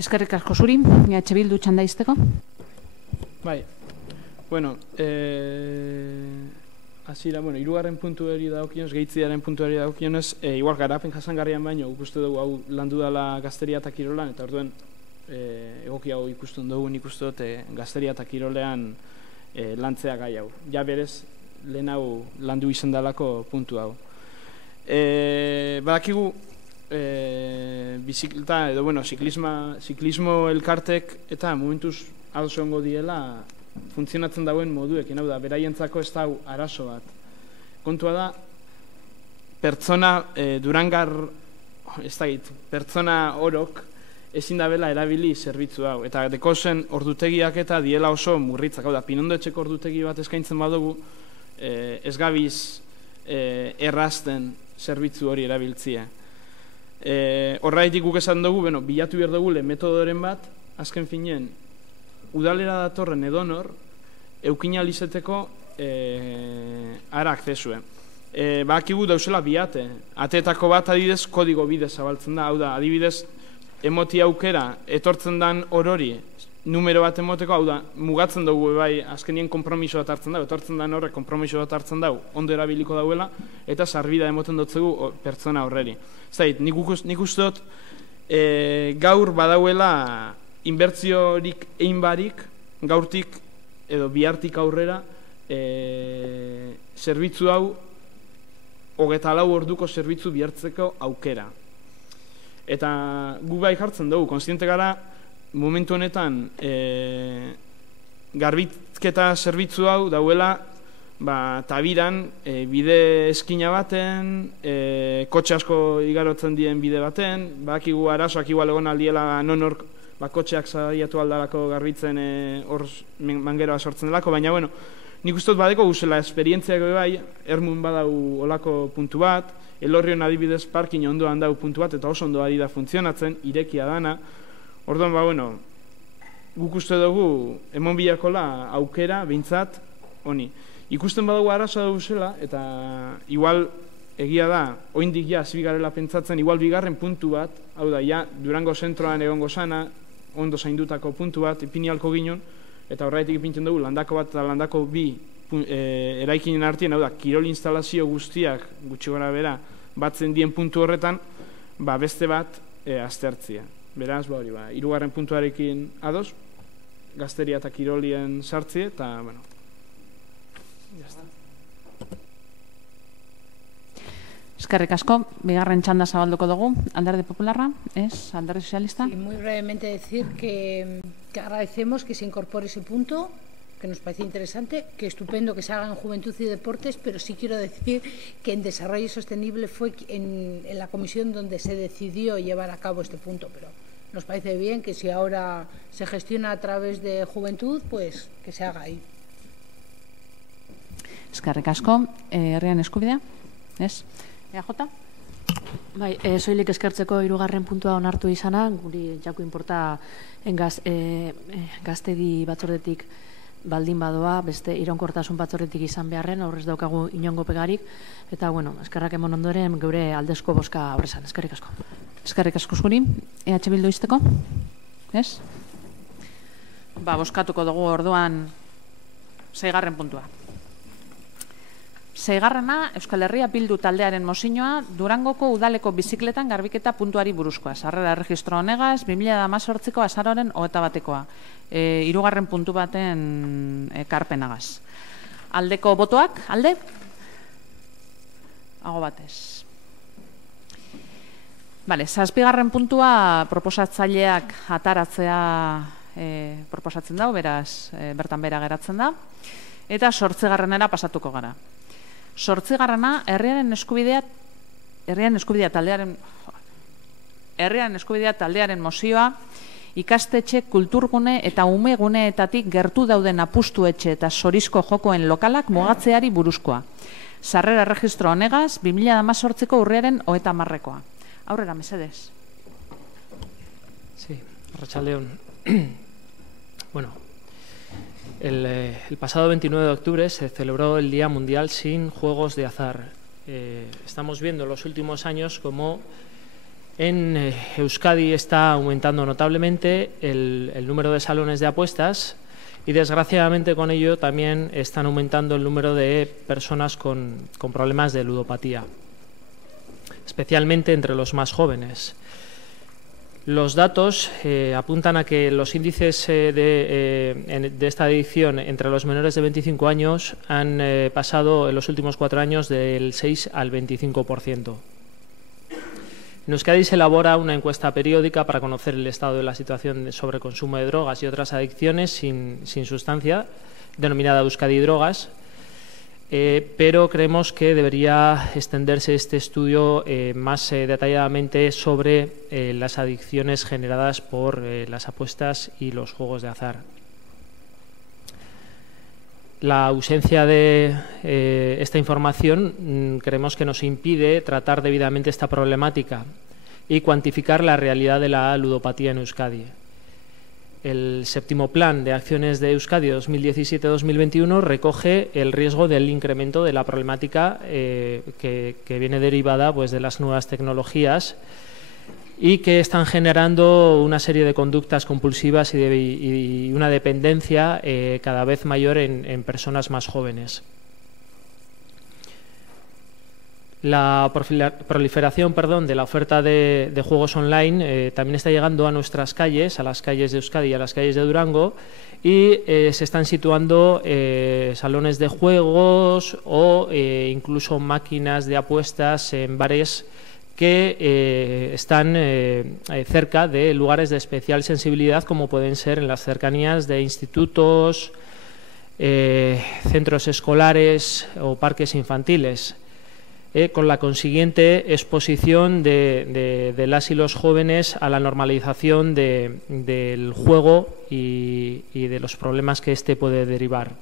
Eskerrik asko zuri, EH Bildu txanda izteko? Bai, hasira, 3. puntuari dagokionez, gehitziaren puntuari dagokionez, igual garapen jasangarrian baino, ikuste dugu hau landu dela Gazteria eta Kirolan, eta orduen egoki hau ikusten dugu, nik uste dut Gazteria eta Kirolean lantzea gai hau. Ja berez, lehen hau landu izan dalako puntu hau. Badakigu, bizikleta edo ziklismo elkartek eta momentuz ados egongo diela funtzionatzen dauen moduekin, hau da, beraientzako ez da arazo bat. Kontua da, pertsona durangar, ez da git, pertsona orok ezin da bela erabili zerbitzu hau. Eta dekozen ordutegiak eta diela oso murritzak, hau da, Pinondo etxeko ordutegi bat eskaintzen badugu, ez gabiz errazten zerbitzu hori erabiltzia. Horraitik guk esan dugu, bilatu behar dugu metodoren bat, azken finean, udalera datorren edonor, eukina lizeteko ara akzesue. Bakigu dauzela biate, ateetako bat adibidez kodigo bidez zabaltzen da, hau da, adibidez, emoti aukera, etortzen dan orori, numero bat emoteko, hau da, mugatzen dugu bai, azkenien konpromiso bat hartzen da, etortzen dan horrek konpromiso bat hartzen da, ondo erabiliko dauela, eta sarbida emoten dutzegu pertsona horreri. Zait, nik uste dut, gaur badauela inbertziorik egin barik, gaurtik edo bihartik aurrera, zerbitzu hau, 24 orduko zerbitzu bihartzeko aukera. Eta gu bai jartzen dugu, kontziente gara, momentu honetan garbitzketa zerbitzu hau dauela tabiran bide eskina baten, kotxe asko igarotzen dien bide baten, bakigu arazoak igual egon aldiela nonor kotxeak zaiatu aldalako garbitzen hor mangeroa sortzen delako, baina nik uste dut badeko guzela esperientziak bai, Ermun badau olako puntu bat, Elorrion adibidez parkin ondoan dau puntu bat, eta oso ondo ari da funtzionatzen, irekia dana. Orduan, guk uste dugu, emon bilakola aukera, behintzat, honi. Ikusten badago arazoa duguzela, eta igual egia da, oindik ja, zibigarela pentsatzen, igual bigarren puntu bat, hau da, ja, Durango zentroan egongo sana, ondo zaindutako puntu bat, ipinialko ginen, eta horretik ipintzen dugu, landako bat eta landako bi eraikinen artien, hau da, kirol instalazio guztiak, gutxi gora bera, batzen dien puntu horretan, beste bat aztertzia. Beraz, 3. puntuarekin ados, Gazteria eta Kirolien sartzie, eta, jazta. Eskerrik asko, bigarren txanda zabalduko dugu, Alderdi Popularra, ¿es? Alderdi Sozialista. Sí, muy brevemente decir que agradecemos que se incorpore ese punto, que nos parece interesante, que estupendo que se haga en Juventud y Deportes, pero sí quiero decir que en Desarrollo Sostenible fue en la comisión donde se decidió llevar a cabo este punto, pero nos parece bien que si ahora se gestiona a través de Juventud, pues que se haga ahí. Eskerrik asko, herrian eskubidea, ez? EAJ? Bai, soilik eskertzeko 3. puntua onartu izana, guri jako inporta gaztedi batzordetik baldin badoa, beste iraunkortasun batzordetik izan beharren, aurrez daukagu inongo pegarik, eta, eskerrak emon ondoren geure aldezko boska aurrezan. Eskerrik asko. Eskerrik asko zuri. EH Bildu izteko? Ez? Boskatuko dugu orduan 6. puntua. Seigarrena, Euskal Herria Bildu taldearen mozioa Durangoko udaleko bizikletan garbiketa puntuari buruzkoa. Sarrera erregistro honegaz, 2018ko azaroren 21koa. Hirugarren puntu baten ekarpenagaz. Aldeko botoak, alde? Aho batez. Bale, 7. puntua proposatzaileak ataratzea proposatzen dau, beraz, bertan bera geratzen da. Eta 8. pasatuko gara. 8. herriaren eskubidea taldearen mozioa ikastetxe, kulturgune eta umeguneetatik gertu dauden apustuetxe eta sorizko jokoen lokalak mugatzeari buruzkoa. Sarrera erregistro honegaz, 2018ko urriaren 30koa. Aurrera, mesedez. Sí, arratsaldeon. Bueno, el pasado 29 de octubre se celebró el Día Mundial sin Juegos de Azar. Estamos viendo en los últimos años cómo en Euskadi está aumentando notablemente el número de salones de apuestas y desgraciadamente con ello también están aumentando el número de personas con problemas de ludopatía, especialmente entre los más jóvenes. Los datos apuntan a que los índices de esta adicción entre los menores de 25 años han pasado en los últimos 4 años del 6 al 25%. En Euskadi se elabora una encuesta periódica para conocer el estado de la situación de sobreconsumo de drogas y otras adicciones sin sustancia, denominada Euskadi Drogas, pero creemos que debería extenderse este estudio más detalladamente sobre las adicciones generadas por las apuestas y los juegos de azar. La ausencia de esta información creemos que nos impide tratar debidamente esta problemática y cuantificar la realidad de la ludopatía en Euskadi. El 7º Plan de Acciones de Euskadi 2017-2021 recoge el riesgo del incremento de la problemática que viene derivada pues, de las nuevas tecnologías y que están generando una serie de conductas compulsivas y una dependencia cada vez mayor en personas más jóvenes. La proliferación de la oferta de juegos online también está llegando a nuestras calles, a las calles de Euskadi y a las calles de Durango, y se están situando salones de juegos o incluso máquinas de apuestas en bares que están cerca de lugares de especial sensibilidad, como pueden ser en las cercanías de institutos, centros escolares o parques infantiles, con la consiguiente exposición de las y los jóvenes a la normalización del juego y de los problemas que éste puede derivar.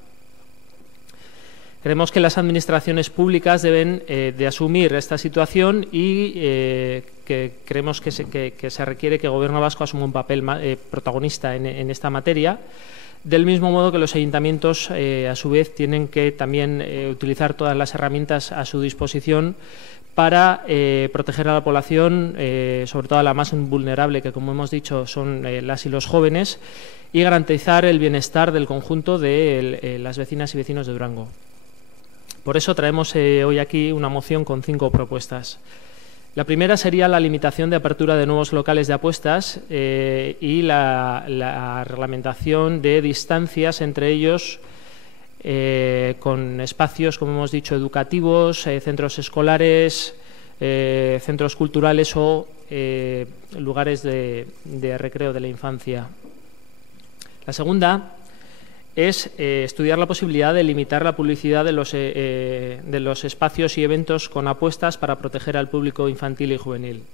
Creemos que las administraciones públicas deben de asumir esta situación y que creemos que se requiere que el Gobierno vasco asuma un papel protagonista en esta materia. Del mismo modo que los ayuntamientos, a su vez, tienen que también utilizar todas las herramientas a su disposición para proteger a la población, sobre todo a la más vulnerable, que como hemos dicho son las y los jóvenes, y garantizar el bienestar del conjunto de las vecinas y vecinos de Durango. Por eso traemos hoy aquí una moción con 5 propuestas. La primera sería la limitación de apertura de nuevos locales de apuestas y la reglamentación de distancias entre ellos con espacios, como hemos dicho, educativos, centros escolares, centros culturales o lugares de recreo de la infancia. La segunda es estudiar la posibilidad de limitar la publicidad de los espacios y eventos con apuestas para proteger al público infantil y juvenil.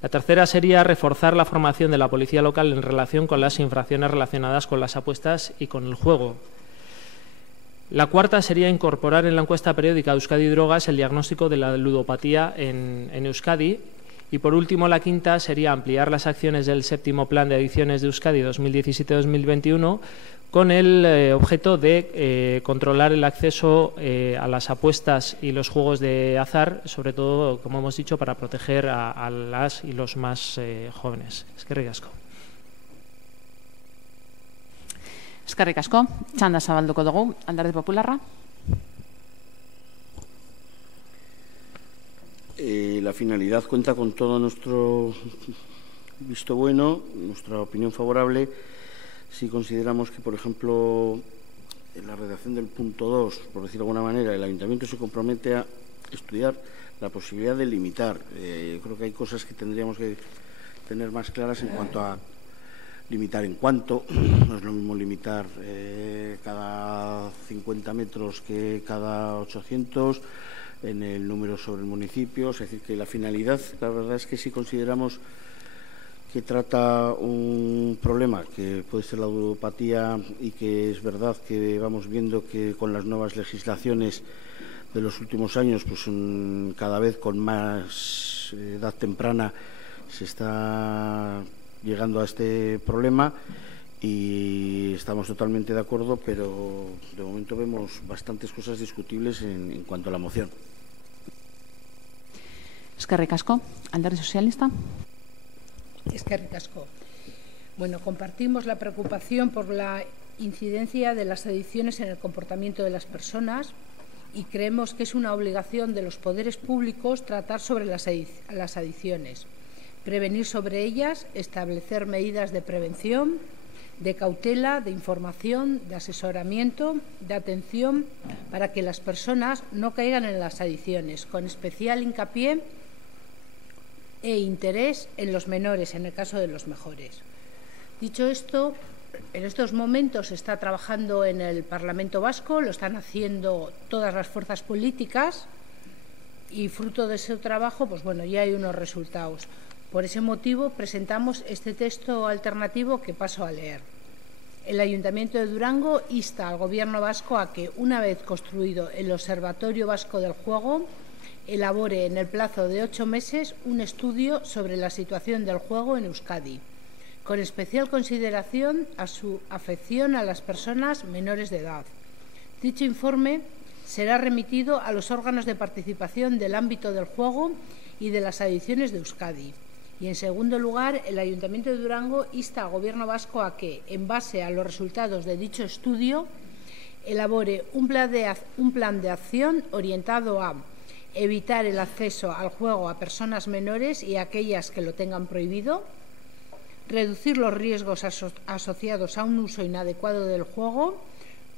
La tercera sería reforzar la formación de la policía local en relación con las infracciones relacionadas con las apuestas y con el juego. La cuarta sería incorporar en la encuesta periódica Euskadi Drogas el diagnóstico de la ludopatía en Euskadi. Y por último, la quinta sería ampliar las acciones del 7º Plan de Adicciones de Euskadi 2017-2021 con el objeto de controlar el acceso a las apuestas y los juegos de azar, sobre todo, como hemos dicho, para proteger a las y los más jóvenes. Eskerrik asko. Eskerrik asko. Txanda zabalduko dugu. Alderdi Popularra. La finalidad cuenta con todo nuestro visto bueno, nuestra opinión favorable, si consideramos que, por ejemplo, en la redacción del punto 2, por decirlo de alguna manera, el Ayuntamiento se compromete a estudiar la posibilidad de limitar. Yo creo que hay cosas que tendríamos que tener más claras en cuanto a limitar en cuánto. No es lo mismo limitar cada 50 metros que cada 800 en el número sobre el municipio. Es decir, que la finalidad, la verdad es que si consideramos que trata un problema que puede ser la ludopatía y que es verdad que vamos viendo que con las nuevas legislaciones de los últimos años, pues cada vez con más edad temprana se está llegando a este problema y estamos totalmente de acuerdo, pero de momento vemos bastantes cosas discutibles en cuanto a la moción. Eskerrik asko, Alderdi Sozialista. Eskerrik asko. Bueno, compartimos la preocupación por la incidencia de las adicciones en el comportamiento de las personas y creemos que es una obligación de los poderes públicos tratar sobre las adicciones, prevenir sobre ellas, establecer medidas de prevención, de cautela, de información, de asesoramiento, de atención para que las personas no caigan en las adicciones, con especial hincapié e interés en los menores, en el caso de los mejores. Dicho esto, en estos momentos se está trabajando en el Parlamento Vasco, lo están haciendo todas las fuerzas políticas y fruto de ese trabajo, pues bueno, ya hay unos resultados. Por ese motivo presentamos este texto alternativo que paso a leer. El Ayuntamiento de Durango insta al Gobierno vasco a que, una vez construido el Observatorio Vasco del Juego, elabore en el plazo de 8 meses un estudio sobre la situación del juego en Euskadi, con especial consideración a su afección a las personas menores de edad. Dicho informe será remitido a los órganos de participación del ámbito del juego y de las adicciones de Euskadi. Y, en segundo lugar, el Ayuntamiento de Durango insta al Gobierno vasco a que, en base a los resultados de dicho estudio, elabore un plan de acción orientado a evitar el acceso al juego a personas menores y a aquellas que lo tengan prohibido, reducir los riesgos asociados a un uso inadecuado del juego,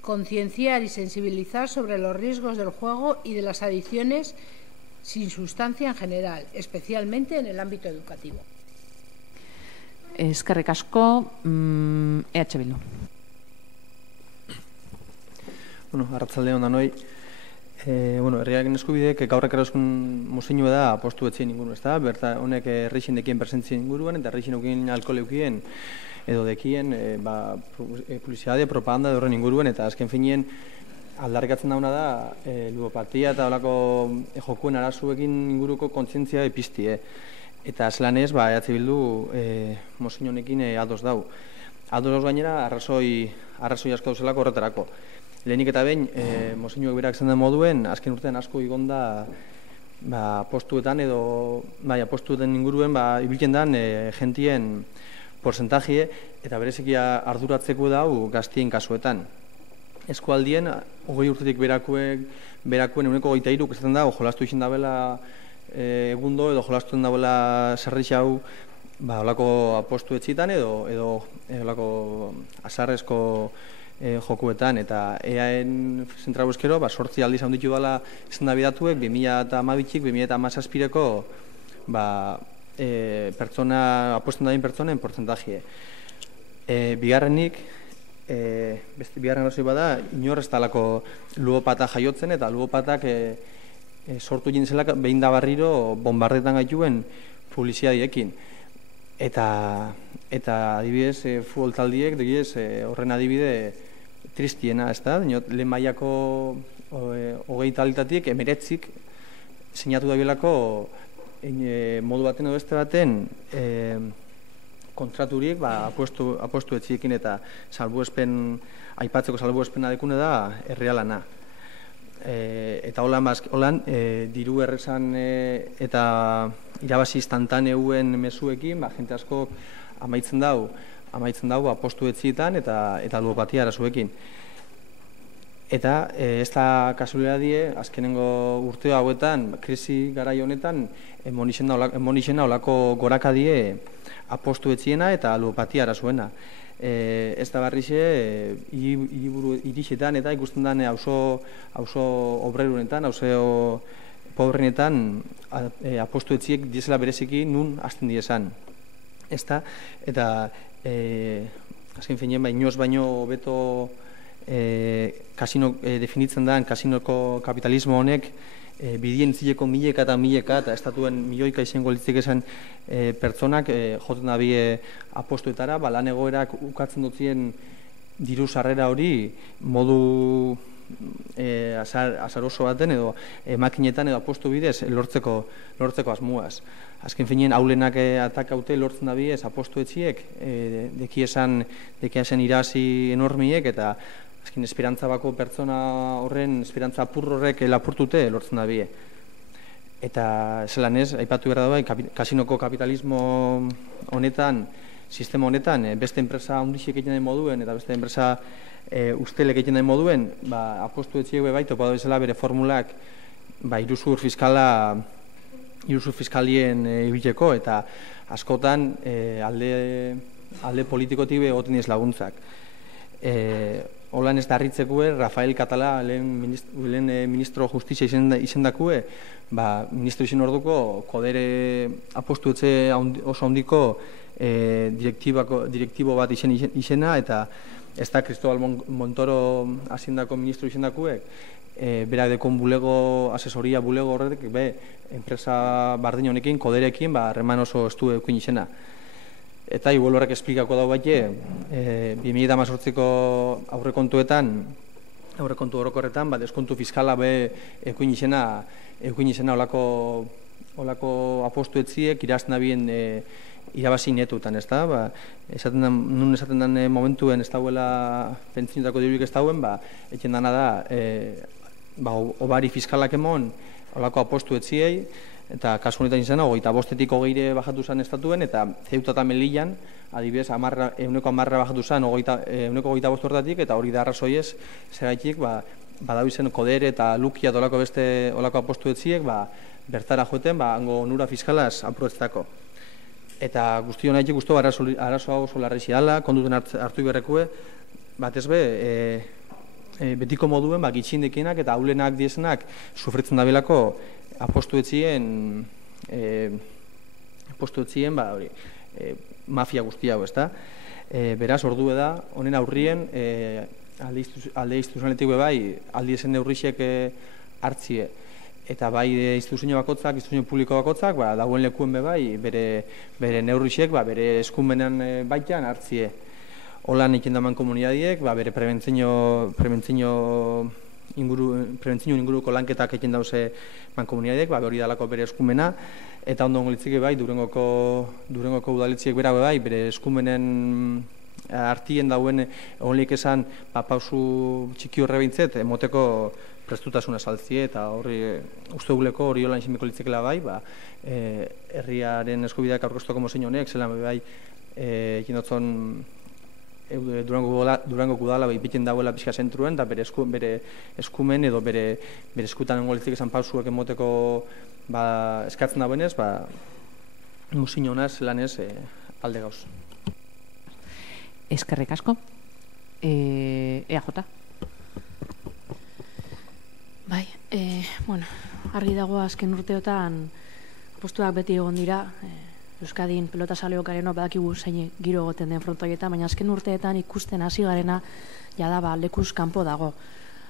concienciar y sensibilizar sobre los riesgos del juego y de las adicciones sin sustancia en general, especialmente en el ámbito educativo. Eskerrik asko, EH Bildu. Bueno, arratsalde on danoi. Herriaren eskubideek gaur ekarrezkun mozioa da apostu etzien inguru, ezta? Berta honek herrixen dekien presentzien inguruan eta herrixen eukien alkoholeukien edo dekien publizitate, propaganda horren inguruan, eta azken finien aldarrikatzen dauna da ludopatia eta holako jokuen arazuekin inguruko kontzientzia epiztie. Eta zelan ez, EH Bildu mozio honekin ados dau. Ados gainera arrazoi asko dauzelako horretarako. Lehenik eta behin, mozioak berak zen den moduen, azken urtean asko igonda postuetan edo postuen inguruen ibiltzen den jentien porzentajie eta bereziki arduratzeko dau gaztien kasuetan. Eskualdien, 20 urtetik berakuen eguneko 23 esaten da, jolastu izin dabela egundo edo jolastuen dabela zerrix hau holako apostu etxitan edo holako azarrezko jokuetan, eta EAen zentrau eskero, 8 aldiz handitu dela izan da bidatuek, 2012-tik, 2017-ko pertsona, aposten dain pertsonen porzentajie. Bigarrenik, bigarren arrazoi bada, inor ez talako ludopata jaiotzen, eta ludopatak sortu jintzelak behin da barriro bombardetan gaituen publizidadiekin. Eta adibidez, futbol taldiek, horren adibide tristiena, ez da? Lehen mailako 20 talitatik, 19 sinatu da bilako modu baten edo beste baten kontraturik apostu etziekin eta aipatzeko salbuespen adekune da errealana. Eta holan diru errezan eta irabazi instantaneuen mezuekin, jente asko amaitzen dau apostu etzietan eta ludopatia arazuekin. Eta ez da kasualidadie, azkenengo urte hauetan, krisi garai honetan, emonixena olako gorakadie apostu etziena eta alupatia arazuena. Ez da barrixe, irixetan eta ikusten den auzo obrerunetan, auzo pobrenetan apostu etziek diesela bereziki nun hasten diezan. Ez da, eta azken finean, inoz baino beto definitzen da, kasinoko kapitalismo honek bidien zileko mileka eta estatuen milioika izango litzik esan pertsonak joten dabie apostuetara, lan egoerak ukatzen dutzien diru sarrera hori modu azaroso baten edo makinetan edo apostu bidez lortzeko asmuaz. Azken finean, haulenak atakaute lortzen dabie apostu etziek, dekiesan irazi enormiek eta azken esperantza bako pertsona horren, esperantza apur horrek lapurtute lortzen dabie. Eta zelan ez, aipatu behar da bai, kasinoko kapitalismo honetan, sistema honetan, beste enpresa hundixek egiten den moduen eta beste enpresa ustelek egiten den moduen, apostu etziek bai, topa da bezala bere formulak iruzur fiskalien ibileko eta askotan alde politikotik egoten ez laguntzak. Holan ez darritzekue, Rafael Catala, lehen ministro justizia izendakue, ministro izen orduko kodere apostu etxe oso handiko direktibo bat izena eta ez da Cristobal Montoro azindako ministro izendakuek, berak dekon bulego, asesoria bulego horretik, enpresa bardin honekin, koderekin, harreman oso estu eukin izena. Eta igual horrek esplikako dau baite, 2018ko aurrekontu orokorretan, deskontu fiskala eukin izena olako apostu etziek irazten abien irabazi netutan, ez da? Nun esaten den momentuen ez dauela pentsiotako dirurik ez dauen, eken dana da, obari fiskalak emon olako apostu etziei, eta kasu honetan izan, 25-etik 20 bajatu zen estatuen, eta Ceuta eta Melillan, adibidez, 110 bajatu zen 25 hortatik, eta hori da arrazoiez, segaitik, badau izen kodere eta lukia dolako beste olako apostu etziek, bertara joeten, hango onura fiskalaz aprobetzatako. Eta guzti honaitik guztu arazoa oso larrexi dala, konduten hartu berrekue, batez betiko moduen, gitxindekinak eta haulenak diesenak sufritzen dabilako apostu etzien mafia guzti hau, ez da? Beraz, ordu da, honen aurrien, alde instituzionaletik aldi esen neurrixek hartzie. Eta bai instituzio bakotzak, instituzio publiko bakotzak, dagoen lekuen bere neurrixek, bere eskumenan baitan hartzie. Holan iken daman komunidadiek, bere prebentzio inguruko lanketak egin dauze mankomunidadek, hori dalako bere eskumena, eta ondo ongolitzike Durangoko udaletziek bere eskumenen hartien dauen onlik esan pausu txiki horre bintzet, emoteko prestutasuna saltzie, eta horri uste guleko hori holan isimiko litzekela herriaren eskubideak aurkeztuko mozein honek, zelan egin dotzon Durango kudala biten dauela pixka zentruen, eta bere eskumen edo bere eskutan engolitzik esan pausuak emoteko eskatzen dagoenez, musin honaz lanez alde gauz. Eskerrik asko. EAJ. Bai, argi dago azken urteotan apostuak beti egon dira, Euskadin pelota saleokareno badakigu zein giro egoten den frontoietan, baina azken urteetan ikusten hasi garena jada lekuz kanpo dago.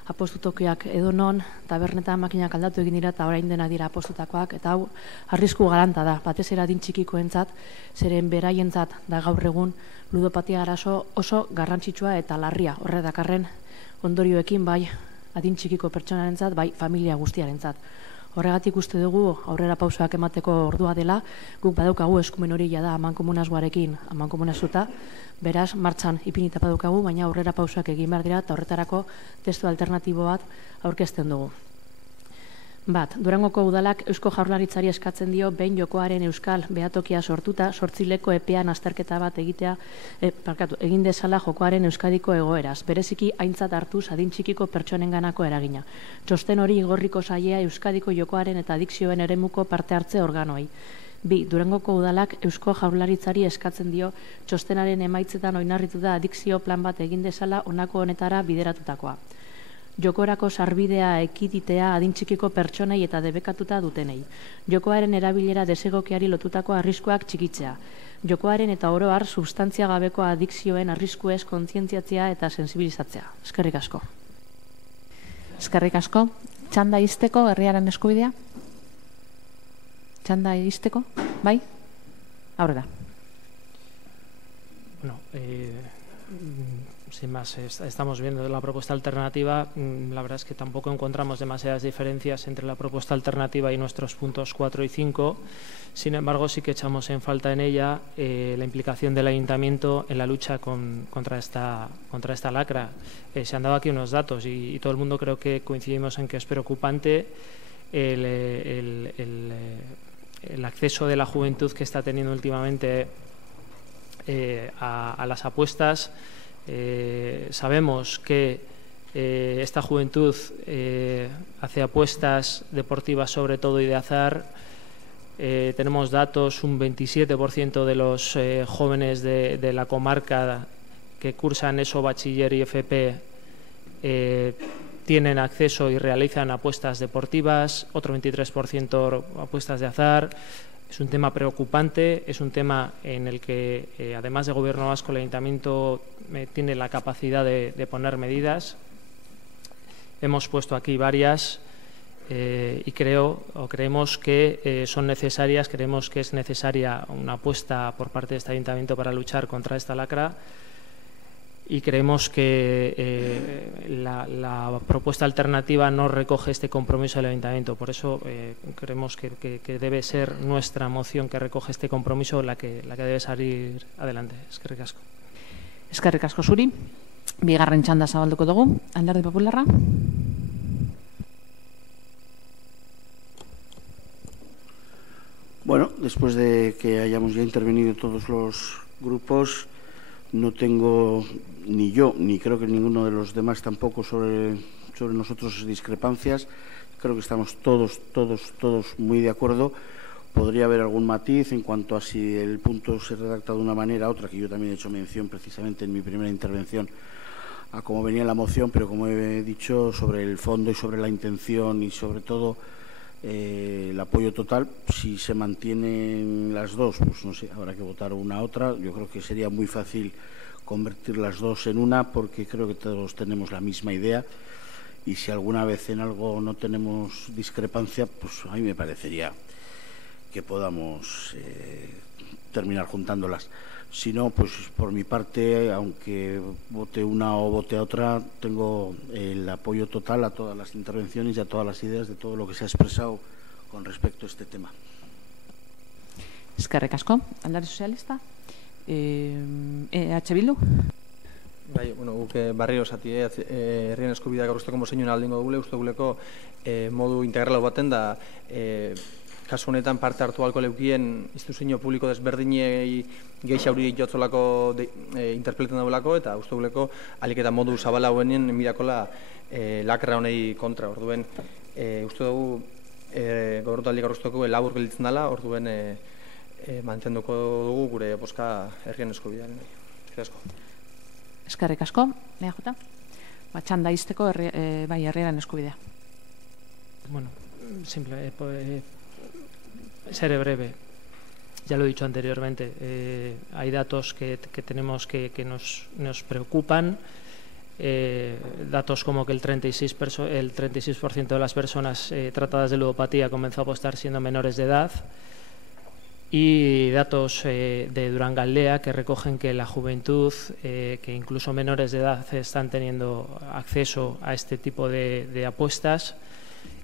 Apostutokiak edonon, tabernetan makinak aldatu egin dira eta orain dena dira apostutakoak, eta hau arrisku galanta da, batez ere adin txikikoentzat, zeren beraientzat da gaur egun ludopatia arazo oso garrantzitsua eta larria, horre dakarren ondorioekin bai adin txikiko pertsonarentzat, bai familia guztiarentzat. Horregatik uste dugu aurrera pausoak emateko ordua dela, guk badaukagu eskumen hori jada amankomunazgoarekin amankomunazuta, beraz martxan ipinita badaukagu, baina aurrera pausoak egin behar dira eta horretarako testu alternatibo bat aurkezten dugu. Bat, Durangoko udalak Eusko Jaurlaritzari eskatzen dio behin jokoaren euskal behatokia sortuta 8 leko epean azterketa bat egin dezala jokoaren euskadiko egoeraz, bereziki aintzat hartuz adin txikiko pertsonenganako eragina. Txosten hori igorriko saia euskadiko jokoaren eta adikzioen eremuko parte hartze organoei. Bi, Durangoko udalak Eusko Jaurlaritzari eskatzen dio txostenaren emaitzetan oinarrituta adikzio plan bat egin dezala honako honetara bideratutakoa. Jokorako sarbidea ekiditea adin txikiko pertsonei eta debekatuta dutenei. Jokoaren erabilera desegokiari lotutako arriskuak txikitzea. Jokoaren eta oro har substantzia gabeko adikzioen arriskuez kontzientziatzea eta sensibilizatzea. Eskerrik asko. Eskerrik asko. Txanda izteko herriaren eskubidea? Txanda izteko? Bai? Aurrera. Bueno, sin más, estamos viendo la propuesta alternativa. La verdad es que tampoco encontramos demasiadas diferencias entre la propuesta alternativa y nuestros puntos 4 y 5. Sin embargo, sí que echamos en falta en ella la implicación del ayuntamiento en la lucha contra esta lacra. Se han dado aquí unos datos y todo el mundo creo que coincidimos en que es preocupante el acceso de la juventud que está teniendo últimamente a las apuestas. Sabemos que esta juventud hace apuestas deportivas sobre todo y de azar. Tenemos datos, un 27% de los jóvenes de la comarca que cursan ESO, bachiller y FP tienen acceso y realizan apuestas deportivas, otro 23% apuestas de azar. Es un tema preocupante, es un tema en el que, además de Gobierno vasco, el Ayuntamiento tiene la capacidad de poner medidas. Hemos puesto aquí varias y creemos que son necesarias, creemos que es necesaria una apuesta por parte de este Ayuntamiento para luchar contra esta lacra. Y creemos que la propuesta alternativa no recoge este compromiso del Ayuntamiento. Por eso creemos que debe ser nuestra moción que recoge este compromiso la que debe salir adelante. Eskerrik asko. Eskerrik asko zuri. Bigarren txanda zabalduko dugu. Alderdi Popularra. Bueno, después de que hayamos ya intervenido todos los grupos, no tengo ni yo, ni creo que ninguno de los demás tampoco sobre nosotros discrepancias. Creo que estamos todos muy de acuerdo. Podría haber algún matiz en cuanto a si el punto se redacta de una manera u otra, que yo también he hecho mención precisamente en mi primera intervención a cómo venía la moción, pero como he dicho, sobre el fondo y sobre la intención y sobre todo el apoyo total, si se mantienen las dos, pues no sé, habrá que votar una a otra. Yo creo que sería muy fácil convertir las dos en una, porque creo que todos tenemos la misma idea, y si alguna vez en algo no tenemos discrepancia, pues a mí me parecería que podamos terminar juntándolas. Si no, pues por mi parte, aunque vote una o vote a otra, tengo el apoyo total a todas las intervenciones y a todas las ideas de todo lo que se ha expresado con respecto a este tema. Eskerrik asko. Alderdi Sozialista. EH Bildu. Bai, bueno, guk barrio zati herrien eskubideak aurrezteko mozioen aldingo dugule, uste duguleko modu integrala baten da kasu honetan parte hartu alko leukien instituzio publiko desberdinei gehixauri jotzolako interpreten daulako, eta uste duguleko alik eta modu zabala hauenien mirakola lakra honei kontra. Orduen, uste dugu gaur taldik aurrezteko labur gelditzen dela, orduen mantenduko dugu gure bozka herrien eskubidean. Eskerrik asko, EJ. Txanda izteko herriaren eskubidea. Bueno, simple, seré breve. Ya lo he dicho anteriormente, hay datos que tenemos que nos preocupan, datos como que el 36% de las personas tratadas de ludopatía comenzó a apostar siendo menores de edad, y datos de Durangaldea que recogen que la juventud, que incluso menores de edad están teniendo acceso a este tipo de apuestas.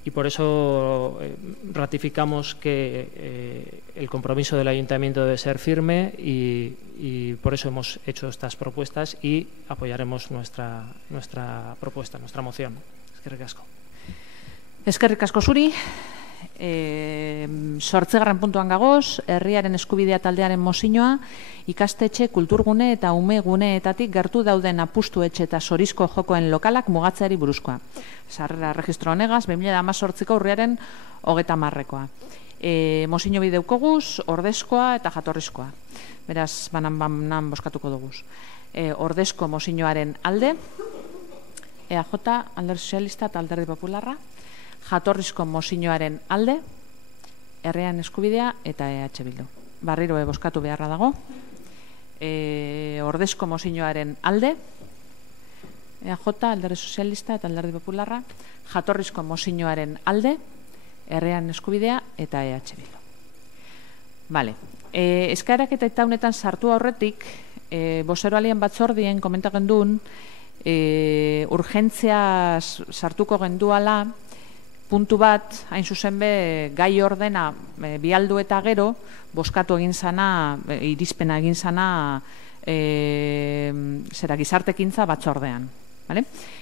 Y por eso ratificamos que el compromiso del Ayuntamiento debe ser firme y por eso hemos hecho estas propuestas y apoyaremos nuestra propuesta, nuestra moción. Eskerrik asko. Eskerrik asko zuri. 8. puntuan gagoz, herriaren eskubidea taldearen mozioa, ikastetxe, kulturgune eta umeguneetatik gertu dauden apustuetxe eta zorizko jokoen lokalak mugatzeari buruzkoa. Sarrera registro honegaz, 2018ko urriaren 30-koa. Mozio bideukoguz, ordezkoa eta jatorrizkoa. Beraz, banan boskatuko duguz. Ordezko mozioaren alde, EAJ, Alderdi Sozialista eta Alderdi Popularra, jatorrizko mozioaren alde, herriaren eskubidea eta EH Bildu. Barriro boskatu beharra dago. Ordezko mozioaren alde, EAJ, Alderdi Sozialista eta Alderdi Popularra, jatorrizko mozioaren alde, herriaren eskubidea eta EH Bildu. Vale. Eskaerak eta honetan sartu aurretik, bozeroalien batzordien komentagen duen, urgentzia sartuko genduala, puntu bat, hain zuzen be, gai ordena bialdu eta gero, boskatu egin zana, irizpena egin zana, gizartekintza batzordean.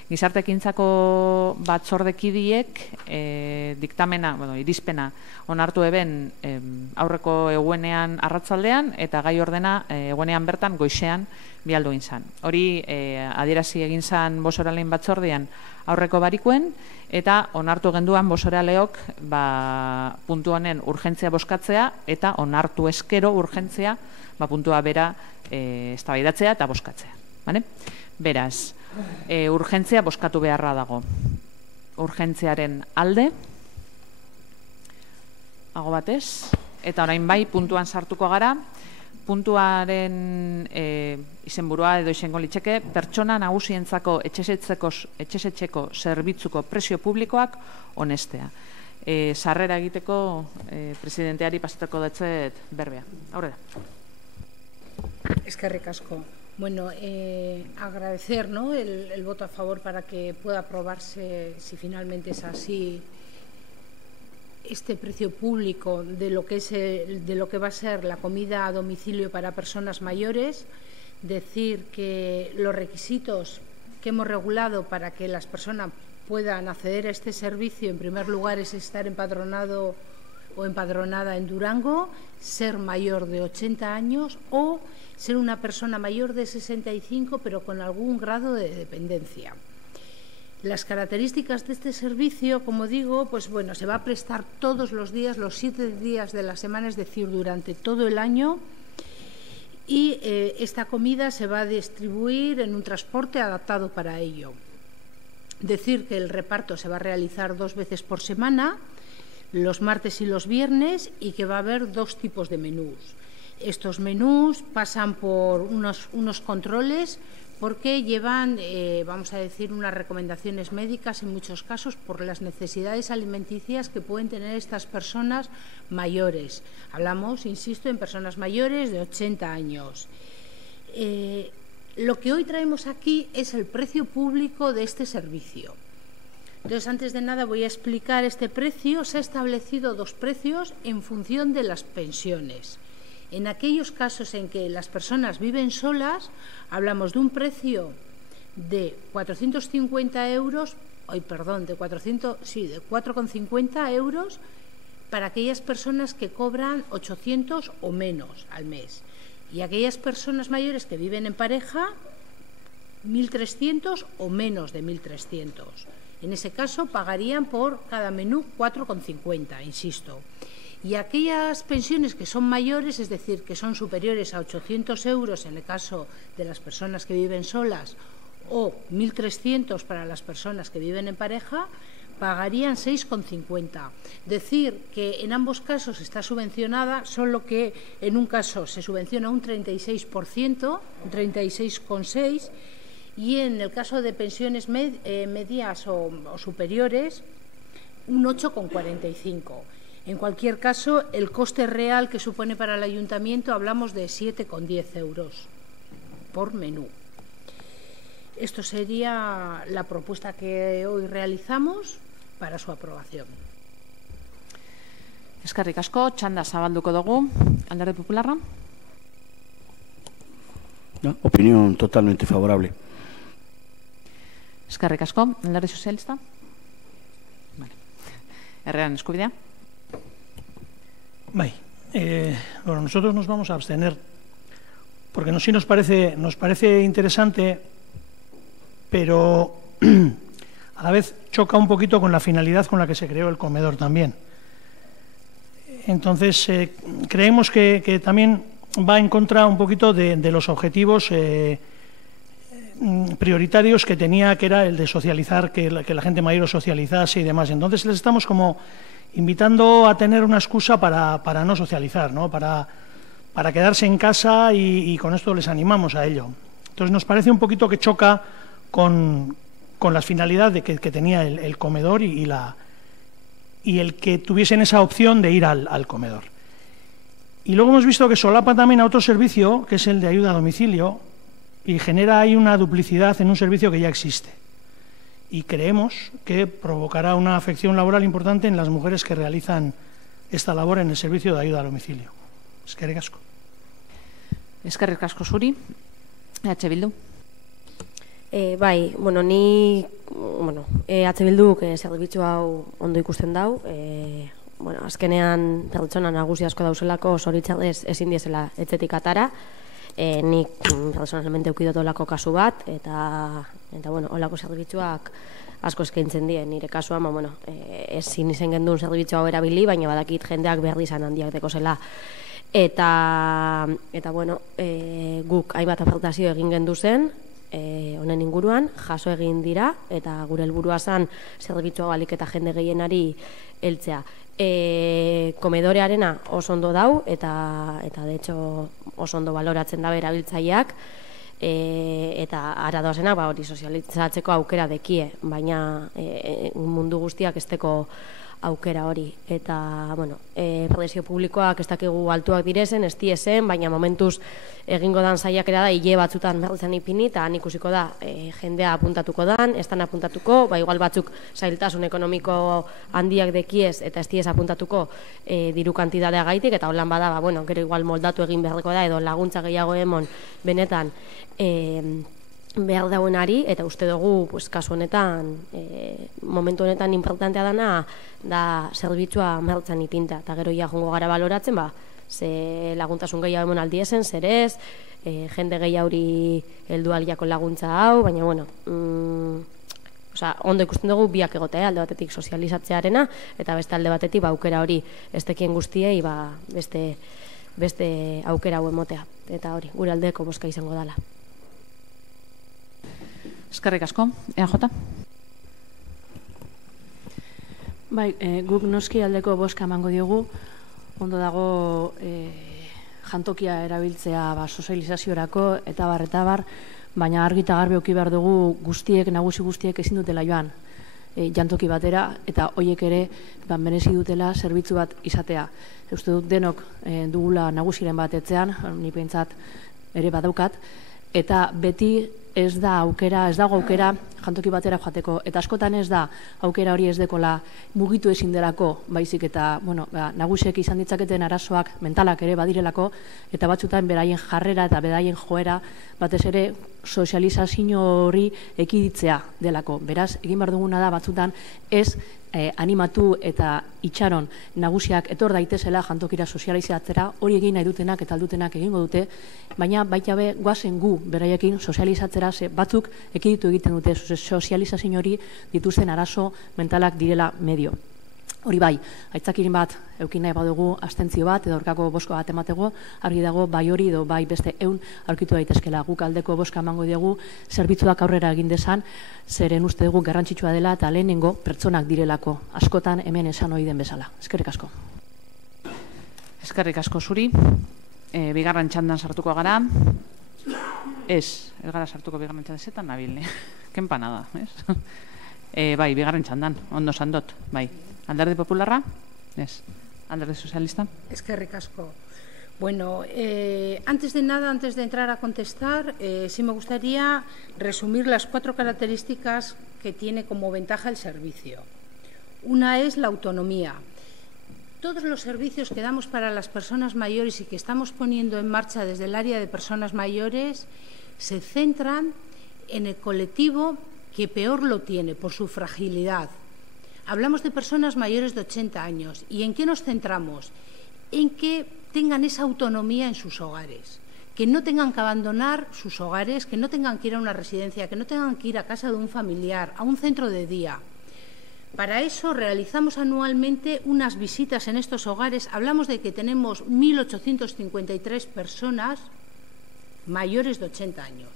Gizartekintzako batzordekidiek diktamena, irizpena onartu eben aurreko eguenean arratzaldean eta gai ordena eguenean bertan goizean bialdu egin zan. Hori adierazi egin zan bosoralein batzordean aurreko barikuen eta onartu genduan bosoraleok puntu honen urgentzia boskatzea eta onartu eskero urgentzia puntua bera eztabaidatzea eta boskatzea. Beraz, urgentzia boskatu beharra dago. Urgentziaren alde, ago batez, eta orain bai puntuan sartuko gara, puntuaren izenburua edo izango litzeke, pertsona nagusientzako etxesetxeko zerbitzuko prezio publikoak onestea. Sarrera egiteko presidenteari pasatuko datzet berbea. Aurrera. Eskerrik asko. Bueno, agradecer, ¿no?, el voto a favor para que pueda aprobarse, si finalmente es así, este precio público de lo que va a ser la comida a domicilio para personas mayores. Decir que los requisitos que hemos regulado para que las personas puedan acceder a este servicio, en primer lugar, es estar empadronado o empadronada en Durango, ser mayor de 80 años o ser una persona mayor de 65 pero con algún grado de dependencia. Las características de este servicio, como digo, pues bueno, se va a prestar todos los días, los 7 días de la semana, es decir, durante todo el año, y esta comida se va a distribuir en un transporte adaptado para ello. Decir que el reparto se va a realizar 2 veces por semana, los martes y los viernes, y que va a haber 2 tipos de menús. Estos menús pasan por unos controles porque llevan, vamos a decir, unas recomendaciones médicas en muchos casos por las necesidades alimenticias que pueden tener estas personas mayores. Hablamos, insisto, en personas mayores de 80 años. Lo que hoy traemos aquí es el precio público de este servicio. Entonces, antes de nada voy a explicar este precio. Se ha establecido 2 precios en función de las pensiones. En aquellos casos en que las personas viven solas, hablamos de un precio de 450 euros, de 4,50 euros para aquellas personas que cobran 800 o menos al mes. Y aquellas personas mayores que viven en pareja, 1.300 o menos de 1.300. En ese caso pagarían por cada menú 4,50, insisto. Y aquellas pensiones que son mayores, es decir, que son superiores a 800 euros en el caso de las personas que viven solas o 1.300 para las personas que viven en pareja, pagarían 6,50. Decir que en ambos casos está subvencionada, solo que en un caso se subvenciona un 36%, un 36,6%, y en el caso de pensiones medias o superiores, un 8,45%. En cualquier caso, el coste real que supone para el ayuntamiento hablamos de 7,10 euros por menú. Esto sería la propuesta que hoy realizamos para su aprobación. Eskerrik asko, txanda zabalduko dugu. Alderdi Popularra. No, opinión totalmente favorable. Eskerrik asko, Alderdi Sozialista. Vale. Herrean eskubidea? Bueno, nosotros nos vamos a abstener porque sí nos parece interesante, pero a la vez choca un poquito con la finalidad con la que se creó el comedor también. Entonces, creemos que también va en contra un poquito de los objetivos prioritarios que tenía, que era el de socializar, que la gente mayor socializase y demás. Entonces, les estamos como invitando a tener una excusa para no socializar, ¿no? Para quedarse en casa y con esto les animamos a ello. Entonces, nos parece un poquito que choca con la finalidad que tenía el comedor y el que tuviesen esa opción de ir al comedor. Y luego hemos visto que solapa también a otro servicio, que es el de ayuda a domicilio, y genera ahí una duplicidad en un servicio que ya existe. Y creemos que provocará una afección laboral importante en las mujeres que realizan esta labor en el servicio de ayuda a domicilio. Eskerrik asko. Eskerrik asko zuri. Bildu. Bai, Bilduk zerbitzu hau ondo ikusten dau. Azkenean pertsona nagusi asko dauzelako zoritxarrez ezin diezela etxetik atara. Nik personalmente eukidotolako kasu bat, eta holako zerbitzuak asko eskaintzen die. Nire kasuan, ezin izen gendun zerbitzu hau erabili, baina badakit jendeak behar dizan handiak dekozela. Eta guk hainbat ofertazio egin gendu zen, honen inguruan, jaso egin dira, eta gure helburua zen zerbitzu hau alik eta jende gehienari heltzea. Komedorearena oso ondo dau, eta de hecho oso ondo baloratzen dabe erabiltzaileak, eta ara doazenak hori sozializatzeko aukera dekie, baina mundu guztiak esteko aukera hori. Eta, prezio publikoak ez dakigu altuak direzen, ez diezen, baina momentuz egingo dan saiakera da, hile batzutan berritzen ipini, eta han ikusiko da, jendea apuntatuko dan, ez dan apuntatuko, igual batzuk zailtasun ekonomiko handiak dekiez, eta ez diez apuntatuko diru kantidadea gaitik, eta holan bada, gero igual moldatu egin beharreko da, edo laguntza gehiago emon benetan behar dauenari, eta uste dugu kasu honetan, momentu honetan importantea dana, da zerbitzua mertzen ipinta, eta gero ia jongo gara baloratzen, ze laguntasun gehiago emon aldiesen, zer ez, jende gehiauri heldu aliako laguntza hau, baina ondo ikusten dugu biak egotea, alde batetik sozializatzearena, eta beste alde batetik aukera hori ez tekien guztiei beste aukera hau emotea, eta hori, gure aldeko bozka izango dela. Eskerrik asko. EAJ? Bai, guk noski aldeko bozka emango diogu, ondo dago jantokia erabiltzea sozializaziorako eta bar, baina argi eta garbi eduki behar dugu nagusi guztiek ezin dutela joan jantoki batera, eta hoiek ere merezi dutela zerbitzu bat izatea. Uste dut denok dugula nagusiren bat etzean, ni pentsat ere badaukat, eta beti ez dago aukera jantoki batera joateko, eta askotan ez da aukera hori ez dekola mugitu ezin delako, baizik eta nagusiek izan ditzaketen arazoak mentalak ere badirelako, eta batzutan beraien jarrera eta beraien joera batez ere sozializazio hori ekiditzea delako. Beraz, egin behar duguna da batzutan ez animatu eta itxaron nagusiak etor daitezela jantokira sozializatzera, hori egin nahi dutenak eta aldutenak egingo dute, baina baita be guazen gu beraiekin sozializatzera, ze batzuk ekiditu egiten dute sozializazio hori dituzten arazo mentalak direla medio. Hori bai, aitzakirin bat eukin nahi badugu abstentzio bat edo aurkako boska bat emateko, argi dago bai hori edo bai beste ehun aurkitu daitezkela. Guk aldeko boska emango diegu zerbitzuak aurrera egin dezan, zeren uste dugu garrantzitsua dela eta lehenengo pertsonak direlako, askotan hemen esan ohi den bezala. Eskerrik asko. Eskerrik asko zuri. Bigarren txandan sartuko gara. Ez gara sartuko bigarren txandan, zetan nabil, kenpanada, ez? Bai, bigarren txandan, ondo sandot, bai. ¿Alderdi Popularra? Es. ¿Alderdi Socialista? Eskerrik asko. Bueno, antes de nada, antes de entrar a contestar, sí me gustaría resumir las 4 características que tiene como ventaja el servicio. Una es la autonomía. Todos los servicios que damos para las personas mayores y que estamos poniendo en marcha desde el área de personas mayores se centran en el colectivo que peor lo tiene por su fragilidad. Hablamos de personas mayores de 80 años. ¿Y en qué nos centramos? En que tengan esa autonomía en sus hogares, que no tengan que abandonar sus hogares, que no tengan que ir a una residencia, que no tengan que ir a casa de un familiar, a un centro de día. Para eso realizamos anualmente unas visitas en estos hogares. Hablamos de que tenemos 1.853 personas mayores de 80 años.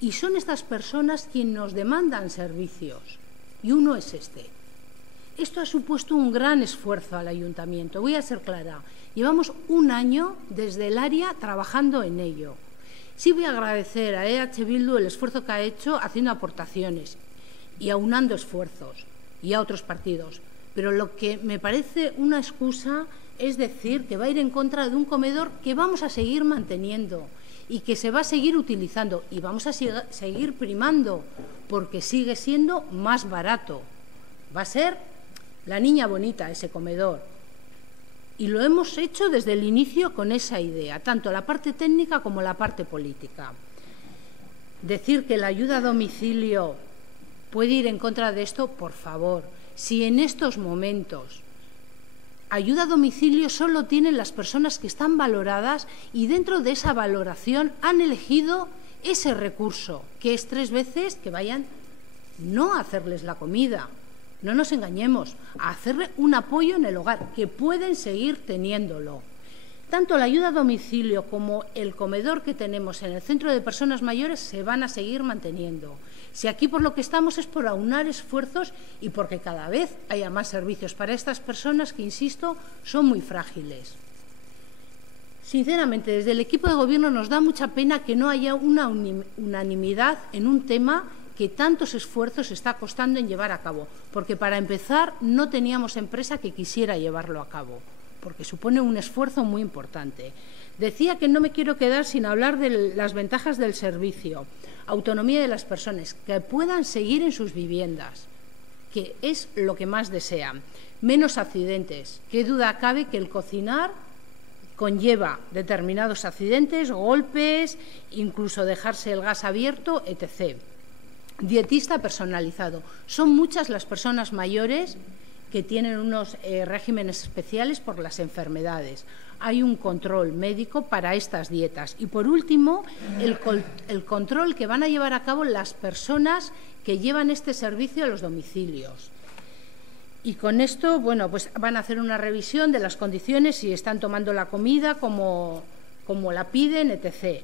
Y son estas personas quienes nos demandan servicios. Y uno es este. Esto ha supuesto un gran esfuerzo al ayuntamiento. Voy a ser clara. Llevamos un año desde el área trabajando en ello. Sí voy a agradecer a EH Bildu el esfuerzo que ha hecho haciendo aportaciones y aunando esfuerzos, y a otros partidos. Pero lo que me parece una excusa es decir que va a ir en contra de un comedor que vamos a seguir manteniendo y que se va a seguir utilizando y vamos a seguir primando porque sigue siendo más barato. Va a ser la niña bonita ese comedor. Y lo hemos hecho desde el inicio con esa idea, tanto la parte técnica como la parte política. Decir que la ayuda a domicilio puede ir en contra de esto, por favor. Si en estos momentos ayuda a domicilio solo tienen las personas que están valoradas y dentro de esa valoración han elegido ese recurso, que es 3 veces que vayan no a hacerles la comida, no nos engañemos, a hacerle un apoyo en el hogar, que pueden seguir teniéndolo. Tanto la ayuda a domicilio como el comedor que tenemos en el centro de personas mayores se van a seguir manteniendo. Si aquí por lo que estamos es por aunar esfuerzos y porque cada vez haya más servicios para estas personas que, insisto, son muy frágiles. Sinceramente, desde el equipo de gobierno nos da mucha pena que no haya una unanimidad en un tema que tantos esfuerzos está costando en llevar a cabo, porque para empezar no teníamos empresa que quisiera llevarlo a cabo, porque supone un esfuerzo muy importante. Decía que no me quiero quedar sin hablar de las ventajas del servicio, autonomía de las personas, que puedan seguir en sus viviendas, que es lo que más desean. Menos accidentes. Qué duda cabe que el cocinar conlleva determinados accidentes, golpes, incluso dejarse el gas abierto, etc. Dietista personalizado. Son muchas las personas mayores que tienen unos regímenes especiales por las enfermedades. Hay un control médico para estas dietas. Y, por último, el control que van a llevar a cabo las personas que llevan este servicio a los domicilios. Y con esto, bueno, pues van a hacer una revisión de las condiciones, si están tomando la comida como la piden, etc.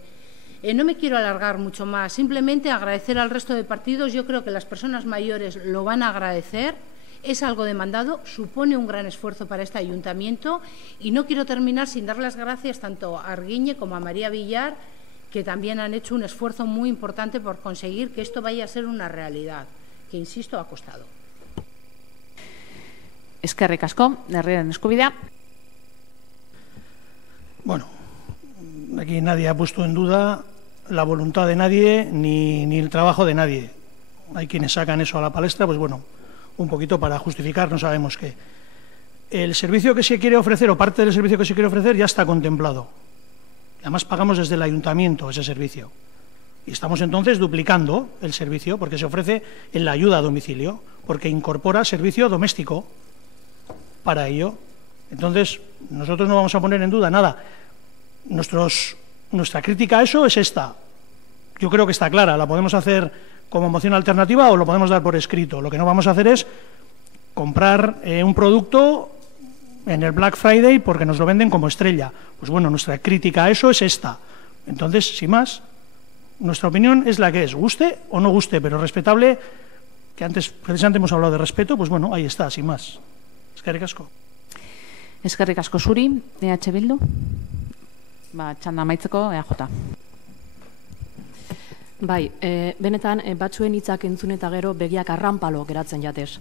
No me quiero alargar mucho más, simplemente agradecer al resto de partidos. Yo creo que las personas mayores lo van a agradecer. Es algo demandado, supone un gran esfuerzo para este ayuntamiento y no quiero terminar sin dar las gracias tanto a Arguiñe como a María Villar, que también han hecho un esfuerzo muy importante por conseguir que esto vaya a ser una realidad, que, insisto, ha costado. Eskerrik asko, herriaren eskubidea. Bueno, aquí nadie ha puesto en duda la voluntad de nadie ni el trabajo de nadie. Hay quienes sacan eso a la palestra, pues bueno, un poquito para justificar, no sabemos qué. El servicio que se quiere ofrecer o parte del servicio que se quiere ofrecer ya está contemplado. Además pagamos desde el ayuntamiento ese servicio. Y estamos entonces duplicando el servicio porque se ofrece en la ayuda a domicilio, porque incorpora servicio doméstico para ello. Entonces, nosotros no vamos a poner en duda nada. Nuestra crítica a eso es esta. Yo creo que está clara, la podemos hacer como moción alternativa o lo podemos dar por escrito. Lo que no vamos a hacer es comprar un producto en el Black Friday porque nos lo venden como estrella. Pues bueno, nuestra crítica a eso es esta. Entonces, sin más, nuestra opinión es la que es, guste o no guste, pero respetable, que antes precisamente hemos hablado de respeto, pues bueno, ahí está, sin más. Eskerrik asko. Eskerrik asko zuri, EH Bildu. Txanda amaitzeko, EJ. Bai, benetan batzuen hitzak entzun eta gero begiak arranpalo geratzen jatez.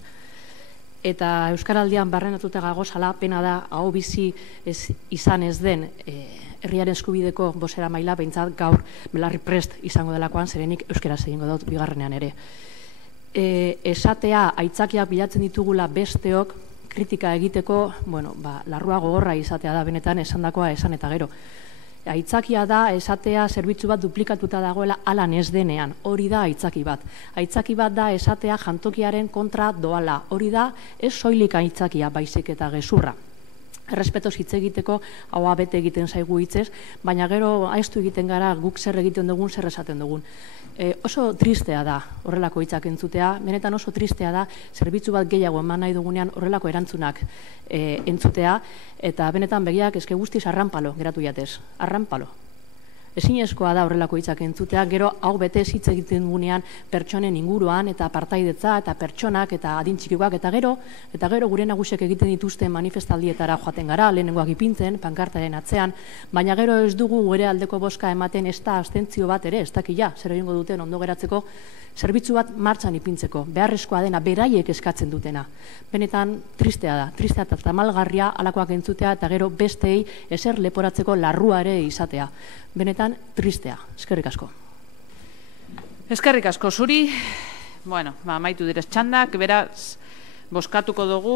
Eta Euskaraldian barrenatuta gagozala, pena da, hau bizi izan ez den herriaren eskubideko bozera maila, behintzat gaur belarri prest izango delakoan, zerenik euskaraz egingo dut bigarrenean ere. Esatea aitzakiak bilatzen ditugula besteok kritika egiteko, bueno, larrua gogorra izatea da benetan esandakoa esan eta gero. Aitzakia da esatea zerbitzu bat duplikatuta dagoela alan ez denean. Hori da aitzaki bat. Aitzaki bat da esatea jantokiaren kontra doala. Hori da ez soilik aitzakia baizik eta gezurra. Errespetoz hitz egiteko, hau bete egiten zaigu hitzez, baina gero aiztu egiten gara guk zer egiten dugun, zer esaten dugun. Oso tristea da horrelako hitzak entzutea, benetan oso tristea da zerbitzu bat gehiago eman nahi dugunean horrelako erantzunak entzutea, eta benetan begiak eske guztiz arranpalo geratu jatez, arranpalo. Ezinezkoa da horrelako hitzak entzutea, gero hau bete hitz egiten dugunean pertsonen inguruan eta partaidetza eta pertsonak eta adin txikikoak eta gero gure nagusiek egiten dituzten manifestaldietara joaten gara, lehenengoak ipintzen, pankartaren atzean, baina gero ez dugu gure aldeko bozka ematen ez da abstentzio bat ere, ez dakila, zer egingo duten ondo geratzeko, zerbitzu bat martxan ipintzeko, beharrezkoa dena, beraiek eskatzen dutena. Benetan tristea eta tamalgarria alakoak entzutea eta gero besteei ezer leporatzeko larrua ere izatea. Benetan tristea. Eskerrik asko. Eskerrik asko zuri. Bueno, amaitu direz txandak, beraz, bozkatuko dugu,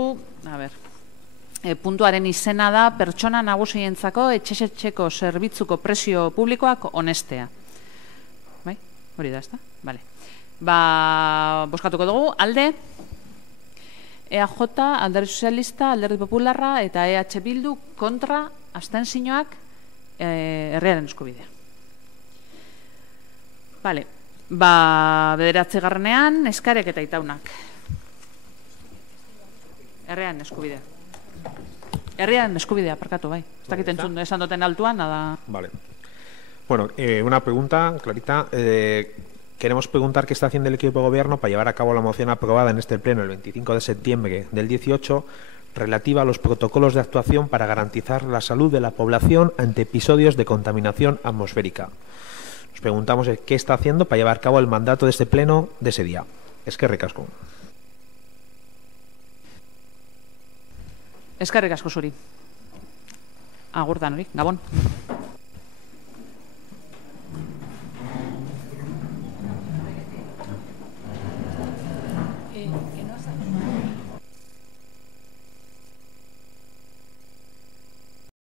puntuaren izena da pertsona nagusientzako etxesetxeko zerbitzuko prezio publikoak onestea. Bai? Hori da, ezta? Bale. Bozkatuko dugu, alde, EAJ, Alderdi Sozialista, Alderdi Popularra eta EH Bildu kontra abstentzioak herriaren eskubidea. Bale, bederatzigarrenean eskarek eta itaunak. Herriaren eskubidea. Herriaren eskubidea, parkatu, bai. Ez dakit entzun esan duten altuan, nada. Vale. Bueno, una pregunta, Clarita. Queremos preguntar qué está haciendo el equipo de gobierno para llevar a cabo la moción aprobada en este pleno el 25 de septiembre del 18 relativa a los protocolos de actuación para garantizar la salud de la población ante episodios de contaminación atmosférica. Nos preguntamos qué está haciendo para llevar a cabo el mandato de este pleno de ese día. Eskerrik asko. Eskerrik asko zuri. Agur danori, Gabon.